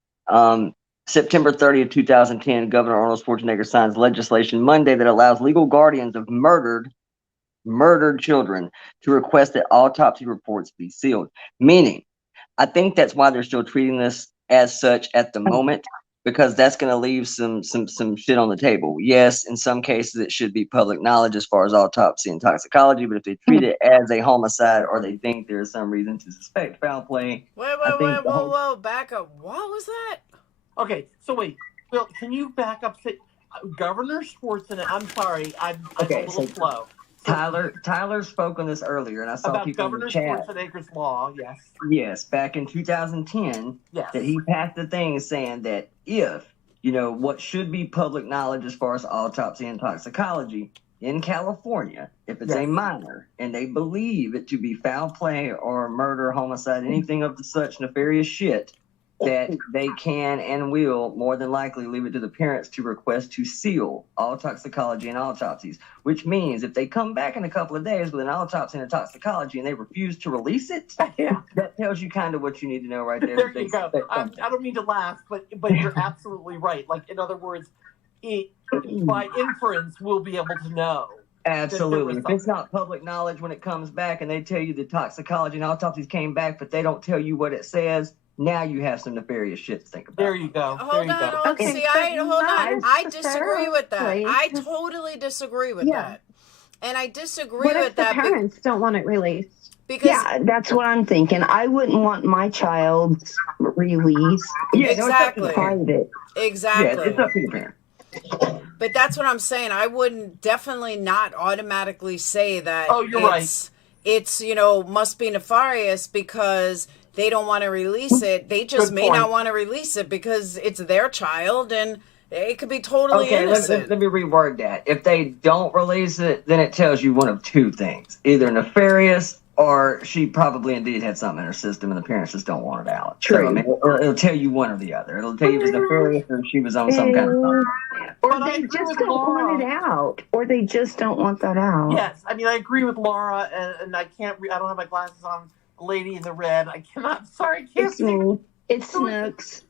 September 30th, 2010, Governor Arnold Schwarzenegger signs legislation Monday that allows legal guardians of murdered children to request that autopsy reports be sealed. Meaning, I think that's why they're still treating this as such at the moment, because that's going to leave some shit on the table. Yes, in some cases it should be public knowledge as far as autopsy and toxicology, but if they treat it as a homicide or they think there's some reason to suspect foul play, Whoa, back up. What was that? Okay, so wait, Bill, can you back up? Governor Schwarzenegger, I'm sorry, I'm a little slow. Tyler spoke on this earlier, and I saw About people in the Governor chat. Schwarzenegger's law, yes. Yes, back in 2010, Yes. that he passed a thing saying that if, what should be public knowledge as far as autopsy and toxicology in California, if it's a minor and they believe it to be foul play or murder, homicide, anything of the such nefarious shit, that they can and will more than likely leave it to the parents to request to seal all toxicology and autopsies, which means if they come back in a couple of days with an autopsy and a toxicology and they refuse to release it, that tells you kind of what you need to know right there. There you go. I don't mean to laugh, but you're absolutely right. Like, in other words, by inference, we'll be able to know. Absolutely. If it's not public knowledge when it comes back and they tell you the toxicology and autopsies came back, but they don't tell you what it says, now you have some nefarious shit to think about. There you go. Hold on. Okay, See, I disagree with that. necessarily. I totally disagree with that. And I disagree What with if the that parents don't want it released? because Yeah, that's what I'm thinking. I wouldn't want my child's release exactly. private. Exactly. Yeah, it's up to the parent. But that's what I'm saying. I wouldn't definitely not automatically say that it's must be nefarious because they don't want to release it. They just may not want to release it because it's their child and it could be totally innocent. Let me reword that. If they don't release it, then it tells you one of two things. Either nefarious or she probably indeed had something in her system and the parents just don't want it out. True. So, I mean, it'll tell you one or the other. It'll tell you if it's nefarious or she was on some kind of something. Or they just don't want it out. Or they just don't want that out. Yes, I mean, I agree with Laura, and I can't I don't have my glasses on. Lady in the red. I cannot. Sorry, I can't It's me. It's Snooks.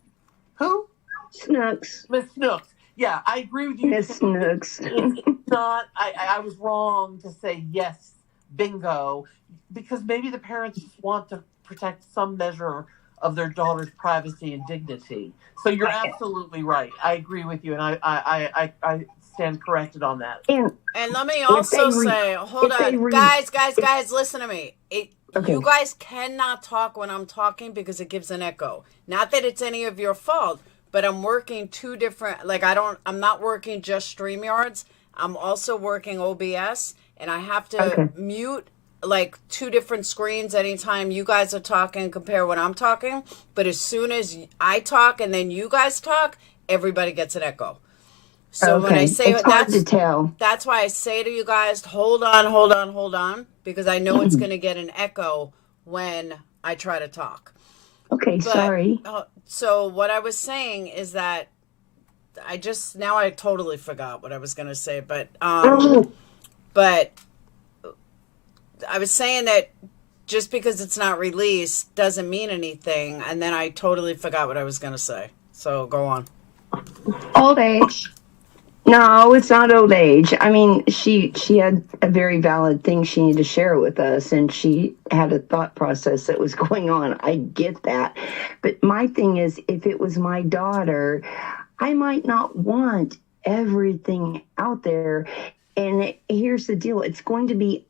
Who? Snooks. Miss Snooks. Yeah, I agree with you. Miss Snooks. It's not. I was wrong to say yes, bingo, because maybe the parents just want to protect some measure of their daughter's privacy and dignity. So you're absolutely right. I agree with you, and I stand corrected on that. And let me also say, hold on, guys, listen to me. You guys cannot talk when I'm talking because it gives an echo. Not that it's any of your fault, but I'm working two different, I'm not working just StreamYards. I'm also working OBS, and I have to mute like two different screens anytime you guys are talking compare when I'm talking. But as soon as I talk and then you guys talk, everybody gets an echo. So when I say it's hard to tell. That's why I say to you guys, hold on, because I know it's going to get an echo when I try to talk. Okay, sorry. So what I was saying is that I totally forgot what I was going to say, but I was saying that just because it's not released doesn't mean anything, and then I totally forgot what I was going to say. So go on. Old age. No, it's not old age. I mean, she had a very valid thing she needed to share with us, and she had a thought process that was going on. I get that. But my thing is, if it was my daughter, I might not want everything out there. And here's the deal. It's going to be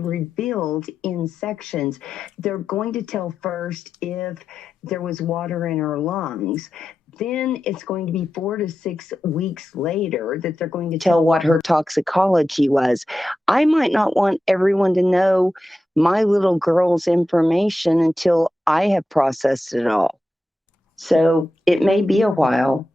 revealed in sections. They're going to tell first if there was water in her lungs. Then it's going to be 4 to 6 weeks later that they're going to tell what her toxicology was. I might not want everyone to know my little girl's information until I have processed it all. So it may be a while.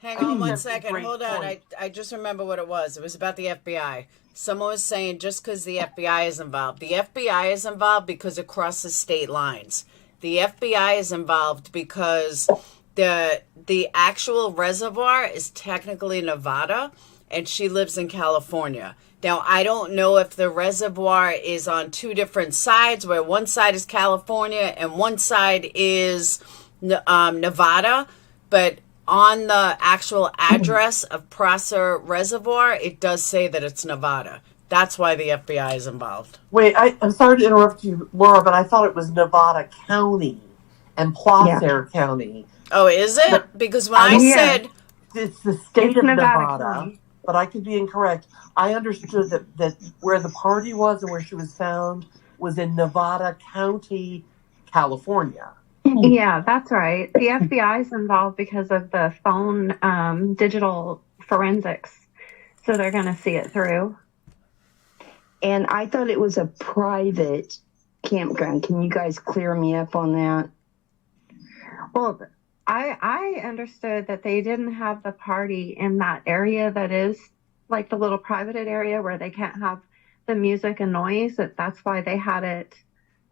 Hang on 1 second. Hold on. I just remember what it was. It was about the FBI. Someone was saying just because the FBI is involved. The FBI is involved because it crosses state lines. The FBI is involved because the actual reservoir is technically Nevada, and she lives in California. Now, I don't know if the reservoir is on two different sides, where one side is California and one side is Nevada, but on the actual address of Prosser Reservoir, it does say that it's Nevada. That's why the FBI is involved. Wait, I'm sorry to interrupt you, Laura, but I thought it was Nevada County and Placer County. Oh, is it? Because when I said... It's the state of Nevada, but I could be incorrect. I understood that where the party was and where she was found was in Nevada County, California. Yeah, that's right. The FBI is involved because of the phone digital forensics. so they're going to see it through. And I thought it was a private campground. Can you guys clear me up on that? Well, I understood that they didn't have the party in that area that is like the little privated area where they can't have the music and noise. That's why they had it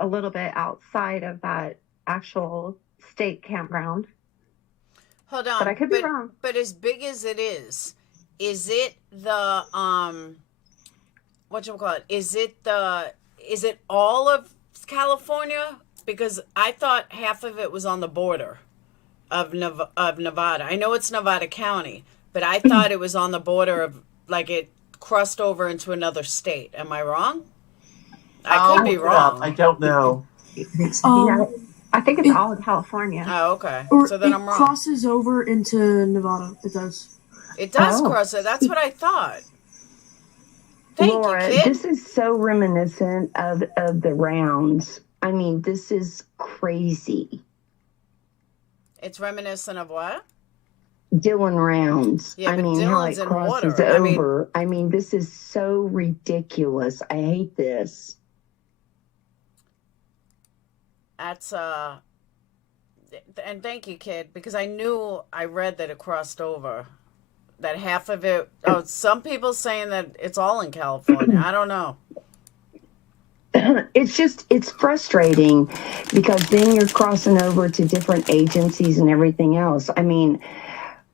a little bit outside of that actual state campground. Hold on. But I could be wrong. But as big as it is it the whatchamacallit? Is it all of California? Because I thought half of it was on the border of Nevada. I know it's Nevada County, but I thought it was on the border of, like, it crossed over into another state. Am I wrong? I could be wrong. I don't know. Yeah, I think it's all in California. Oh, okay. Or So then it I'm wrong. crosses over into Nevada. It does. It does cross it. That's what I thought. Thank Laura, you, kid. this is so reminiscent of the rounds. I mean, this is crazy. It's reminiscent of what? Dylan Rounds. Yeah, I but mean, Dylan's how it in crosses water. over. I mean, this is so ridiculous. I hate this. That's and thank you, kid, because I read that it crossed over. That half of it. Oh, some people saying that it's all in California. I don't know. It's frustrating because then you're crossing over to different agencies and everything else. I mean,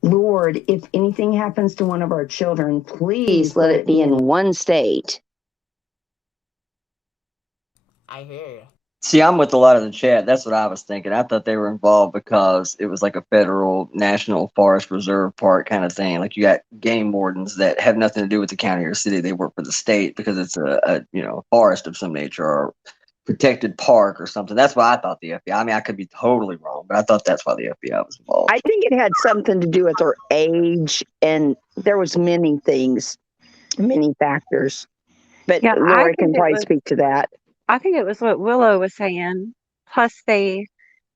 Lord, if anything happens to one of our children, please let it be in one state. I hear you. See, I'm with a lot of the chat. That's what I was thinking. I thought they were involved because it was like a federal national forest reserve park kind of thing. Like, you got game wardens that have nothing to do with the county or city. They work for the state because it's a forest of some nature or protected park or something. That's why I thought the FBI. I mean, I could be totally wrong, but I thought that's why the FBI was involved. I think it had something to do with her age, and there was many things, many factors. But Yeah, Laura can probably speak to that. I think it was what Willow was saying. Plus, law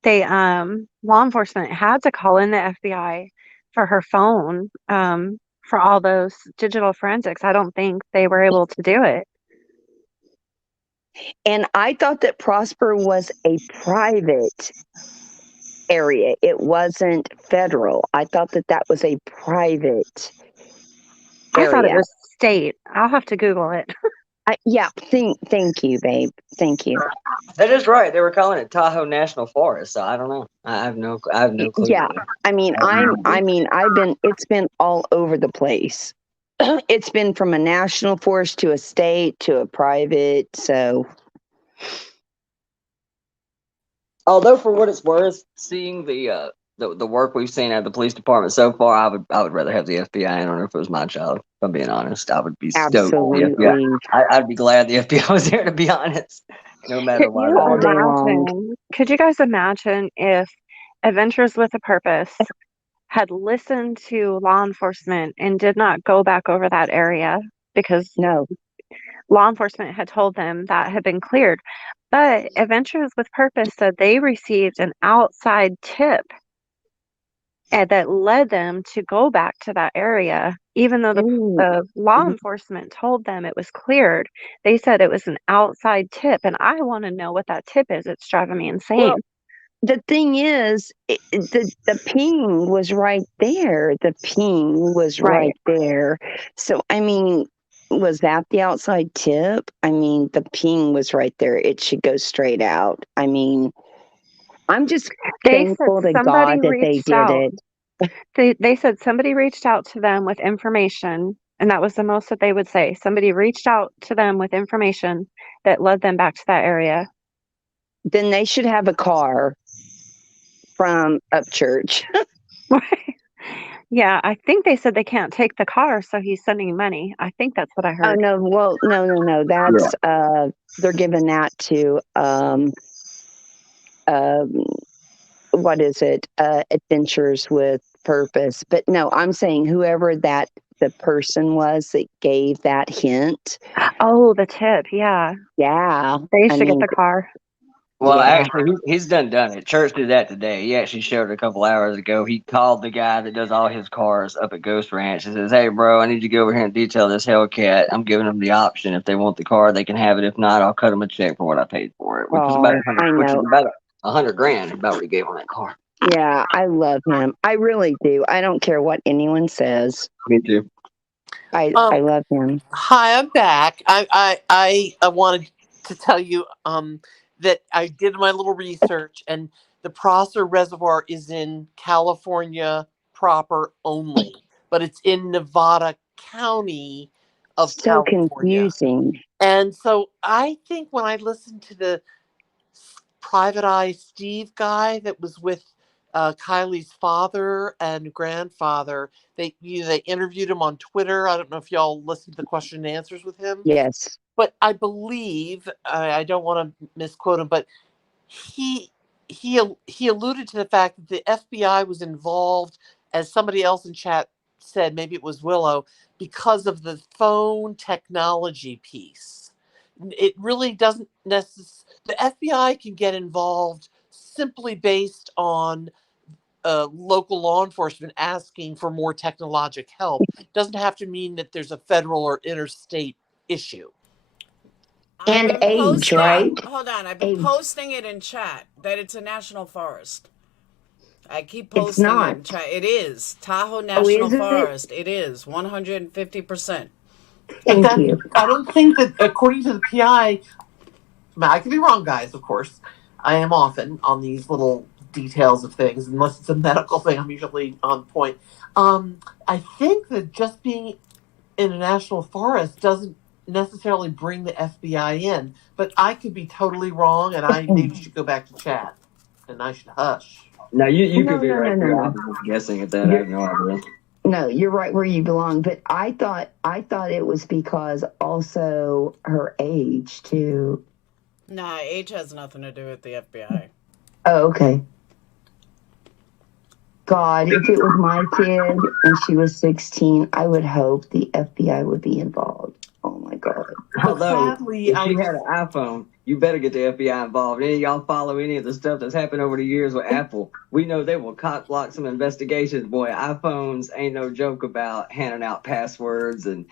enforcement had to call in the FBI for her phone, for all those digital forensics. I don't think they were able to do it. And I thought that Prosper was a private area. It wasn't federal. I thought that was a private area. I thought it was state. I'll have to Google it. Thank you, babe. Thank you. That is right. They were calling it Tahoe National Forest. So I don't know. I have no clue. Yeah, I mean, it's been all over the place. It's been from a national forest to a state to a private. So, although for what it's worth, seeing the work we've seen at the police department so far, I would rather have the FBI. I don't know if it was my child. If I'm being honest, I would be stoked. Absolutely. I'd be glad the FBI was there. To be honest, no matter what. all day long. Could you guys imagine if Adventures with a Purpose had listened to law enforcement and did not go back over that area because law enforcement had told them that had been cleared? But Adventures with Purpose said they received an outside tip and that led them to go back to that area, even though the law enforcement told them it was cleared. They said it was an outside tip, and I want to know what that tip is. It's driving me insane. Well, the thing is, the ping was right there. The ping was right there. So, I mean, was that the outside tip? I mean, the ping was right there. It should go straight out. I mean, I'm just thankful to God that they did it. They said somebody reached out to them with information, and that was the most that they would say. Somebody reached out to them with information that led them back to that area. Then they should have a car from Upchurch. Yeah, I think they said they can't take the car, so he's sending money. I think that's what I heard. Oh, no. Well, no. That's, they're giving that to, what is it? Adventures with Purpose. But no, I'm saying whoever the person was that gave that hint. Oh, the tip. Yeah. Yeah. They should get the car. Well, Yeah. actually, he's done it. Church did that today. He actually showed it a couple hours ago. He called the guy that does all his cars up at Ghost Ranch and says, "Hey, bro, I need you to go over here and detail this Hellcat. I'm giving them the option. If they want the car, they can have it. If not, I'll cut them a check for what I paid for it, which is about I which is know. about $100,000 about what he gave on that car." Yeah, I love him. I really do. I don't care what anyone says. Me too. I love him. Hi, I'm back. I wanted to tell you that I did my little research, and the Prosser Reservoir is in California proper only, but it's in Nevada County of So California. confusing. And so I think when I listened to the Private Eye Steve guy that was with Kiely's father and grandfather, they interviewed him on Twitter. I don't know if y'all listened to the question and answers with him. Yes. But I believe, I don't want to misquote him, but he alluded to the fact that the FBI was involved, as somebody else in chat said, maybe it was Willow, because of the phone technology piece. It really doesn't necessarily. The FBI can get involved simply based on local law enforcement asking for more technologic help. It doesn't have to mean that there's a federal or interstate issue. And age, right? Hold on. I've been posting it in chat that it's a national forest. I keep It's posting it not. in chat. It is. Tahoe National isn't it? Forest. It is. 150%. Thank you. I don't think that, according to the PI, I could be wrong, guys, of course. I am often on these little details of things. Unless it's a medical thing, I'm usually on point. I think that just being in a national forest doesn't necessarily bring the FBI in. But I could be totally wrong, and I maybe should go back to chat. And I should hush. No, you could be No, right. no. I was just guessing at that. I have no idea. No, you're right where you belong. But I thought it was because also her age too. Nah, age has nothing to do with the FBI. Oh, okay. God, if it was my kid and she was 16, I would hope the FBI would be involved. Oh my God. Although, sadly, if she had an iPhone, you better get the FBI involved. Any of y'all follow any of the stuff that's happened over the years with Apple? We know they will cock block some investigations. Boy, iPhones ain't no joke about handing out passwords and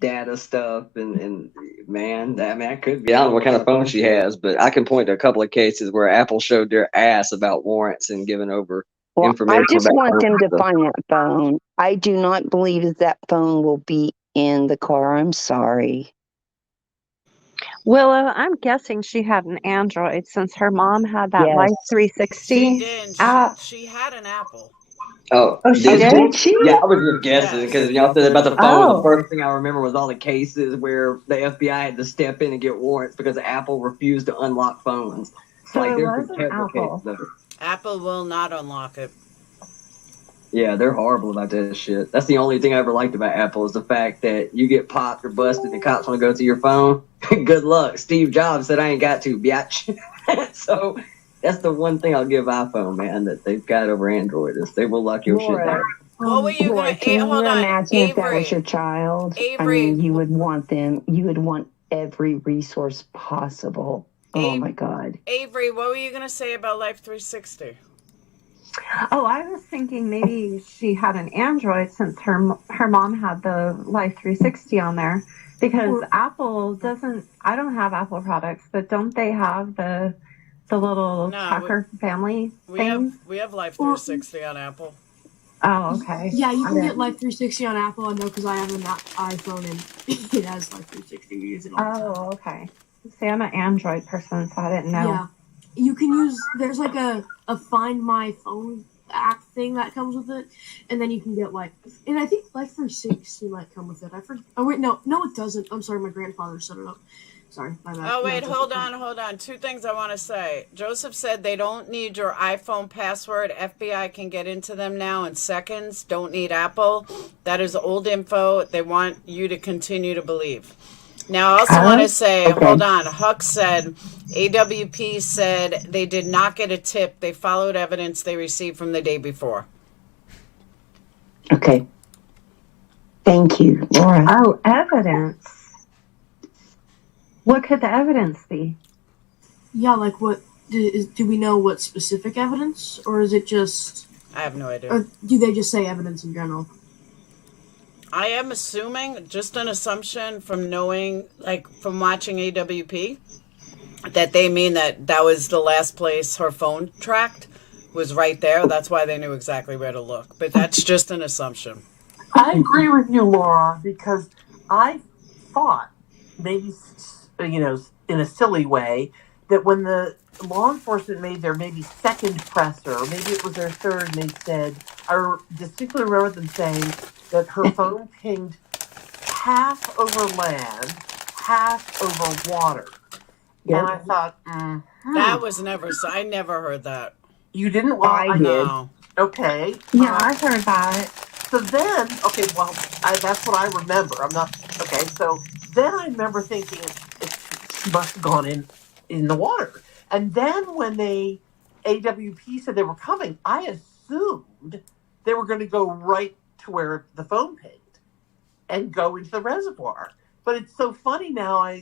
data stuff. And man, that could be. I don't know what kind of phone she has, but I can point to a couple of cases where Apple showed their ass about warrants and giving over information. I just about want them to stuff. find that phone. I do not believe that phone will be in the car. I'm sorry. Willow, I'm guessing she had an Android since her mom had that Yes. Life 360 She didn't. app. She had an Apple. Oh, Oh, she did? Did she? Yeah, I was just guessing Yes. because y'all said about the phone. Oh. The first thing I remember was all the cases where the FBI had to step in and get warrants because Apple refused to unlock phones. So it there's was some an terrible Apple. cases of it. Apple will not unlock it. Yeah, they're horrible about that shit. That's the only thing I ever liked about Apple is the fact that you get popped or busted and cops want to go through your phone. Good luck. Steve Jobs said I ain't got to, biatch. So that's the one thing I'll give iPhone, man, that they've got over Android is they will lock your shit down. What were you Laura, gonna? can you Hold on, imagine if that was Avery. your child? Avery. I mean, you would want them. You would want every resource possible. Oh my God. Avery, what were you gonna say about Life 360? Oh, I was thinking maybe she had an Android since her mom had the Life 360 on there, because Apple doesn't. I don't have Apple products, but don't they have the little tracker family thing? We have Life 360 on Apple. Oh, okay. Yeah, you can get Life 360 on Apple. I know because I have an iPhone and it has Life 360. We use it all the time. Oh, okay. See, I'm an Android person, so I didn't know. Yeah, you can use. There's like a Find My Phone app thing that comes with it, and then you can get and I think Life 360 might come with it. Oh wait, no, it doesn't. I'm sorry, my grandfather set it up. Sorry, my bad. Oh wait, hold on. Two things I want to say. Joseph said they don't need your iPhone password. FBI can get into them now in seconds. Don't need Apple. That is old info. They want you to continue to believe. Now, I also want to say, hold on. Huck said, AWP said they did not get a tip. They followed evidence they received from the day before. Okay. Thank you, Laura. Oh, evidence. What could the evidence be? Yeah, like what do we know what specific evidence, or is it just? I have no idea. Or do they just say evidence in general? I am assuming, just an assumption from knowing, like, from watching AWP, that they mean that was the last place her phone tracked, was right there. That's why they knew exactly where to look. But that's just an assumption. I agree with you, Laura, because I thought, maybe, in a silly way, that when the law enforcement made their maybe second presser, or maybe it was their third, and they said, I distinctly remember them saying that her phone pinged half over land, half over water. Yep. And I thought, that was never, I never heard that. You didn't? Well, I did. No. Okay. Yeah, I heard that. So then, okay, well, that's what I remember. I'm not, okay, so then I remember thinking she must have gone in the water. And then when AWP said they were coming, I assumed they were going to go right to where the phone pinged and go into the reservoir. But it's so funny now,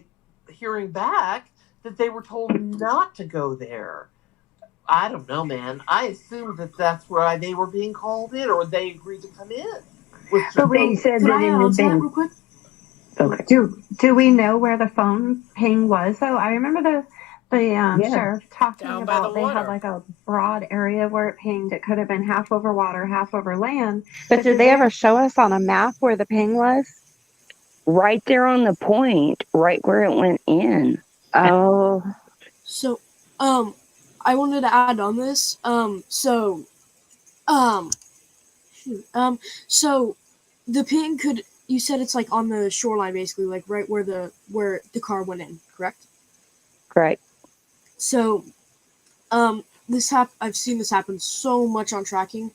hearing back, that they were told not to go there. I don't know, man. I assumed that's where they were being called in, or they agreed to come in. But they said that it had been. Real quick? Okay. Do we know where the phone ping was, though? I remember the sheriff talking down by about the they water. had like a broad area where it pinged. It could have been half over water, half over land. But did they ever show us on a map where the ping was? Right there on the point, right where it went in. Oh. So, I wanted to add on this. So the ping could. You said it's like on the shoreline, basically, like right where the car went in. Correct. Right. So, I've seen this happen so much on tracking,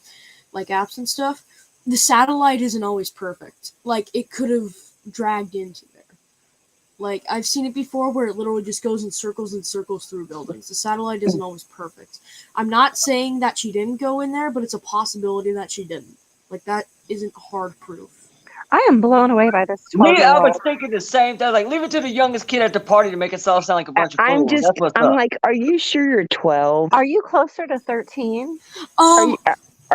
like apps and stuff. The satellite isn't always perfect. Like, it could have dragged into there. Like, I've seen it before where it literally just goes in circles and circles through buildings. The satellite isn't always perfect. I'm not saying that she didn't go in there, but it's a possibility that she didn't. Like, that isn't hard proof. I am blown away by this 12-year-old. I was thinking the same thing. Like, leave it to the youngest kid at the party to make it all sound like a bunch of fools. That's what's I'm up. like, are you sure you're 12? Are you closer to 13? Are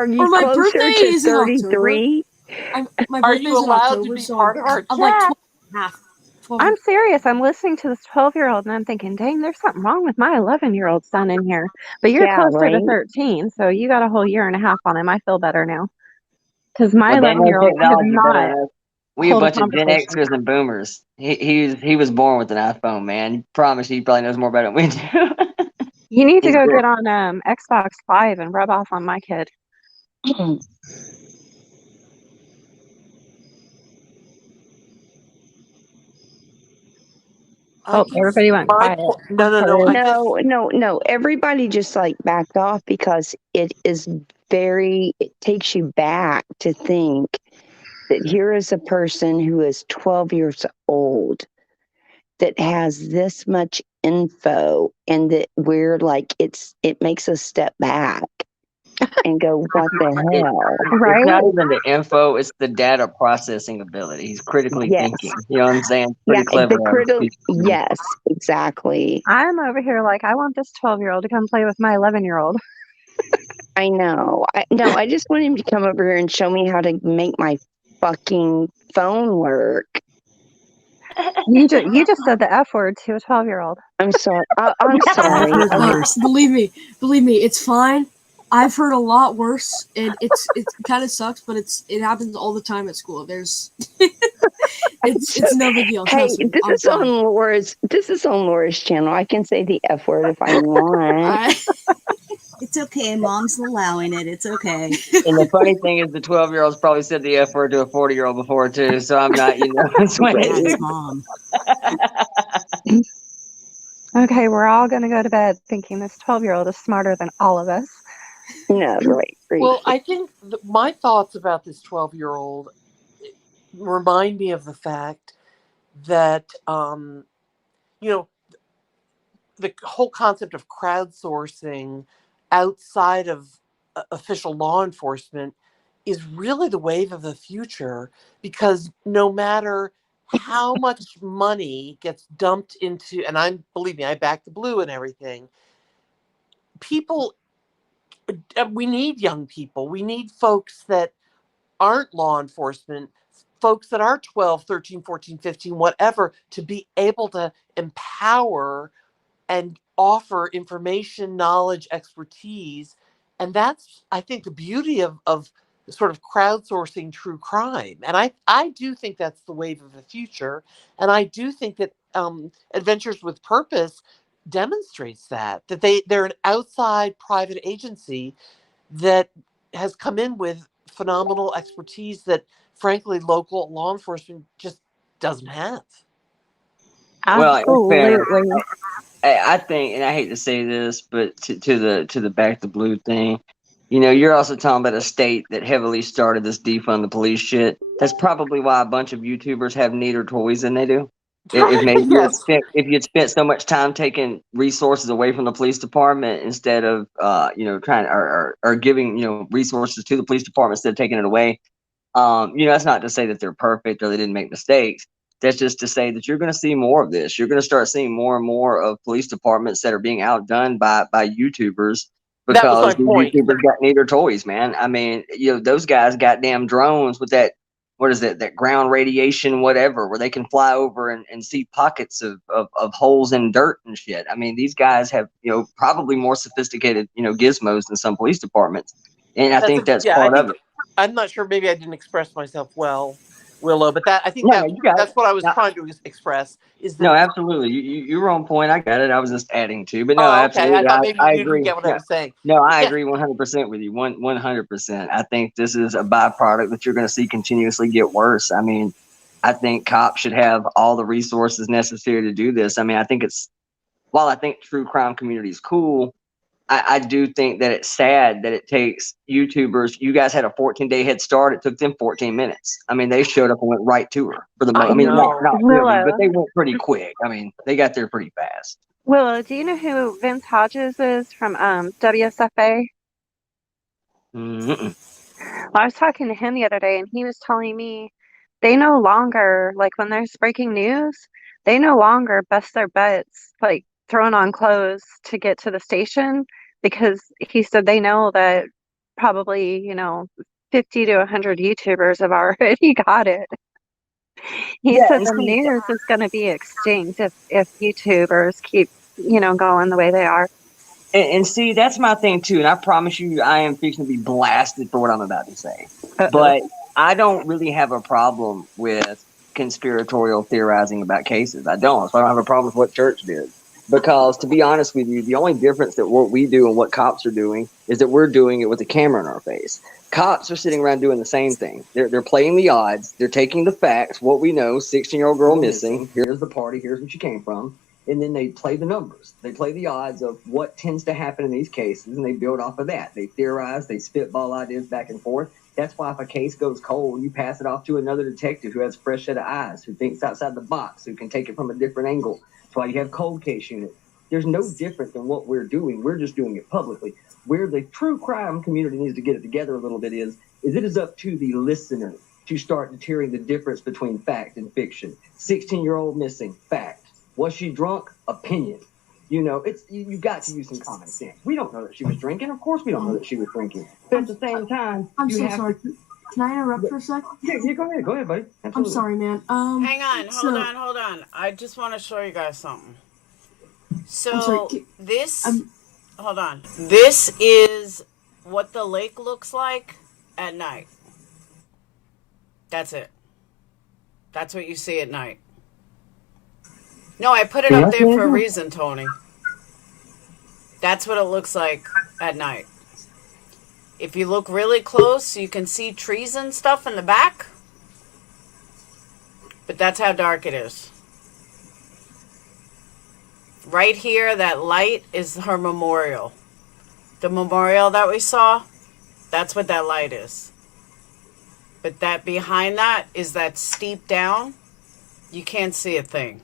you my closer birthday to is in 33? My Are birthday's you in allowed October, to be so part of our I'm like chat? 12 and a half. 12 I'm serious. I'm listening to this 12-year-old and I'm thinking, dang, there's something wrong with my 11-year-old son in here. But you're closer to 13, so you got a whole year and a half on him. I feel better now. Because my 11-year-old could not. We a bunch of Gen Xers and boomers. He was born with an iPhone, man. Promise you, he probably knows more about it than we do. You need to go get on Xbox 5 and rub off on my kid. Everybody went quiet. No. Everybody just like backed off because it takes you back to think that here is a person who is 12 years old that has this much info, and that we're like, it makes us step back and go, what the hell? Right? It's not even the info, it's the data processing ability. He's critically thinking. You know what I'm saying? Pretty clever. Yes, exactly. I'm over here like, I want this 12-year-old to come play with my 11-year-old. I know. I just want him to come over here and show me how to make my fucking phone work. You just said the F word to a 12-year-old. I'm sorry. I'm sorry. Believe me, it's fine. I've heard a lot worse, and it kind of sucks, but it happens all the time at school. There's it's no big deal. Hey, this is on Laura's channel. I can say the F word if I want. It's okay. Mom's allowing it. It's okay. And the funny thing is, the 12-year-old's probably said the F word to a 40-year-old before too. So I'm not, it's That's mom. Okay, we're all going to go to bed thinking this 12-year-old is smarter than all of us. No, right. Well, I think my thoughts about this 12-year-old remind me of the fact that, the whole concept of crowdsourcing outside of official law enforcement is really the wave of the future, because no matter how much money gets dumped into, and believe me, I back the blue and everything, people, we need young people. We need folks that aren't law enforcement, folks that are 12, 13, 14, 15, whatever, to be able to empower and offer information, knowledge, expertise. And that's, I think, the beauty of sort of crowdsourcing true crime. And I do think that's the wave of the future. And I do think that Adventures with Purpose demonstrates that they're an outside private agency that has come in with phenomenal expertise that, frankly, local law enforcement just doesn't have. Well, in fairness, Absolutely. I think, and I hate to say this, but to the back to blue thing, you know, you're also talking about a state that heavily started this defund the police shit. That's probably why a bunch of YouTubers have neater toys than they do. If maybe Yes. if you'd spent so much time taking resources away from the police department instead of you know, trying or giving, you know, resources to the police department instead of taking it away. You know, that's not to say that they're perfect or they didn't make mistakes. That's just to say that you're going to see more of this. You're going to start seeing more and more of police departments that are being outdone by YouTubers That was my because the point. YouTubers got neater toys, man. I mean, you know, those guys got damn drones with that, what is it, that ground radiation, whatever, where they can fly over and see pockets of holes in dirt and shit. I mean, these guys have, you know, probably more sophisticated, you know, gizmos than some police departments. And I think that's I part of think it. I'm not sure. Maybe I didn't express myself well, Willow, but I think No, you got it. that's what I was No, trying to express. Is that no, absolutely. You were on point. I got it. I was just adding to, but no, Oh, okay. I absolutely. thought maybe I you didn't agree. get what I Yeah. was saying. No, I Yeah, agree 100% with you. 100%. I think this is a byproduct that you're going to see continuously get worse. I mean, I think cops should have all the resources necessary to do this. I mean, I think while I think true crime community is cool, I do think that it's sad that it takes YouTubers. You guys had a 14-day head start. It took them 14 minutes. I mean, they showed up and went right to her for the most. I I mean, know. not really, but Willow. they went pretty quick. I mean, they got there pretty fast. Willow, do you know who Vince Hodges is from WSFA? Mm-mm. Well, I was talking to him the other day, and he was telling me they no longer, like when there's breaking news, they no longer bust their butts, like throwing on clothes to get to the station, because he said they know that probably, 50 to 100 YouTubers have already got it. He Yeah, said and the see, news is going to be extinct if YouTubers keep, going the way they are. and see, that's my thing too. And I promise you, I am fixing to be blasted for what I'm about to say. Uh-oh. But I don't really have a problem with conspiratorial theorizing about cases. I don't. So I don't have a problem with what church did. Because to be honest with you, the only difference that what we do and what cops are doing is that we're doing it with a camera in our face. Cops are sitting around doing the same thing. They're playing the odds. They're taking the facts, what we know, 16-year-old girl missing. Here's the party. Here's what she came from. And then they play the numbers. They play the odds of what tends to happen in these cases, and they build off of that. They theorize, they spitball ideas back and forth. That's why if a case goes cold, you pass it off to another detective who has a fresh set of eyes, who thinks outside the box, who can take it from a different angle. That's why you have cold case units. There's no different than what we're doing. We're just doing it publicly. Where the true crime community needs to get it together a little bit is it is up to the listener to start deterring the difference between fact and fiction. 16-year-old missing, fact. Was she drunk? Opinion. You got to use some common sense. We don't know that she was drinking. Of course we don't know that she was drinking. But at the same time, I'm so sorry. Can I interrupt for a sec? Yeah, go ahead. Go ahead, buddy. Absolutely. I'm sorry, man. Hang on, hold on. I just want to show you guys something. So hold on. This is what the lake looks like at night. That's it. That's what you see at night. No, I put it up there for a reason, Tony. That's what it looks like at night. If you look really close, you can see trees and stuff in the back. But that's how dark it is. Right here, that light is her memorial. The memorial that we saw, that's what that light is. But that behind that is that steep down. You can't see a thing.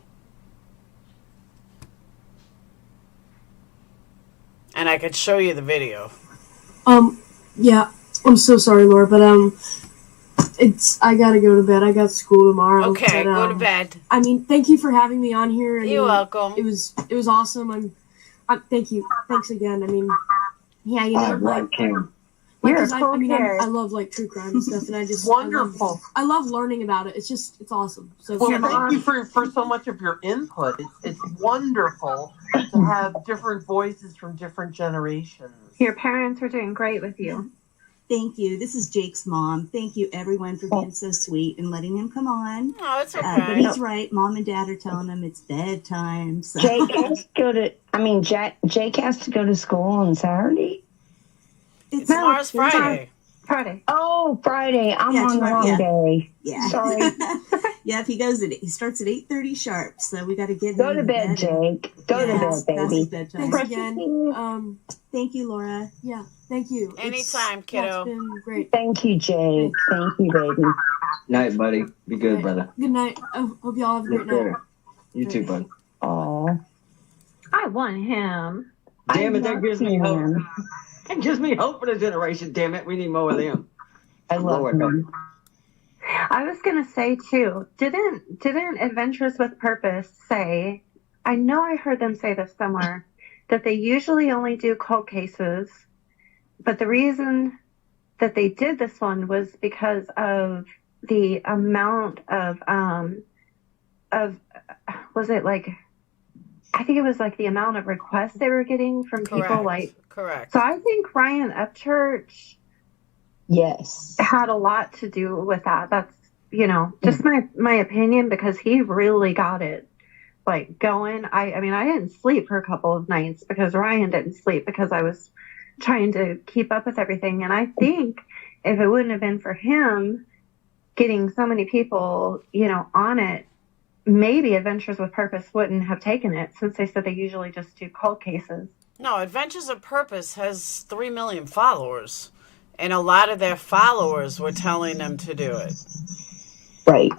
And I could show you the video. Yeah, I'm so sorry, Laura, but I gotta go to bed. I got school tomorrow. Okay, but, go to bed. I mean, thank you for having me on here. You're welcome. It was awesome. Thank you. Thanks again. I mean, yeah, you know, I like, like him. like, You're a 'cause cool I kid. love like true crime and stuff, and I just Wonderful. I love learning about it. It's awesome. So Well, Your thank mom- you for so much of your input. It's wonderful to have different voices from different generations. Your parents are doing great with you. Thank you. This is Jake's mom. Thank you, everyone, for being so sweet and letting him come on. Oh, it's But okay. he's right. Mom and Dad are telling him it's bedtime. So. Jake has to go to. Jake has to go to school on Saturday. Tomorrow's Friday. Friday. Oh, Friday. I'm Yeah, on the tomorrow, wrong yeah. day. Yeah. Sorry. Yeah, if he goes he starts at 8:30 sharp, so we got to get Go him to bed, Jake. Go to bed, past his baby. bedtime. thanks again. Thank you, Laura. Yeah, thank you. Anytime, Yeah, kiddo. it's been great. Thank you, Jake. Thank you, baby. Night, buddy. Be good, Right. brother. Good night. I hope y'all have a Yes, great night. sir. You too, bud. Oh, I want him. Damn it, I that gives love me hope. him. It gives me hope for the generation. Damn it, we need more of them. I love Lord, him. I was gonna say too, didn't Adventures with Purpose say, I know I heard them say this somewhere, that they usually only do cold cases, but the reason that they did this one was because of the amount of was it like, I think it was like the amount of requests they were getting from people, Correct. like, Correct. so I think Ryan Upchurch Yes. had a lot to do with that. That's, you know, just my opinion, because he really got it like going. I mean, I didn't sleep for a couple of nights because Ryan didn't sleep because I was trying to keep up with everything. And I think if it wouldn't have been for him getting so many people, you know, on it, maybe Adventures with Purpose wouldn't have taken it, since they said they usually just do cold cases. No, Adventures of Purpose has 3 million followers. And a lot of their followers were telling them to do it. Right.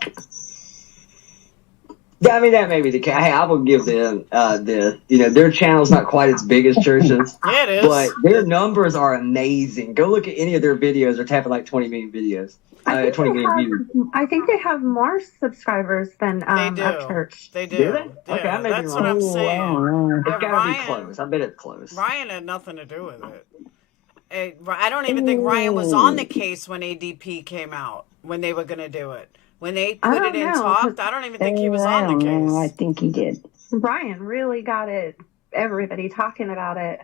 Yeah, I mean, that may be the case. Hey, I will give them this. You know, their channel's not quite as big as churches, Yeah, it is. but their numbers are amazing. Go look at any of their videos. They're tapping like 20 million videos. 20 million views. I think they have more subscribers than They do. Upchurch. They do. Do they? Okay, I Yeah, may be that's what wrong. I'm saying. Oh, It's Yeah, gotta be Ryan- close. I bet it's close. Ryan had nothing to do with it. I don't even think Ryan was on the case when ADP came out, when they were going to do it. When they I put don't it in know, talked, I don't even think he was on the case. I think he did. Ryan really got it. Everybody talking about it.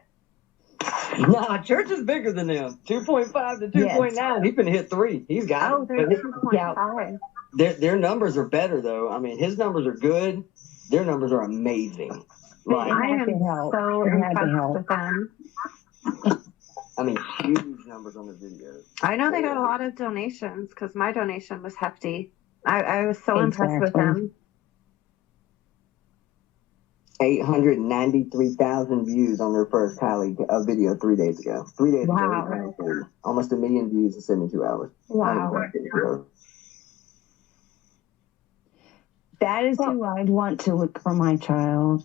Nah, church is bigger than them. 2.5 to 2.9. He's been hit 3. He's got Oh, it. they're But 2.5. their numbers are better though. I mean, his numbers are good. Their numbers are amazing. Like, I had am to help. so It had to impressed help. with them. I mean, huge numbers on the videos. I know they got a lot of donations because my donation was hefty. I was so impressed with Exactly. them. 893,000 views on their first Kiely video 3 days ago. 3 days Wow. ago, 893. Almost 1 million views in 72 hours. Wow. That is who I'd want to look for my child.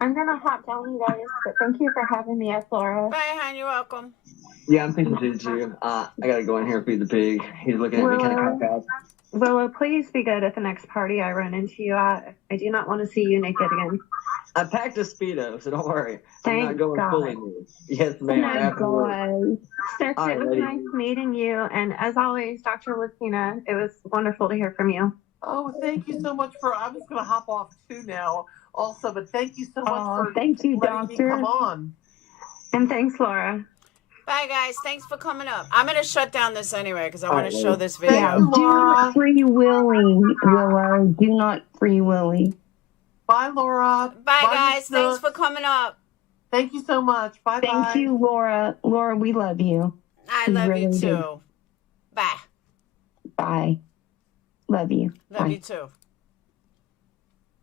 I'm gonna hop down, you guys, but thank you for having me up, Laura. Bye, hon. You're welcome. Yeah, I'm thinking too. I gotta go in here and feed the pig. He's looking at me kind of cockeyed. Willow, please be good at the next party I run into you at. I do not want to see you naked again. I packed a Speedo, so don't worry. I'm Thank not going God. fully nude. Yes, ma'am. Thank After work. Sis, All right, it was lady. nice meeting you, and as always, Dr. Lucina, it was wonderful to hear from you. Oh, thank you so much for. I'm just going to hop off too now, also. But thank you so much for thank you, letting me doctor. come on. And thanks, Laura. Bye, guys. Thanks for coming up. I'm going to shut down this anyway because I want to right, show lady. this Yeah, video. do not free Willie, Willow. Do not free Willie. Bye, Laura. Bye, guys. Lisa. Thanks for coming up. Thank you so much. Bye, bye. Thank you, Laura. Laura, we love you. I We love really you do. too. Bye. Bye. Love you. Love Bye. you too.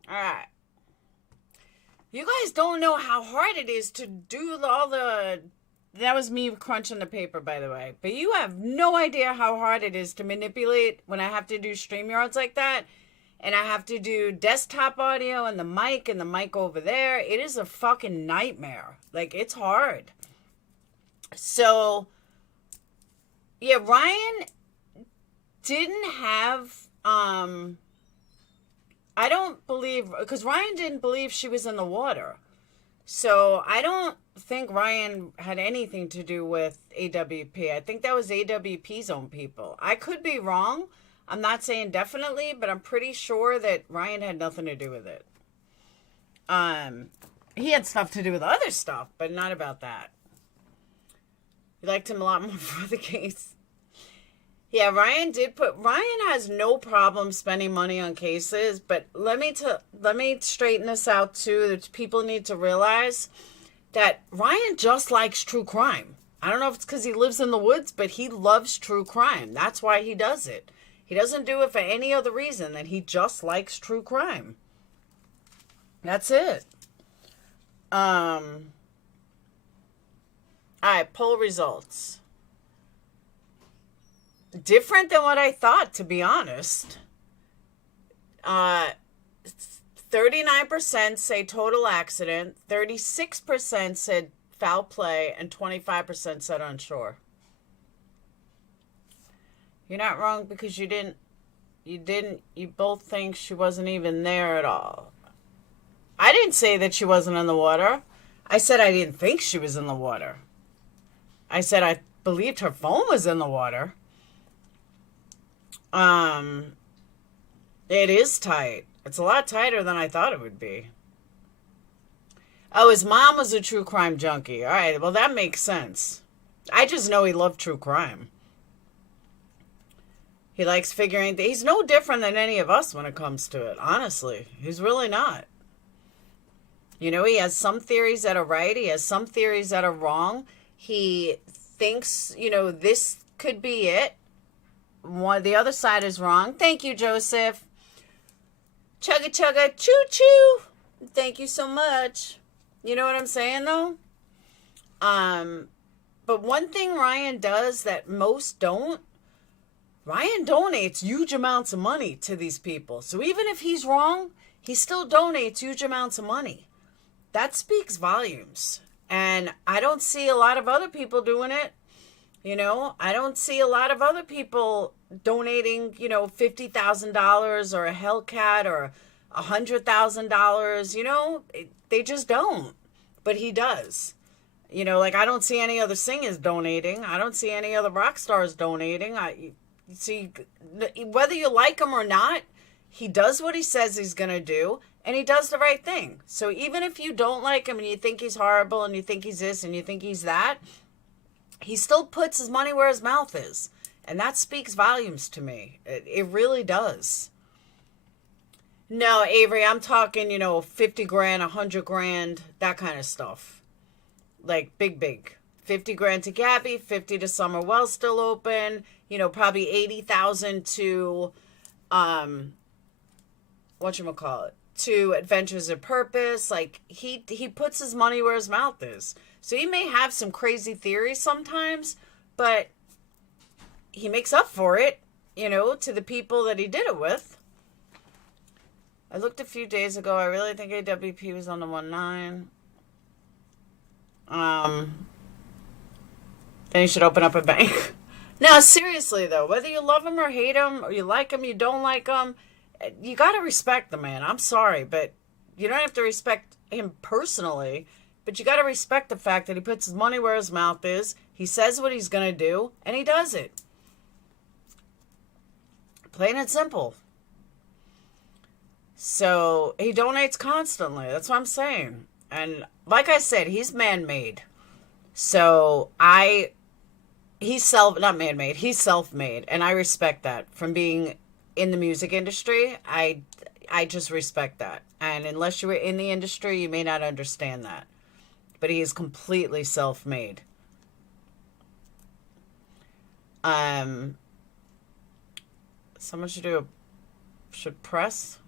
All right. You guys don't know how hard it is to do all the... That was me crunching the paper, by the way. But you have no idea how hard it is to manipulate when I have to do StreamYards like that. And I have to do desktop audio and the mic over there. It is a fucking nightmare. Like, it's hard. So, yeah, Ryan didn't have... I don't believe... Because Ryan didn't believe she was in the water. So I don't think Ryan had anything to do with AWP. I think that was AWP's own people. I could be wrong. I'm not saying definitely, but I'm pretty sure that Ryan had nothing to do with it. He had stuff to do with other stuff, but not about that. We liked him a lot more for the case. Yeah, Ryan has no problem spending money on cases, but let me straighten this out too. That people need to realize that Ryan just likes true crime. I don't know if it's because he lives in the woods, but he loves true crime. That's why he does it. He doesn't do it for any other reason than he just likes true crime. That's it. All right, poll results. Different than what I thought, to be honest. 39% say total accident, 36% said foul play, and 25% said unsure. You're not wrong because you both think she wasn't even there at all. I didn't say that she wasn't in the water. I said I didn't think she was in the water. I said I believed her phone was in the water. It is tight. It's a lot tighter than I thought it would be. Oh, his mom was a true crime junkie. All right, well, that makes sense. I just know he loved true crime. He likes figuring... He's no different than any of us when it comes to it, honestly. He's really not. You know, he has some theories that are right. He has some theories that are wrong. He thinks, you know, this could be it. The other side is wrong. Thank you, Joseph. Chugga chugga choo choo. Thank you so much. You know what I'm saying, though? But one thing Ryan does that most don't, Ryan donates huge amounts of money to these people. So even if he's wrong, he still donates huge amounts of money. That speaks volumes. And I don't see a lot of other people doing it. You know, I don't see a lot of other people donating, you know, $50,000 or a Hellcat or $100,000. You know, they just don't. But he does. You know, like I don't see any other singers donating. I don't see any other rock stars donating. You see, whether you like him or not, he does what he says he's going to do, and he does the right thing. So even if you don't like him and you think he's horrible and you think he's this and you think he's that, he still puts his money where his mouth is. And that speaks volumes to me. It really does. No, Avery, I'm talking, you know, 50 grand, 100 grand, that kind of stuff. Like big. 50 grand to Gabby, 50 to Summer Wells still open, you know, probably 80,000 to, whatchamacallit, to Adventures of Purpose. Like, he puts his money where his mouth is. So he may have some crazy theories sometimes, but he makes up for it, you know, to the people that he did it with. I looked a few days ago. I really think AWP was on the 1.9. Then you should open up a bank. Now, seriously, though, whether you love him or hate him, or you like him, you don't like him, you got to respect the man. I'm sorry, but you don't have to respect him personally, but you got to respect the fact that he puts his money where his mouth is. He says what he's going to do, and he does it. Plain and simple. So he donates constantly. That's what I'm saying. And like I said, he's man-made. So he's self-made. And I respect that. From being in the music industry, I just respect that. And unless you were in the industry, you may not understand that. But he is completely self-made. Someone should press.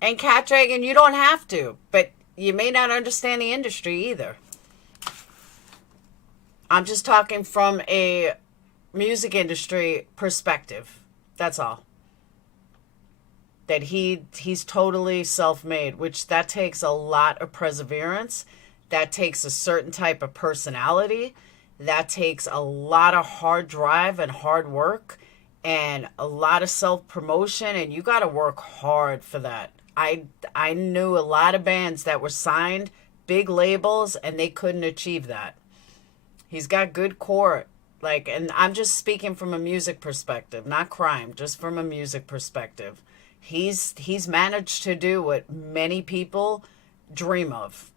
And Cat Dragon, you don't have to, but you may not understand the industry either. I'm just talking from a music industry perspective. That's all. That he's totally self-made, which that takes a lot of perseverance. That takes a certain type of personality. That takes a lot of hard drive and hard work and a lot of self-promotion, and you got to work hard for that. I knew a lot of bands that were signed, big labels, and they couldn't achieve that. He's got good core, like, and I'm just speaking from a music perspective, not crime, just from a music perspective. He's managed to do what many people dream of.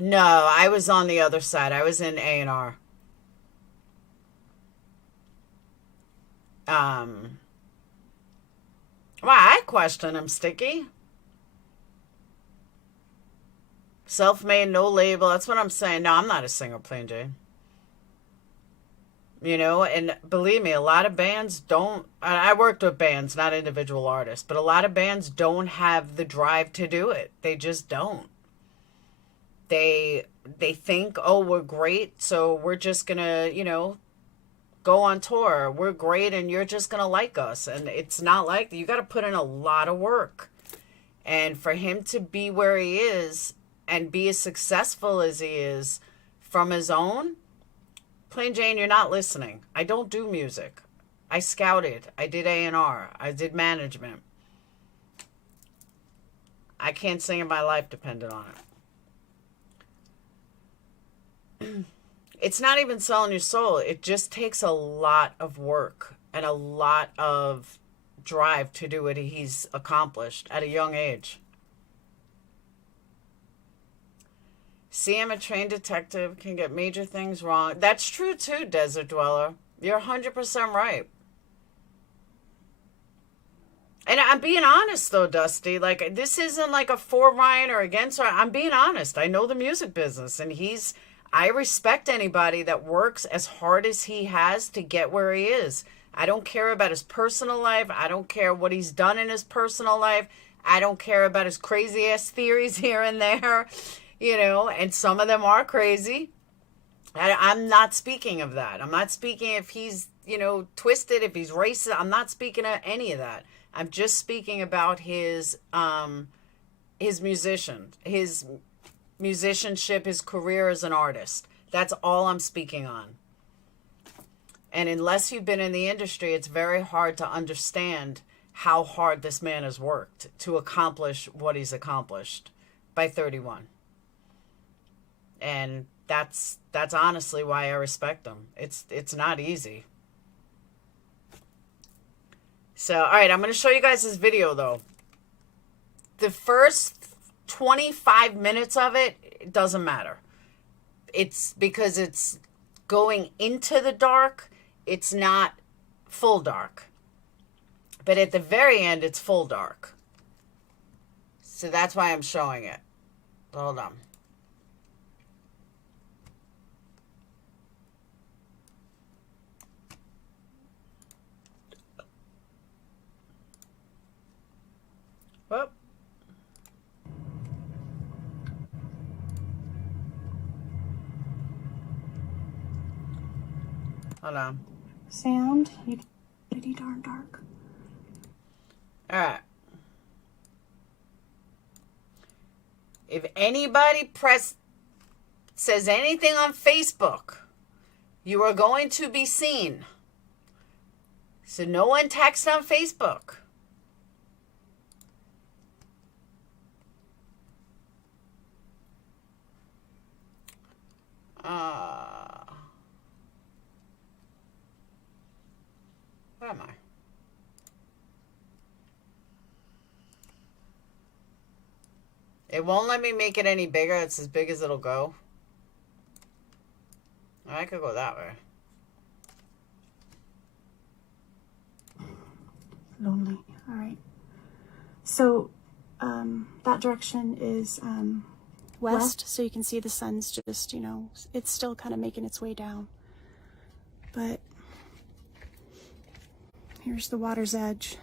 No, I was on the other side. I was in A&R. Well, I question him, Sticky. Self-made, no label. That's what I'm saying. No, I'm not a singer, Plain Jane. You know, and believe me, a lot of bands don't. I worked with bands, not individual artists, but a lot of bands don't have the drive to do it. They just don't. They think, oh, we're great, so we're just gonna, you know, go on tour. We're great, and you're just gonna like us. And it's not like that. You got to put in a lot of work. And for him to be where he is and be as successful as he is from his own, Plain Jane, you're not listening. I don't do music. I scouted. I did A&R. I did management. I can't sing if my life depended on it. It's not even selling your soul. It just takes a lot of work and a lot of drive to do what he's accomplished at a young age. See, I'm a trained detective, can get major things wrong. That's true too, Desert Dweller. You're 100% right. And I'm being honest though, Dusty. Like, this isn't like a for Ryan or against Ryan. I'm being honest. I know the music business, and I respect anybody that works as hard as he has to get where he is. I don't care about his personal life. I don't care what he's done in his personal life. I don't care about his crazy ass theories here and there. You know, and some of them are crazy. I'm not speaking of that. I'm not speaking if he's, you know, twisted, if he's racist. I'm not speaking of any of that. I'm just speaking about his musicianship, his career as an artist. That's all I'm speaking on. And unless you've been in the industry, it's very hard to understand how hard this man has worked to accomplish what he's accomplished by 31. And that's honestly why I respect him. It's not easy. So, all right, I'm going to show you guys this video, though. The first 25 minutes of it doesn't matter. It's because it's going into the dark. It's not full dark. But at the very end, it's full dark. So that's why I'm showing it. Hold on. Whoop. Hold on. Sound, you pretty darn dark. All right. If anybody says anything on Facebook, you are going to be seen. So no one text on Facebook. Where am I? It won't let me make it any bigger. It's as big as it'll go. I could go that way. Lonely. All right. So that direction is west, so you can see the sun's just, you know, it's still kind of making its way down. But here's the water's edge.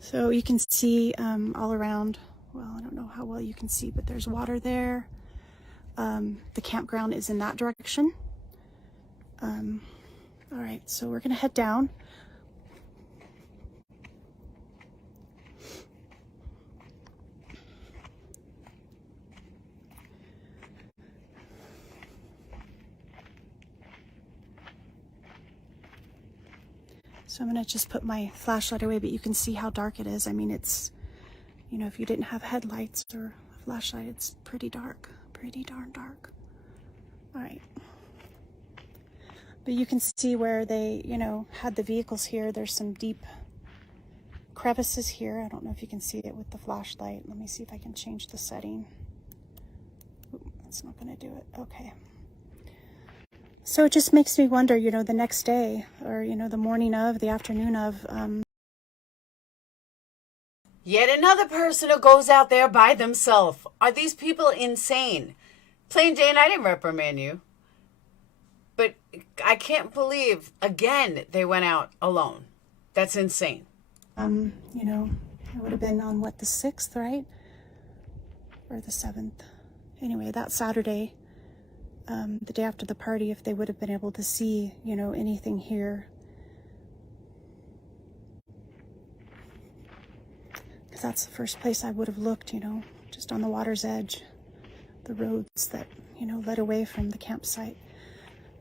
So you can see all around, well, I don't know how well you can see, but there's water there. The campground is in that direction. All right, so we're gonna head down. So I'm going to just put my flashlight away, but you can see how dark it is. I mean, it's, you know, if you didn't have headlights or a flashlight, it's pretty dark, pretty darn dark. All right. But you can see where they, you know, had the vehicles here. There's some deep crevices here. I don't know if you can see it with the flashlight. Let me see if I can change the setting. Ooh, that's not going to do it. Okay. So it just makes me wonder, you know, the next day or, you know, the morning of, the afternoon of. Yet another person who goes out there by themselves. Are these people insane? Plain Jane, I didn't reprimand you. But I can't believe, again, they went out alone. That's insane. You know, it would have been on, what, the 6th, right? Or the 7th. Anyway, that Saturday, the day after the party, if they would have been able to see, you know, anything here. Because that's the first place I would have looked, you know, just on the water's edge. The roads that, you know, led away from the campsite.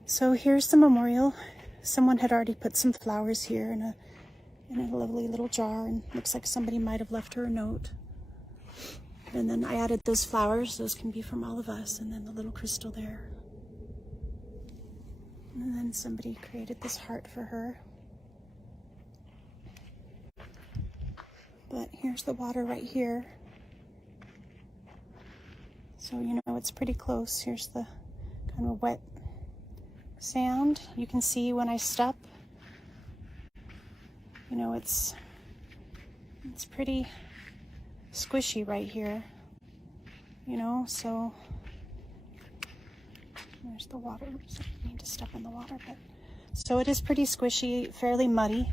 So here's the memorial. Someone had already put some flowers here in a lovely little jar, and looks like somebody might have left her a note. And then I added those flowers. Those can be from all of us. And then the little crystal there. And then somebody created this heart for her. But here's the water right here. So, you know, it's pretty close. Here's the kind of wet sand. You can see when I step, you know, it's pretty squishy right here, you know, so there's the water. So I need to step in the water, but so it is pretty squishy, fairly muddy.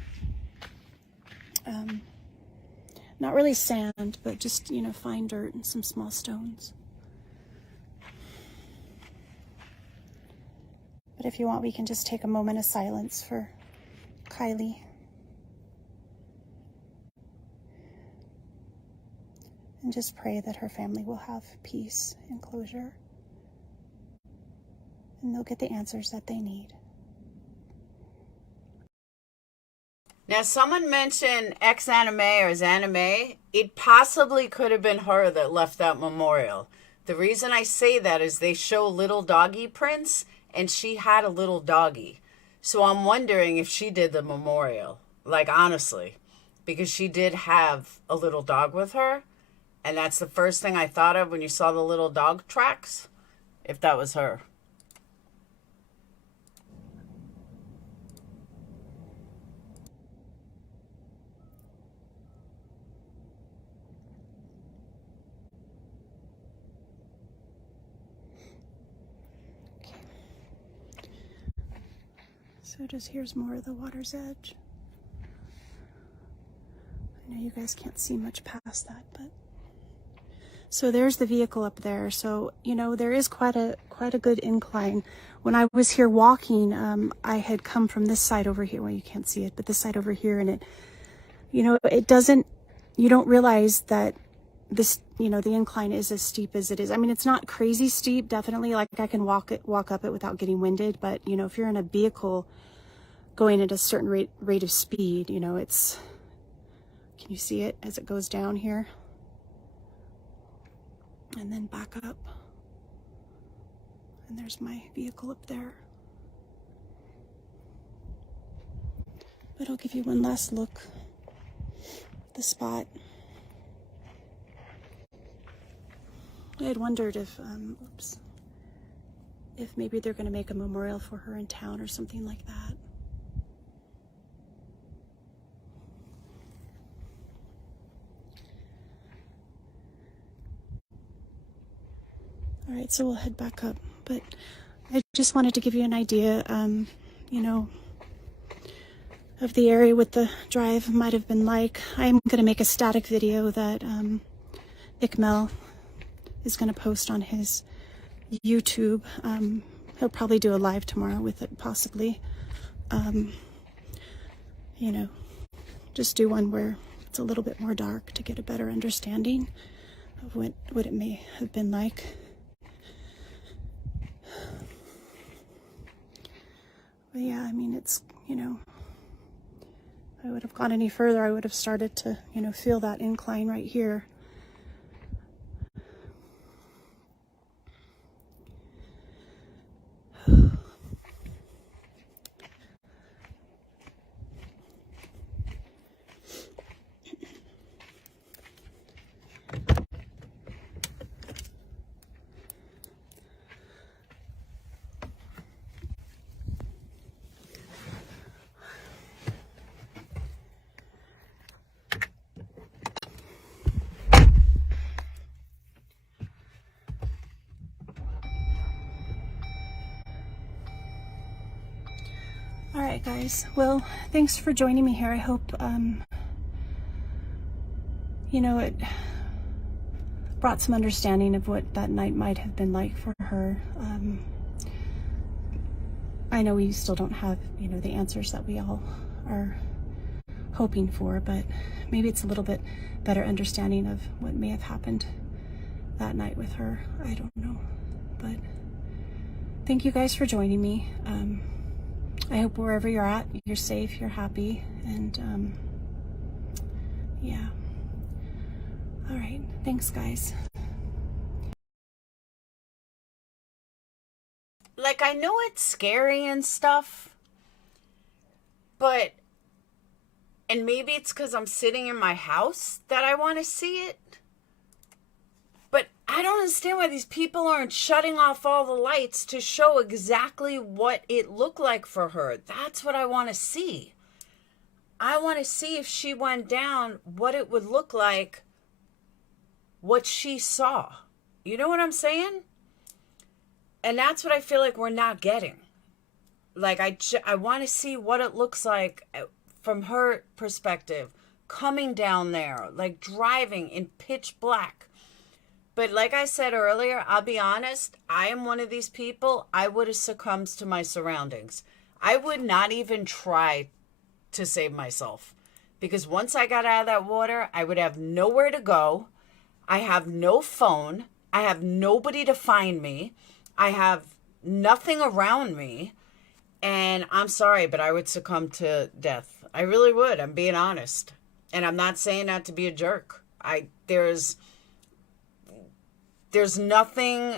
Not really sand, but just, you know, fine dirt and some small stones. But if you want, we can just take a moment of silence for Kiely. And just pray that her family will have peace and closure. And they'll get the answers that they need. Now, someone mentioned ex-anime or Zanime. It possibly could have been her that left that memorial. The reason I say that is they show little doggy prints, and she had a little doggy. So I'm wondering if she did the memorial. Like, honestly. Because she did have a little dog with her. And that's the first thing I thought of when you saw the little dog tracks. If that was her. So just here's more of the water's edge. I know you guys can't see much past that, but so there's the vehicle up there. So, you know, there is quite a good incline. When I was here walking, I had come from this side over here. Well, you can't see it, but this side over here, and it, you know, it doesn't, you don't realize that this, you know, the incline is as steep as it is. I mean, it's not crazy steep, definitely. Like, I can walk up it without getting winded, but, you know, if you're in a vehicle going at a certain rate of speed, you know, it's, can you see it as it goes down here? And then back up. And there's my vehicle up there. But I'll give you one last look at the spot. I had wondered if, if maybe they're going to make a memorial for her in town or something like that. All right, so we'll head back up. But I just wanted to give you an idea, you know, of the area what the drive might have been like. I'm going to make a static video that Ikmel is going to post on his YouTube. He'll probably do a live tomorrow with it, possibly. You know, just do one where it's a little bit more dark to get a better understanding of what it may have been like. But yeah, I mean, it's, you know, I would have gone any further, I would have started to, feel that incline right here. All right, guys. Well, thanks for joining me here. I hope, it brought some understanding of what that night might have been like for her. I know we still don't have, the answers that we all are hoping for, but maybe it's a little bit better understanding of what may have happened that night with her. I don't know. But thank you guys for joining me. I hope wherever you're at, you're safe, you're happy, and yeah. All right, thanks, guys. Like, I know it's scary and stuff, but, and maybe it's because I'm sitting in my house that I want to see it, but I don't understand why these people aren't shutting off all the lights to show exactly what it looked like for her. That's what I want to see. I want to see if she went down, what it would look like, what she saw. You know what I'm saying? And that's what I feel like we're not getting. Like, I want to see what it looks like from her perspective, coming down there, like driving in pitch black. But like I said earlier, I'll be honest, I am one of these people, I would have succumbed to my surroundings. I would not even try to save myself. Because once I got out of that water, I would have nowhere to go. I have no phone. I have nobody to find me. I have nothing around me. And I'm sorry, but I would succumb to death. I really would. I'm being honest. And I'm not saying that to be a jerk. There's nothing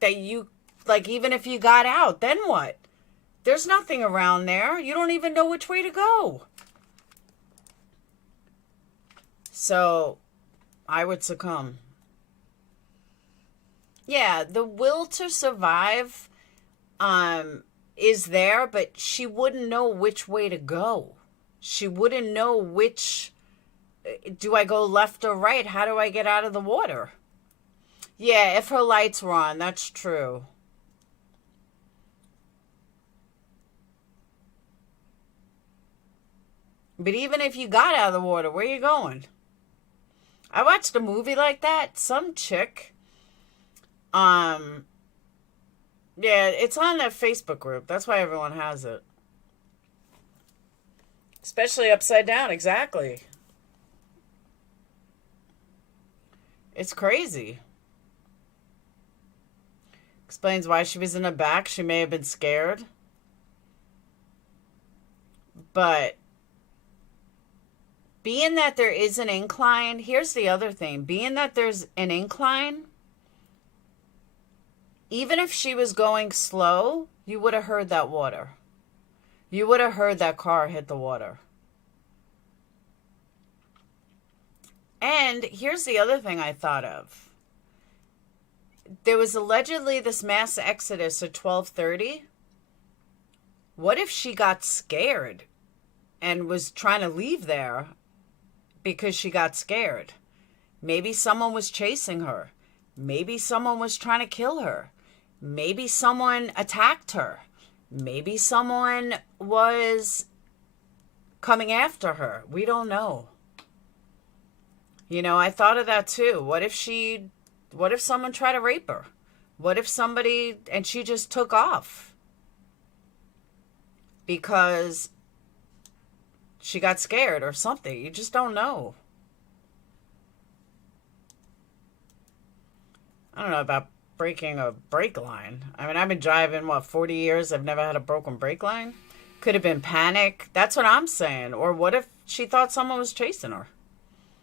that you, like, even if you got out, then what? There's nothing around there. You don't even know which way to go. So, I would succumb. Yeah, the will to survive is there, but she wouldn't know which way to go. She wouldn't know which, do I go left or right? How do I get out of the water? Yeah, if her lights were on, that's true. But even if you got out of the water, where are you going? I watched a movie like that. Some chick, yeah, it's on that Facebook group. That's why everyone has it. Especially upside down, exactly. It's crazy. Explains why she was in the back. She may have been scared. But being that there is an incline, here's the other thing. Being that there's an incline, even if she was going slow, you would have heard that water. You would have heard that car hit the water. And here's the other thing I thought of. There was allegedly this mass exodus at 12:30. What if she got scared and was trying to leave there because she got scared? Maybe someone was chasing her. Maybe someone was trying to kill her. Maybe someone attacked her. Maybe someone was coming after her. We don't know. You know, I thought of that too. What if someone tried to rape her? What if somebody, and she just took off because she got scared or something? You just don't know. I don't know about breaking a brake line. I mean, I've been driving, 40 years? I've never had a broken brake line. Could have been panic. That's what I'm saying. Or what if she thought someone was chasing her?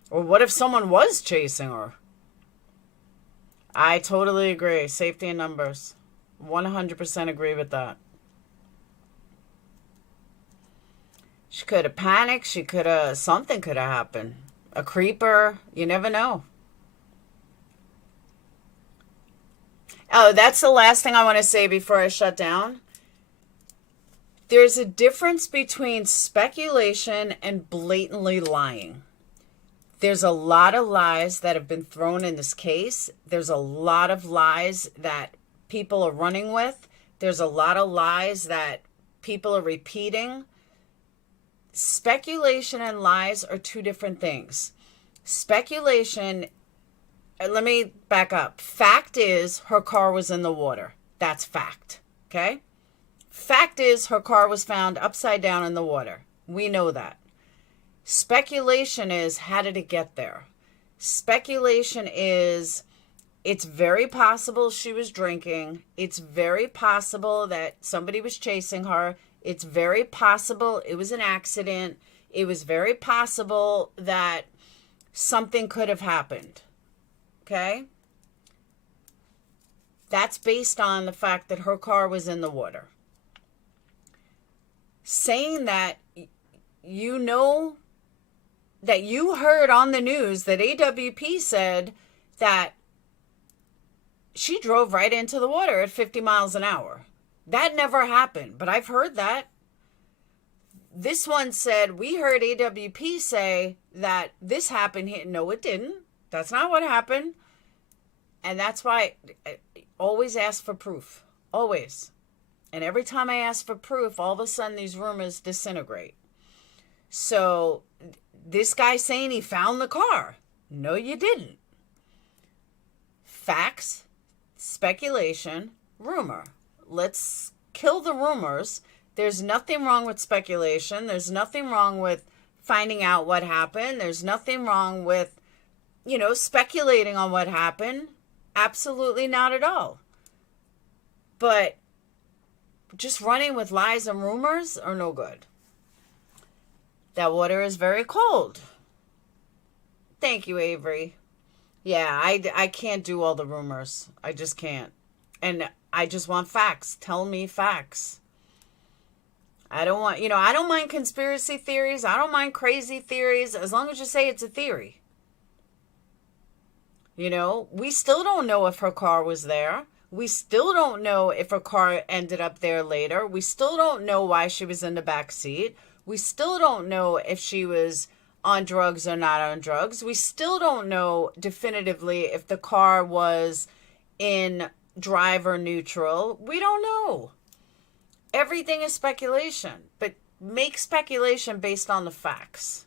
Or what if someone was chasing her? I totally agree. Safety in numbers. 100% agree with that. She could have panicked. She could have, something could have happened. A creeper. You never know. Oh, that's the last thing I want to say before I shut down. There's a difference between speculation and blatantly lying. There's a lot of lies that have been thrown in this case. There's a lot of lies that people are running with. There's a lot of lies that people are repeating. Speculation and lies are two different things. Speculation, let me back up. Fact is her car was in the water. That's fact, okay? Fact is her car was found upside down in the water. We know that. Speculation is, how did it get there? Speculation is, it's very possible she was drinking. It's very possible that somebody was chasing her. It's very possible it was an accident. It was very possible that something could have happened. Okay? That's based on the fact that her car was in the water. Saying that you know that you heard on the news that AWP said that she drove right into the water at 50 miles an hour. That never happened, but I've heard that. This one said, we heard AWP say that this happened here. No, it didn't. That's not what happened. And that's why I always ask for proof. Always. And every time I ask for proof, all of a sudden these rumors disintegrate. So this guy saying he found the car. No, you didn't. Facts, speculation, rumor. Let's kill the rumors. There's nothing wrong with speculation. There's nothing wrong with finding out what happened. There's nothing wrong with, speculating on what happened. Absolutely not at all. But just running with lies and rumors are no good. That water is very cold. Thank you, Avery. Yeah, I can't do all the rumors. I just can't. And I just want facts. Tell me facts. I don't want, I don't mind conspiracy theories. I don't mind crazy theories as long as you say it's a theory. We still don't know if her car was there. We still don't know if her car ended up there later. We still don't know why she was in the back seat. We still don't know if she was on drugs or not on drugs. We still don't know definitively if the car was in driver neutral. We don't know. Everything is speculation, but make speculation based on the facts.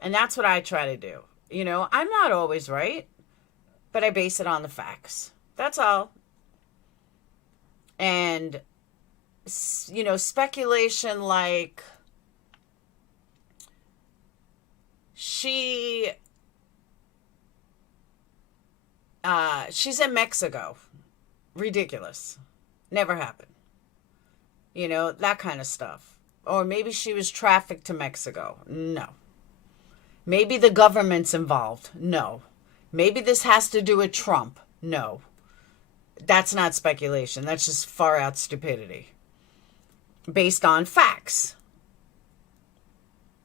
And that's what I try to do. I'm not always right, but I base it on the facts. That's all. And, speculation like she's in Mexico. Ridiculous. Never happened. That kind of stuff. Or maybe she was trafficked to Mexico. No. Maybe the government's involved. No. Maybe this has to do with Trump. No. That's not speculation. That's just far out stupidity. Based on facts.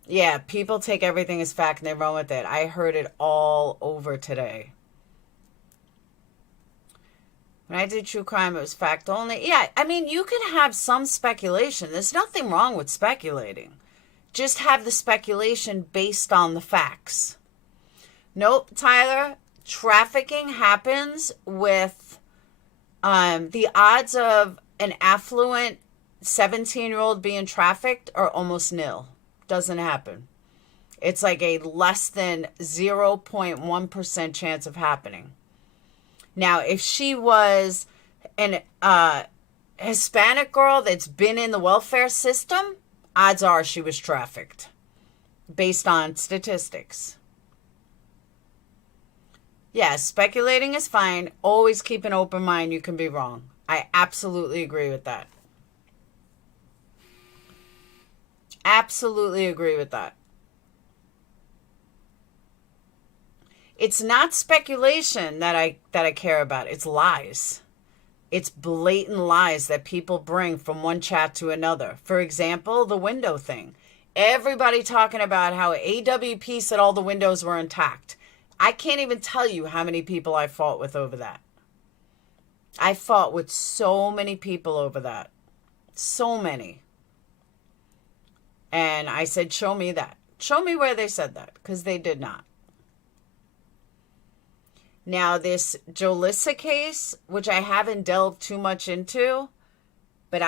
Yeah, people take everything as fact and they run with it. I heard it all over today. When I did true crime, it was fact only. Yeah, you can have some speculation. There's nothing wrong with speculating. Just have the speculation based on the facts. Nope, Tyler. Trafficking happens with the odds of an affluent 17-year-old being trafficked are almost nil. Doesn't happen. It's like a less than 0.1% chance of happening. Now, if she was an Hispanic girl that's been in the welfare system, odds are she was trafficked based on statistics. Yeah, speculating is fine. Always keep an open mind. You can be wrong. I absolutely agree with that. Absolutely agree with that. It's not speculation that I care about. It's lies. It's blatant lies that people bring from one chat to another. For example, the window thing. Everybody talking about how AWP said all the windows were intact. I can't even tell you how many people I fought with over that. I fought with so many people over that. So many. And I said, show me that. Show me where they said that, because they did not. Now, this Jolissa case, which I haven't delved too much into, but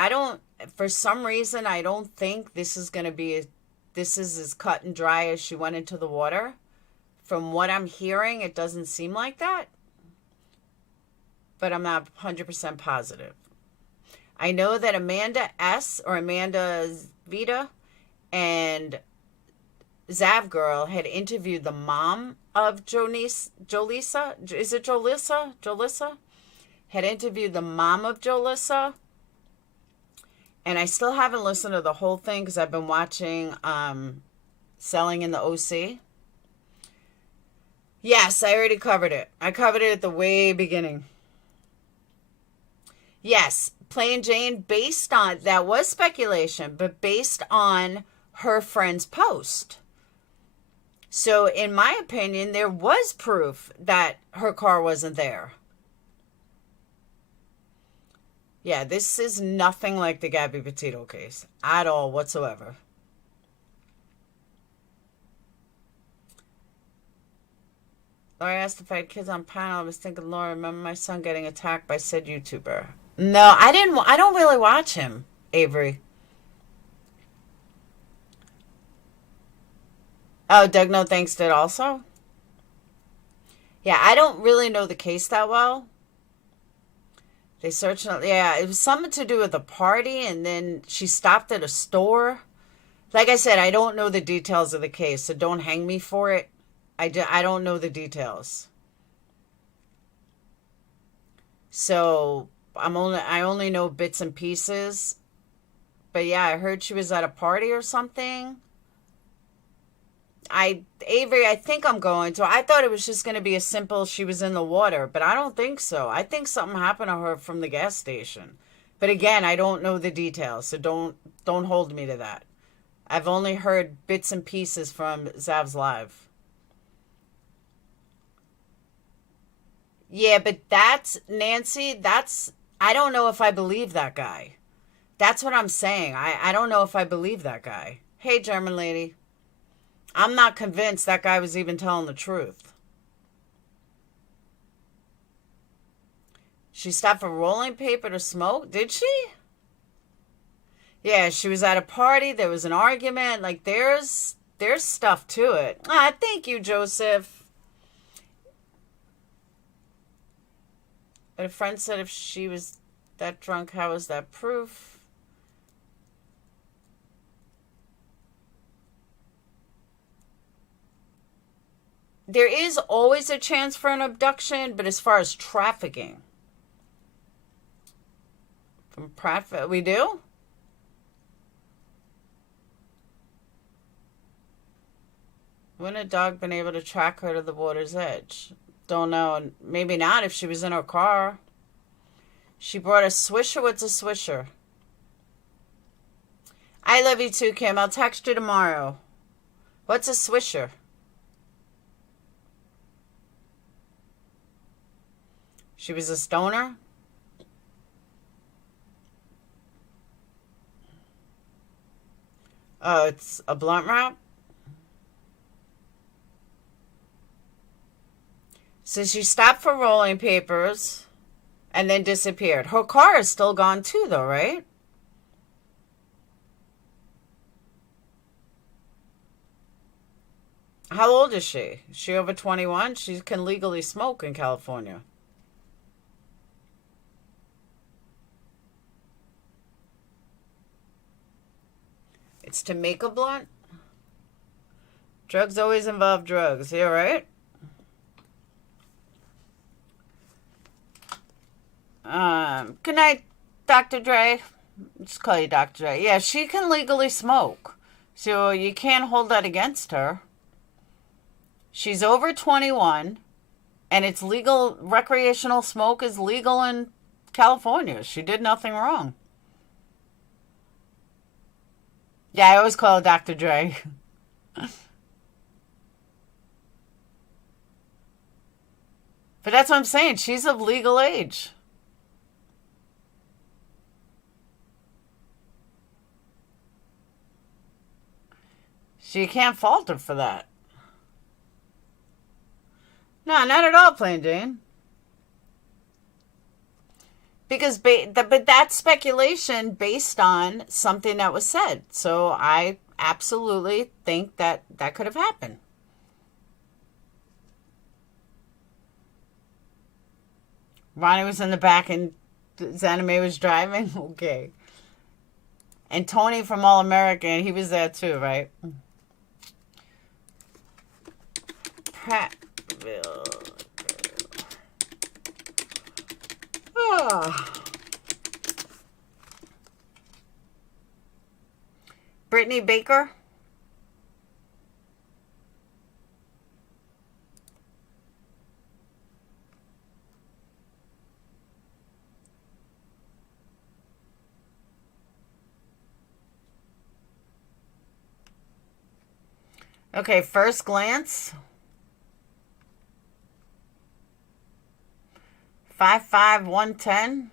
for some reason, I don't think this is as cut and dry as she went into the water. From what I'm hearing, it doesn't seem like that, but I'm not 100% positive. I know that Amanda S. or Amanda Vita and Zav Girl had interviewed the mom of Jolissa. Is it Jolissa? Jolissa? Had interviewed the mom of Jolissa. And I still haven't listened to the whole thing because I've been watching Selling in the OC. Yes, I already covered it. I covered it at the way beginning. Yes, Plain Jane, based on, that was speculation, but based on her friend's post. So in my opinion, there was proof that her car wasn't there. Yeah, this is nothing like the Gabby Petito case at all whatsoever. Laura asked if I had kids on panel. I was thinking, Laura, remember my son getting attacked by said YouTuber? No, I didn't. I don't really watch him, Avery. Oh, Doug No Thanks did also? Yeah, I don't really know the case that well. They searched, yeah, it was something to do with a party, and then she stopped at a store. Like I said, I don't know the details of the case, so don't hang me for it. I don't know the details. So I only know bits and pieces. But yeah, I heard she was at a party or something. Avery, I think I'm going to. I thought it was just going to be a simple she was in the water, but I don't think so. I think something happened to her from the gas station. But again, I don't know the details, so don't hold me to that. I've only heard bits and pieces from Zav's Live. Yeah, but that's, Nancy, I don't know if I believe that guy. That's what I'm saying. I don't know if I believe that guy. Hey, German lady. I'm not convinced that guy was even telling the truth. She stopped for rolling paper to smoke? Did she? Yeah, she was at a party. There was an argument. Like, there's stuff to it. Thank you, Joseph. But a friend said if she was that drunk, how is that proof? There is always a chance for an abduction, but as far as trafficking, from Pratt, we do? Wouldn't a dog been able to track her to the water's edge? Don't know. Maybe not if she was in her car. She brought a swisher. What's a swisher? I love you too, Kim. I'll text you tomorrow. What's a swisher? She was a stoner? Oh, it's a blunt wrap? So she stopped for rolling papers and then disappeared. Her car is still gone too, though, right? How old is she? Is she over 21? She can legally smoke in California. It's to make a blunt? Drugs always involve drugs. You all right? Good night, Dr. Dre. Just call you Dr. Dre. Yeah, she can legally smoke. So you can't hold that against her. She's over 21, and it's legal. Recreational smoke is legal in California. She did nothing wrong. Yeah, I always call her Dr. Dre. But that's what I'm saying. She's of legal age. So you can't fault her for that. No, not at all, Plain Jane. Because but that's speculation based on something that was said. So I absolutely think that that could have happened. Ronnie was in the back and Zanime was driving? Okay. And Tony from All American, he was there too, right? Prattville. Oh. Brittany Baker. Okay, first glance. 5'5", 110.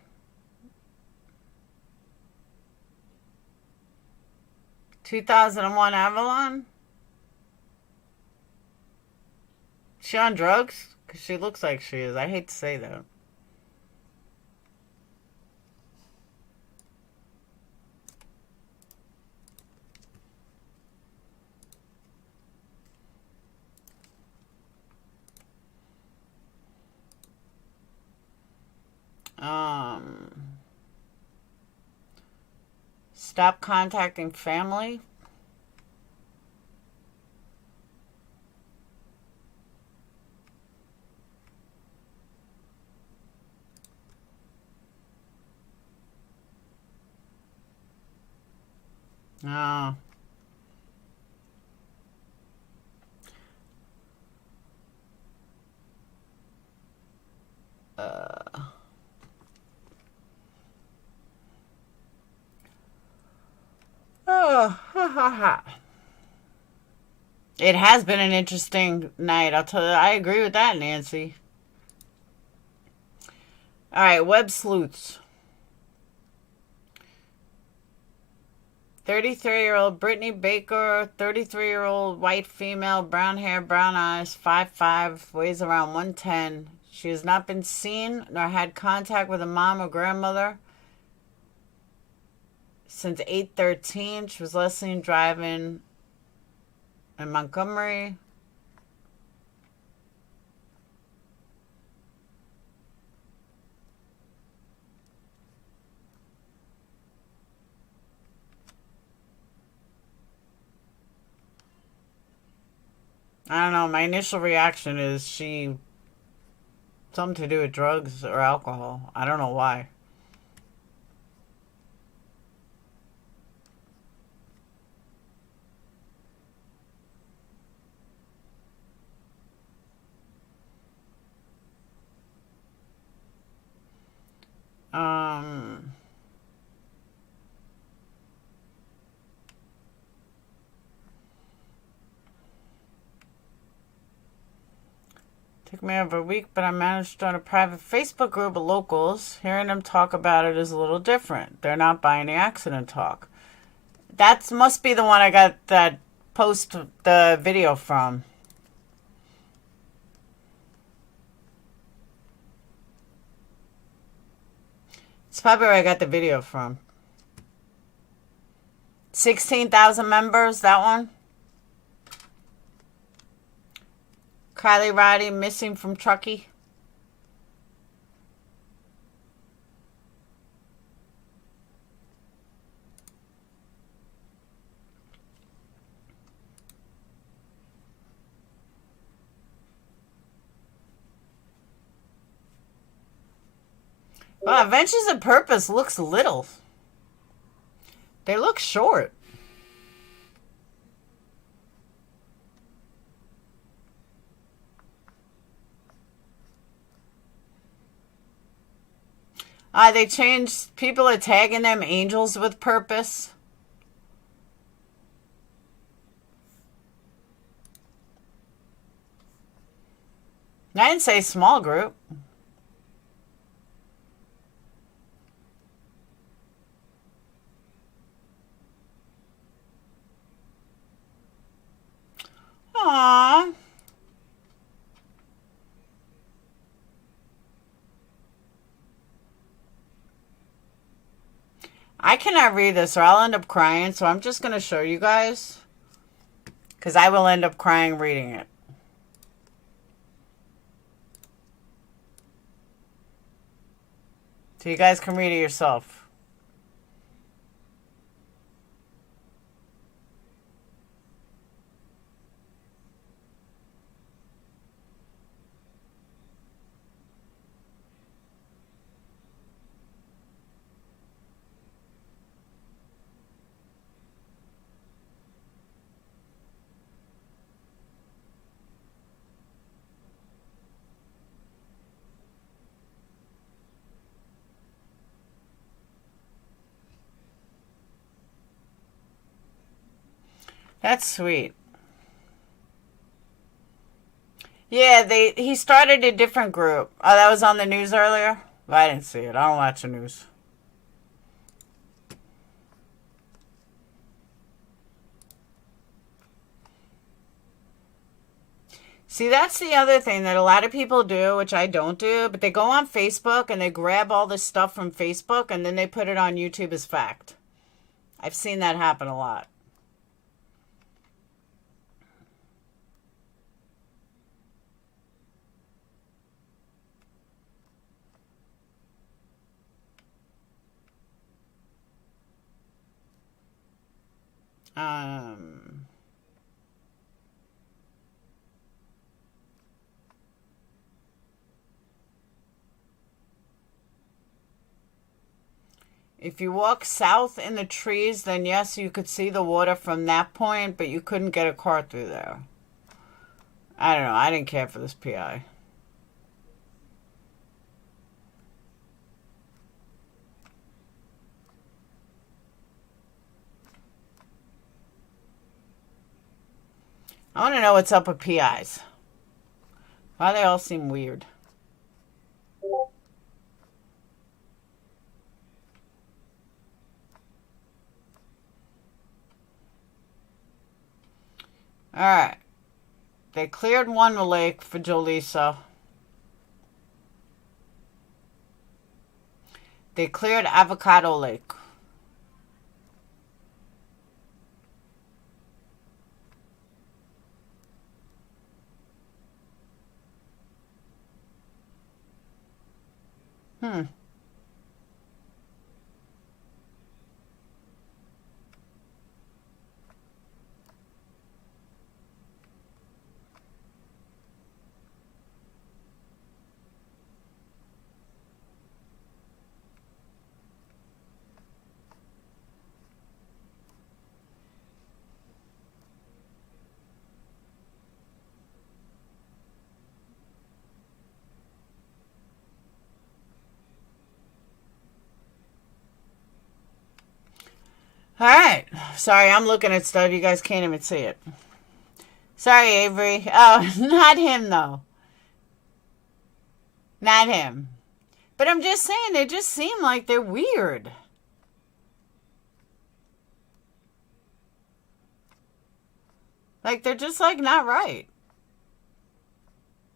(2001) Avalon. She on drugs? Because she looks like she is. I hate to say that. Stop contacting family. Oh. Oh, ha ha ha. It has been an interesting night. I'll tell you, I agree with that, Nancy. All right, web sleuths. 33-year-old Brittany Baker, 33-year-old white female, brown hair, brown eyes, 5'5", weighs around 110. She has not been seen nor had contact with a mom or grandmother since 8/13. She was last seen driving in Montgomery. I don't know. My initial reaction is something to do with drugs or alcohol. I don't know why. Took me over a week, but I managed to start a private Facebook group of locals. Hearing them talk about it is a little different. They're not buying the accident talk. That must be the one I got that post the video from. It's probably where I got the video from. 16,000 members, that one. Kiely Rodni missing from Truckee. Well, Adventures of Purpose looks little. They look short. They changed. People are tagging them angels with purpose. I didn't say small group. Aww. I cannot read this or I'll end up crying, so I'm just going to show you guys. Because I will end up crying reading it. So you guys can read it yourself. That's sweet. Yeah, he started a different group. Oh, that was on the news earlier? Well, I didn't see it. I don't watch the news. See, that's the other thing that a lot of people do, which I don't do, but they go on Facebook and they grab all this stuff from Facebook and then they put it on YouTube as fact. I've seen that happen a lot. If you walk south in the trees, then yes, you could see the water from that point, but you couldn't get a car through there. I don't know. I didn't care for this PI. I want to know what's up with PIs. Why they all seem weird. Alright. They cleared one lake for Jolisa. They cleared Avocado Lake. Alright. Sorry, I'm looking at stuff. You guys can't even see it. Sorry, Avery. Oh, not him, though. Not him. But I'm just saying, they just seem like they're weird. Like, they're just, like, not right.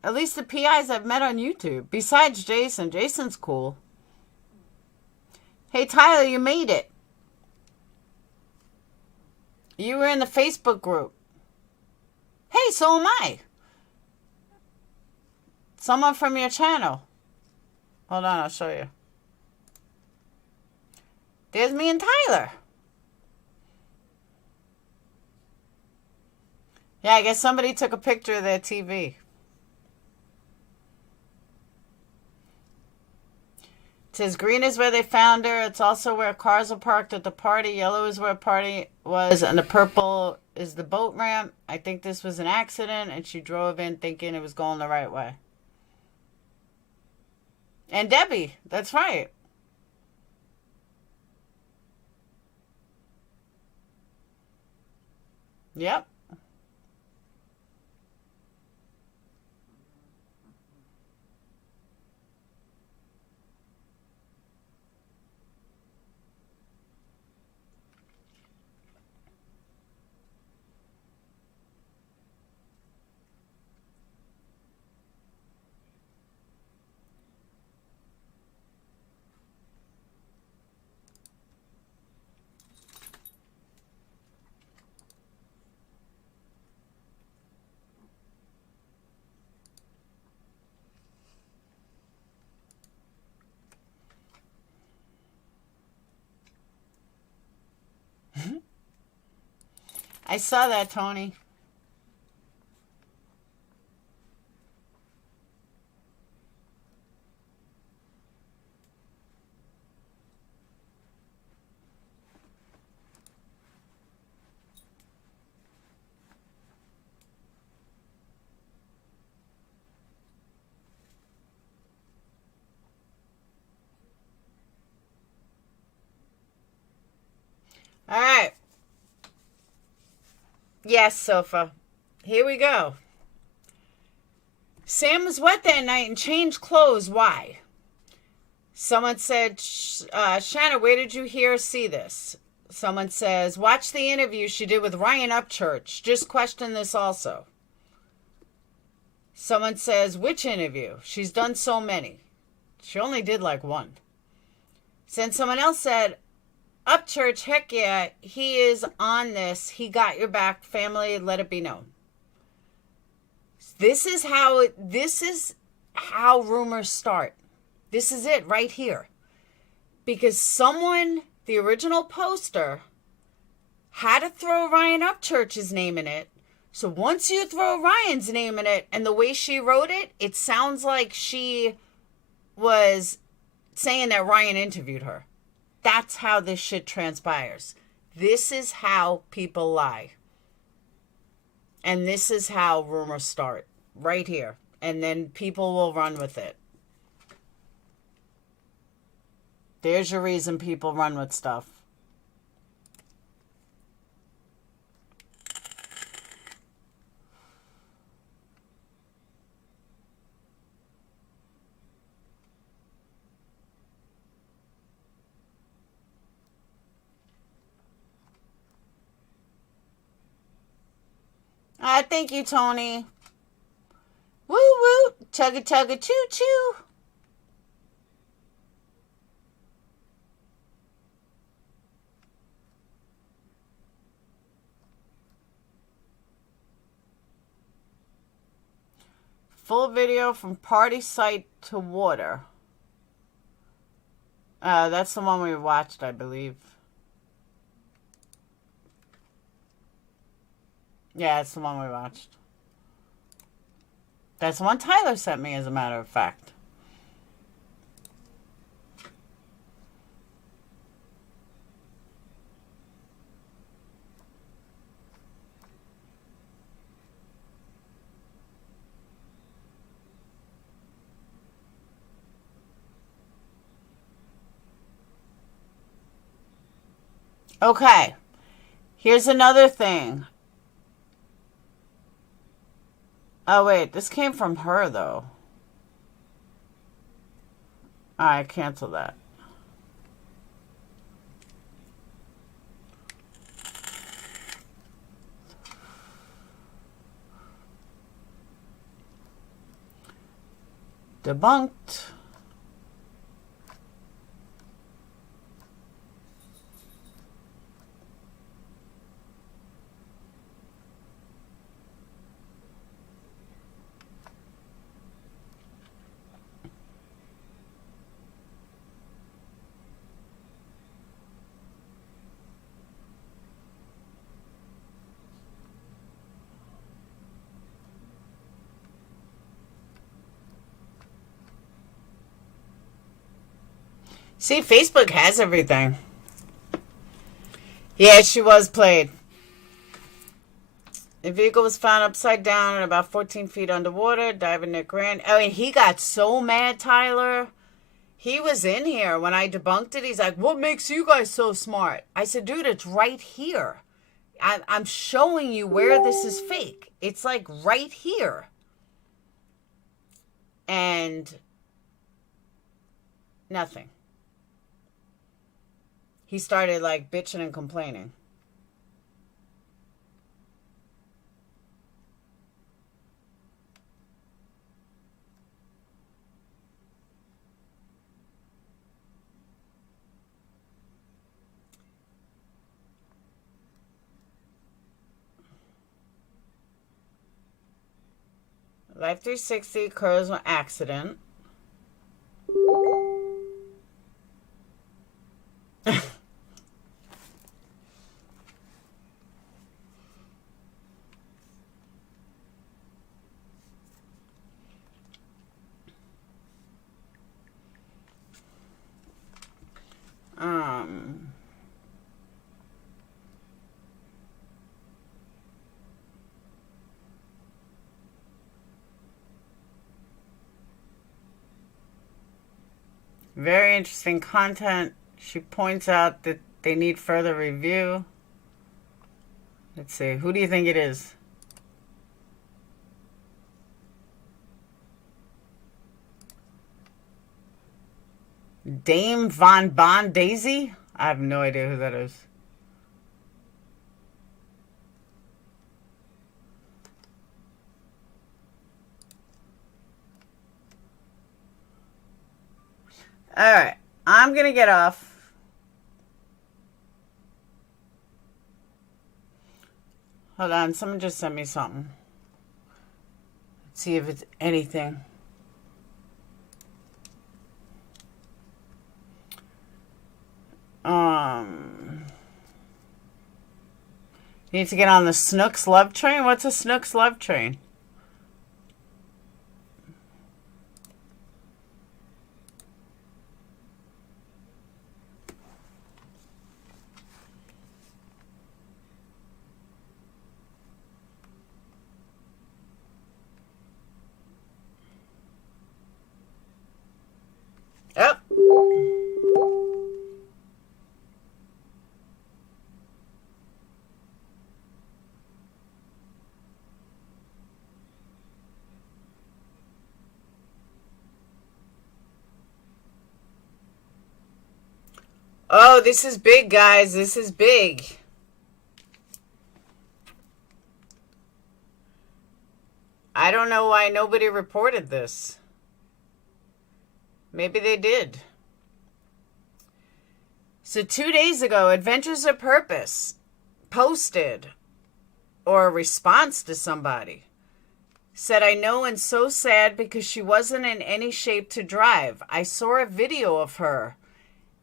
At least the PIs I've met on YouTube. Besides Jason. Jason's cool. Hey, Tyler, you made it. You were in the Facebook group. Hey, so am I. Someone from your channel. Hold on, I'll show you. There's me and Tyler. Yeah, I guess somebody took a picture of their TV. It says green is where they found her. It's also where cars are parked at the party. Yellow is where a party was. And the purple is the boat ramp. I think this was an accident. And she drove in thinking it was going the right way. And Debbie. That's right. Yep. I saw that, Tony. All right. Yes, Sofa. Here we go. Sam was wet that night and changed clothes. Why? Someone said, Shanna, where did you hear or see this? Someone says, watch the interview she did with Ryan Upchurch. Just question this also. Someone says, which interview? She's done so many. She only did like one. Then someone else said, Upchurch, heck yeah, he is on this. He got your back, family, let it be known. This is how rumors start. This is it right here. Because someone, the original poster, had to throw Ryan Upchurch's name in it. So once you throw Ryan's name in it, and the way she wrote it, it sounds like she was saying that Ryan interviewed her. That's how this shit transpires. This is how people lie. And this is how rumors start. Right here. And then people will run with it. There's your reason people run with stuff. Thank you, Tony. Woo woo. Chugga chugga choo choo. Full video from party site to water. That's the one we watched, I believe. Yeah, it's the one we watched. That's the one Tyler sent me, as a matter of fact. Okay. Here's another thing. Oh, wait. This came from her, though. Alright, cancel that. Debunked. See, Facebook has everything. Yeah, she was played. The vehicle was found upside down and about 14 feet underwater. Diver Nick ran. I mean, he got so mad, Tyler. He was in here when I debunked it. He's like, what makes you guys so smart? I said, dude, it's right here. I'm showing you where this is fake. It's like right here. And nothing. He started like bitching and complaining. Life 360 occurs on accident. Very interesting content. She points out that they need further review. Let's see. Who do you think it is? Dame Von Bon Daisy? I have no idea who that is. All right. I'm going to get off. Hold on. Someone just sent me something. Let's see if it's anything. Need to get on the Snooks Love Train? What's a Snooks Love Train? Yep. Oh, this is big, guys. This is big. I don't know why nobody reported this. Maybe they did. So 2 days ago, Adventures of Purpose posted, or a response to somebody, said, I know and so sad because she wasn't in any shape to drive. I saw a video of her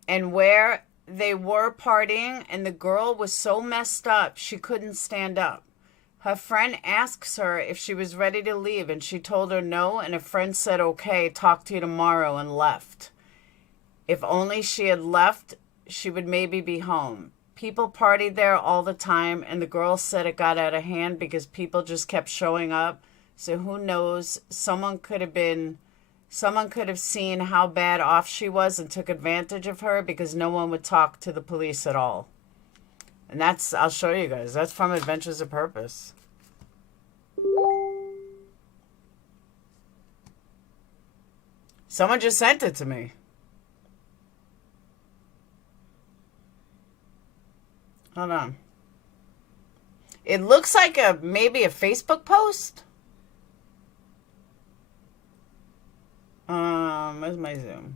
and where they were partying, and the girl was so messed up she couldn't stand up. Her friend asks her if she was ready to leave, and she told her no, and a friend said, okay, talk to you tomorrow, and left. If only she had left, she would maybe be home. People partied there all the time, and the girl said it got out of hand because people just kept showing up. So who knows, someone could have seen how bad off she was and took advantage of her because no one would talk to the police at all. And that's, I'll show you guys, that's from Adventures of Purpose. Someone just sent it to me. Hold on. It looks like maybe a Facebook post. Where's my Zoom?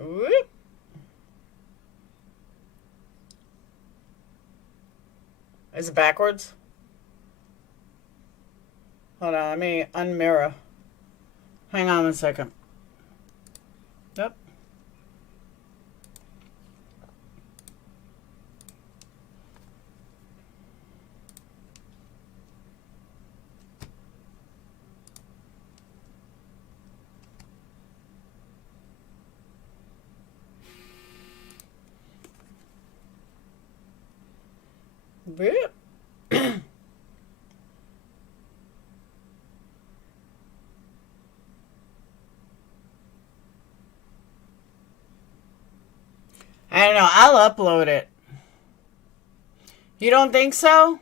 Whoop. Is it backwards? Hold on, let me unmirror. Hang on a second. Yep. Yep. I'll upload it. You don't think so?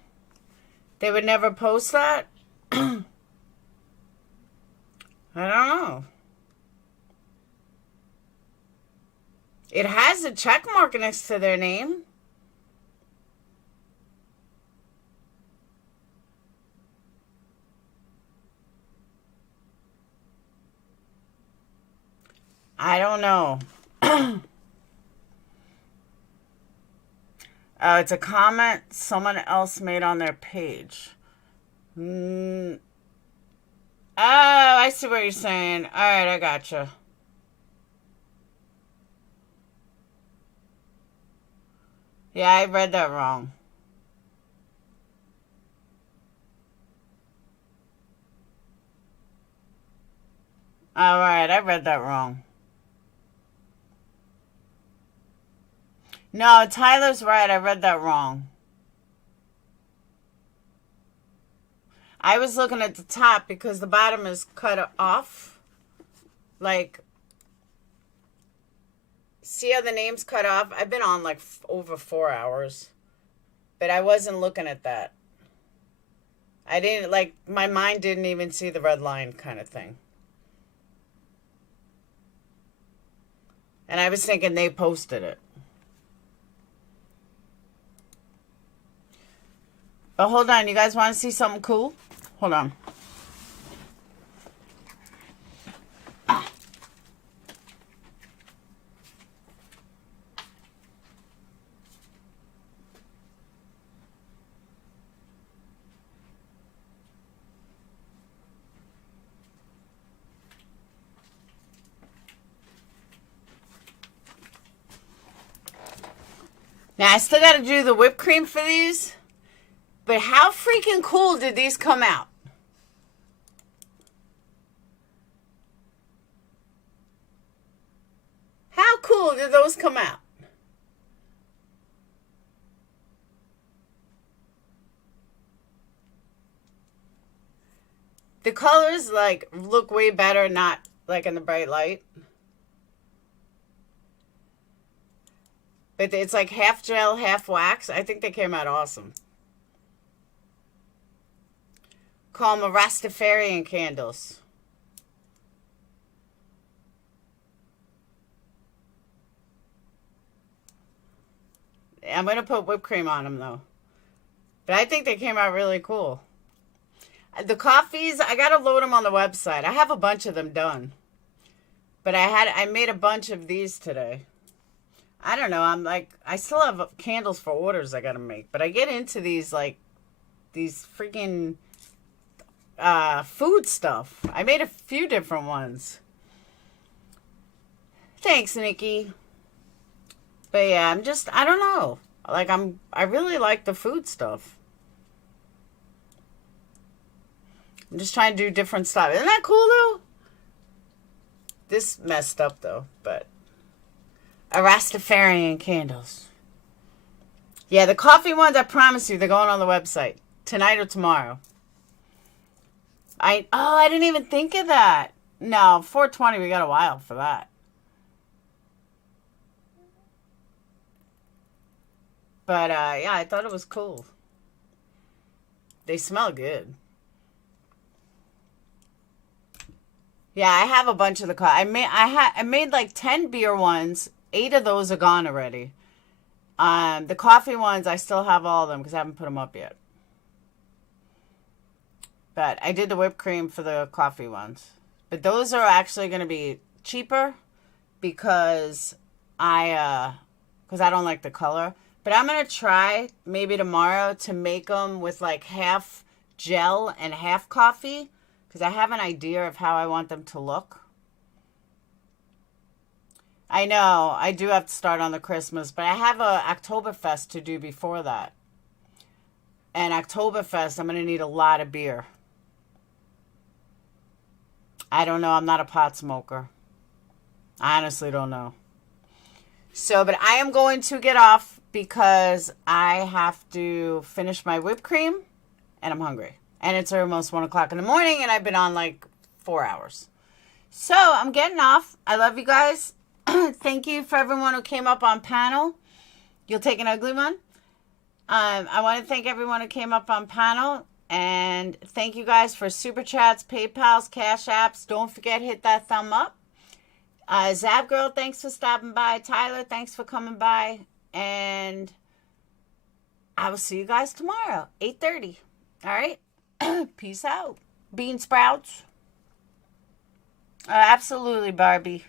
They would never post that? I don't know. It has a check mark next to their name. I don't know. It's a comment someone else made on their page. Oh, I see what you're saying. All right, I gotcha. Yeah, I read that wrong. All right, I read that wrong. No, Tyler's right. I read that wrong. I was looking at the top because the bottom is cut off. Like, see how the name's cut off? I've been on like over 4 hours. But I wasn't looking at that. I didn't, like, my mind didn't even see the red line kind of thing. And I was thinking they posted it. But hold on, you guys want to see something cool? Hold on. Now, I still got to do the whipped cream for these. But how freaking cool did these come out? How cool did those come out? The colors, like, look way better, not, like, in the bright light. But it's, like, half gel, half wax. I think they came out awesome. Call them Rastafarian candles. I'm going to put whipped cream on them, though. But I think they came out really cool. The coffees, I got to load them on the website. I have a bunch of them done. But I made a bunch of these today. I don't know. I'm like, I still have candles for orders I got to make. But I get into these, like, these freaking food stuff. I made a few different ones. Thanks, Nikki. But yeah, I don't know. Like, I really like the food stuff. I'm just trying to do different stuff. Isn't that cool, though? This messed up, though, but a Rastafarian candles. Yeah, the coffee ones, I promise you, they're going on the website tonight or tomorrow. I didn't even think of that. No, 420, we got a while for that. But, yeah, I thought it was cool. They smell good. Yeah, I have a bunch of the coffee. I made like 10 beer ones. 8 of those are gone already. The coffee ones, I still have all of them because I haven't put them up yet. But I did the whipped cream for the coffee ones. But those are actually going to be cheaper because I don't like the color. But I'm going to try maybe tomorrow to make them with like half gel and half coffee. Because I have an idea of how I want them to look. I know, I do have to start on the Christmas, but I have a Oktoberfest to do before that. And Oktoberfest, I'm going to need a lot of beer. I don't know, I'm not a pot smoker. I honestly don't know. So, but I am going to get off because I have to finish my whipped cream and I'm hungry. And it's almost 1 o'clock in the morning and I've been on like 4 hours. So I'm getting off. I love you guys. Thank you for everyone who came up on panel. You'll take an ugly one? I want to thank everyone who came up on panel. And thank you guys for Super Chats, PayPals, Cash Apps. Don't forget, hit that thumb up. Zab Girl, thanks for stopping by. Tyler, thanks for coming by. And I will see you guys tomorrow, 8:30. All right? Peace out. Bean sprouts. Absolutely, Barbie.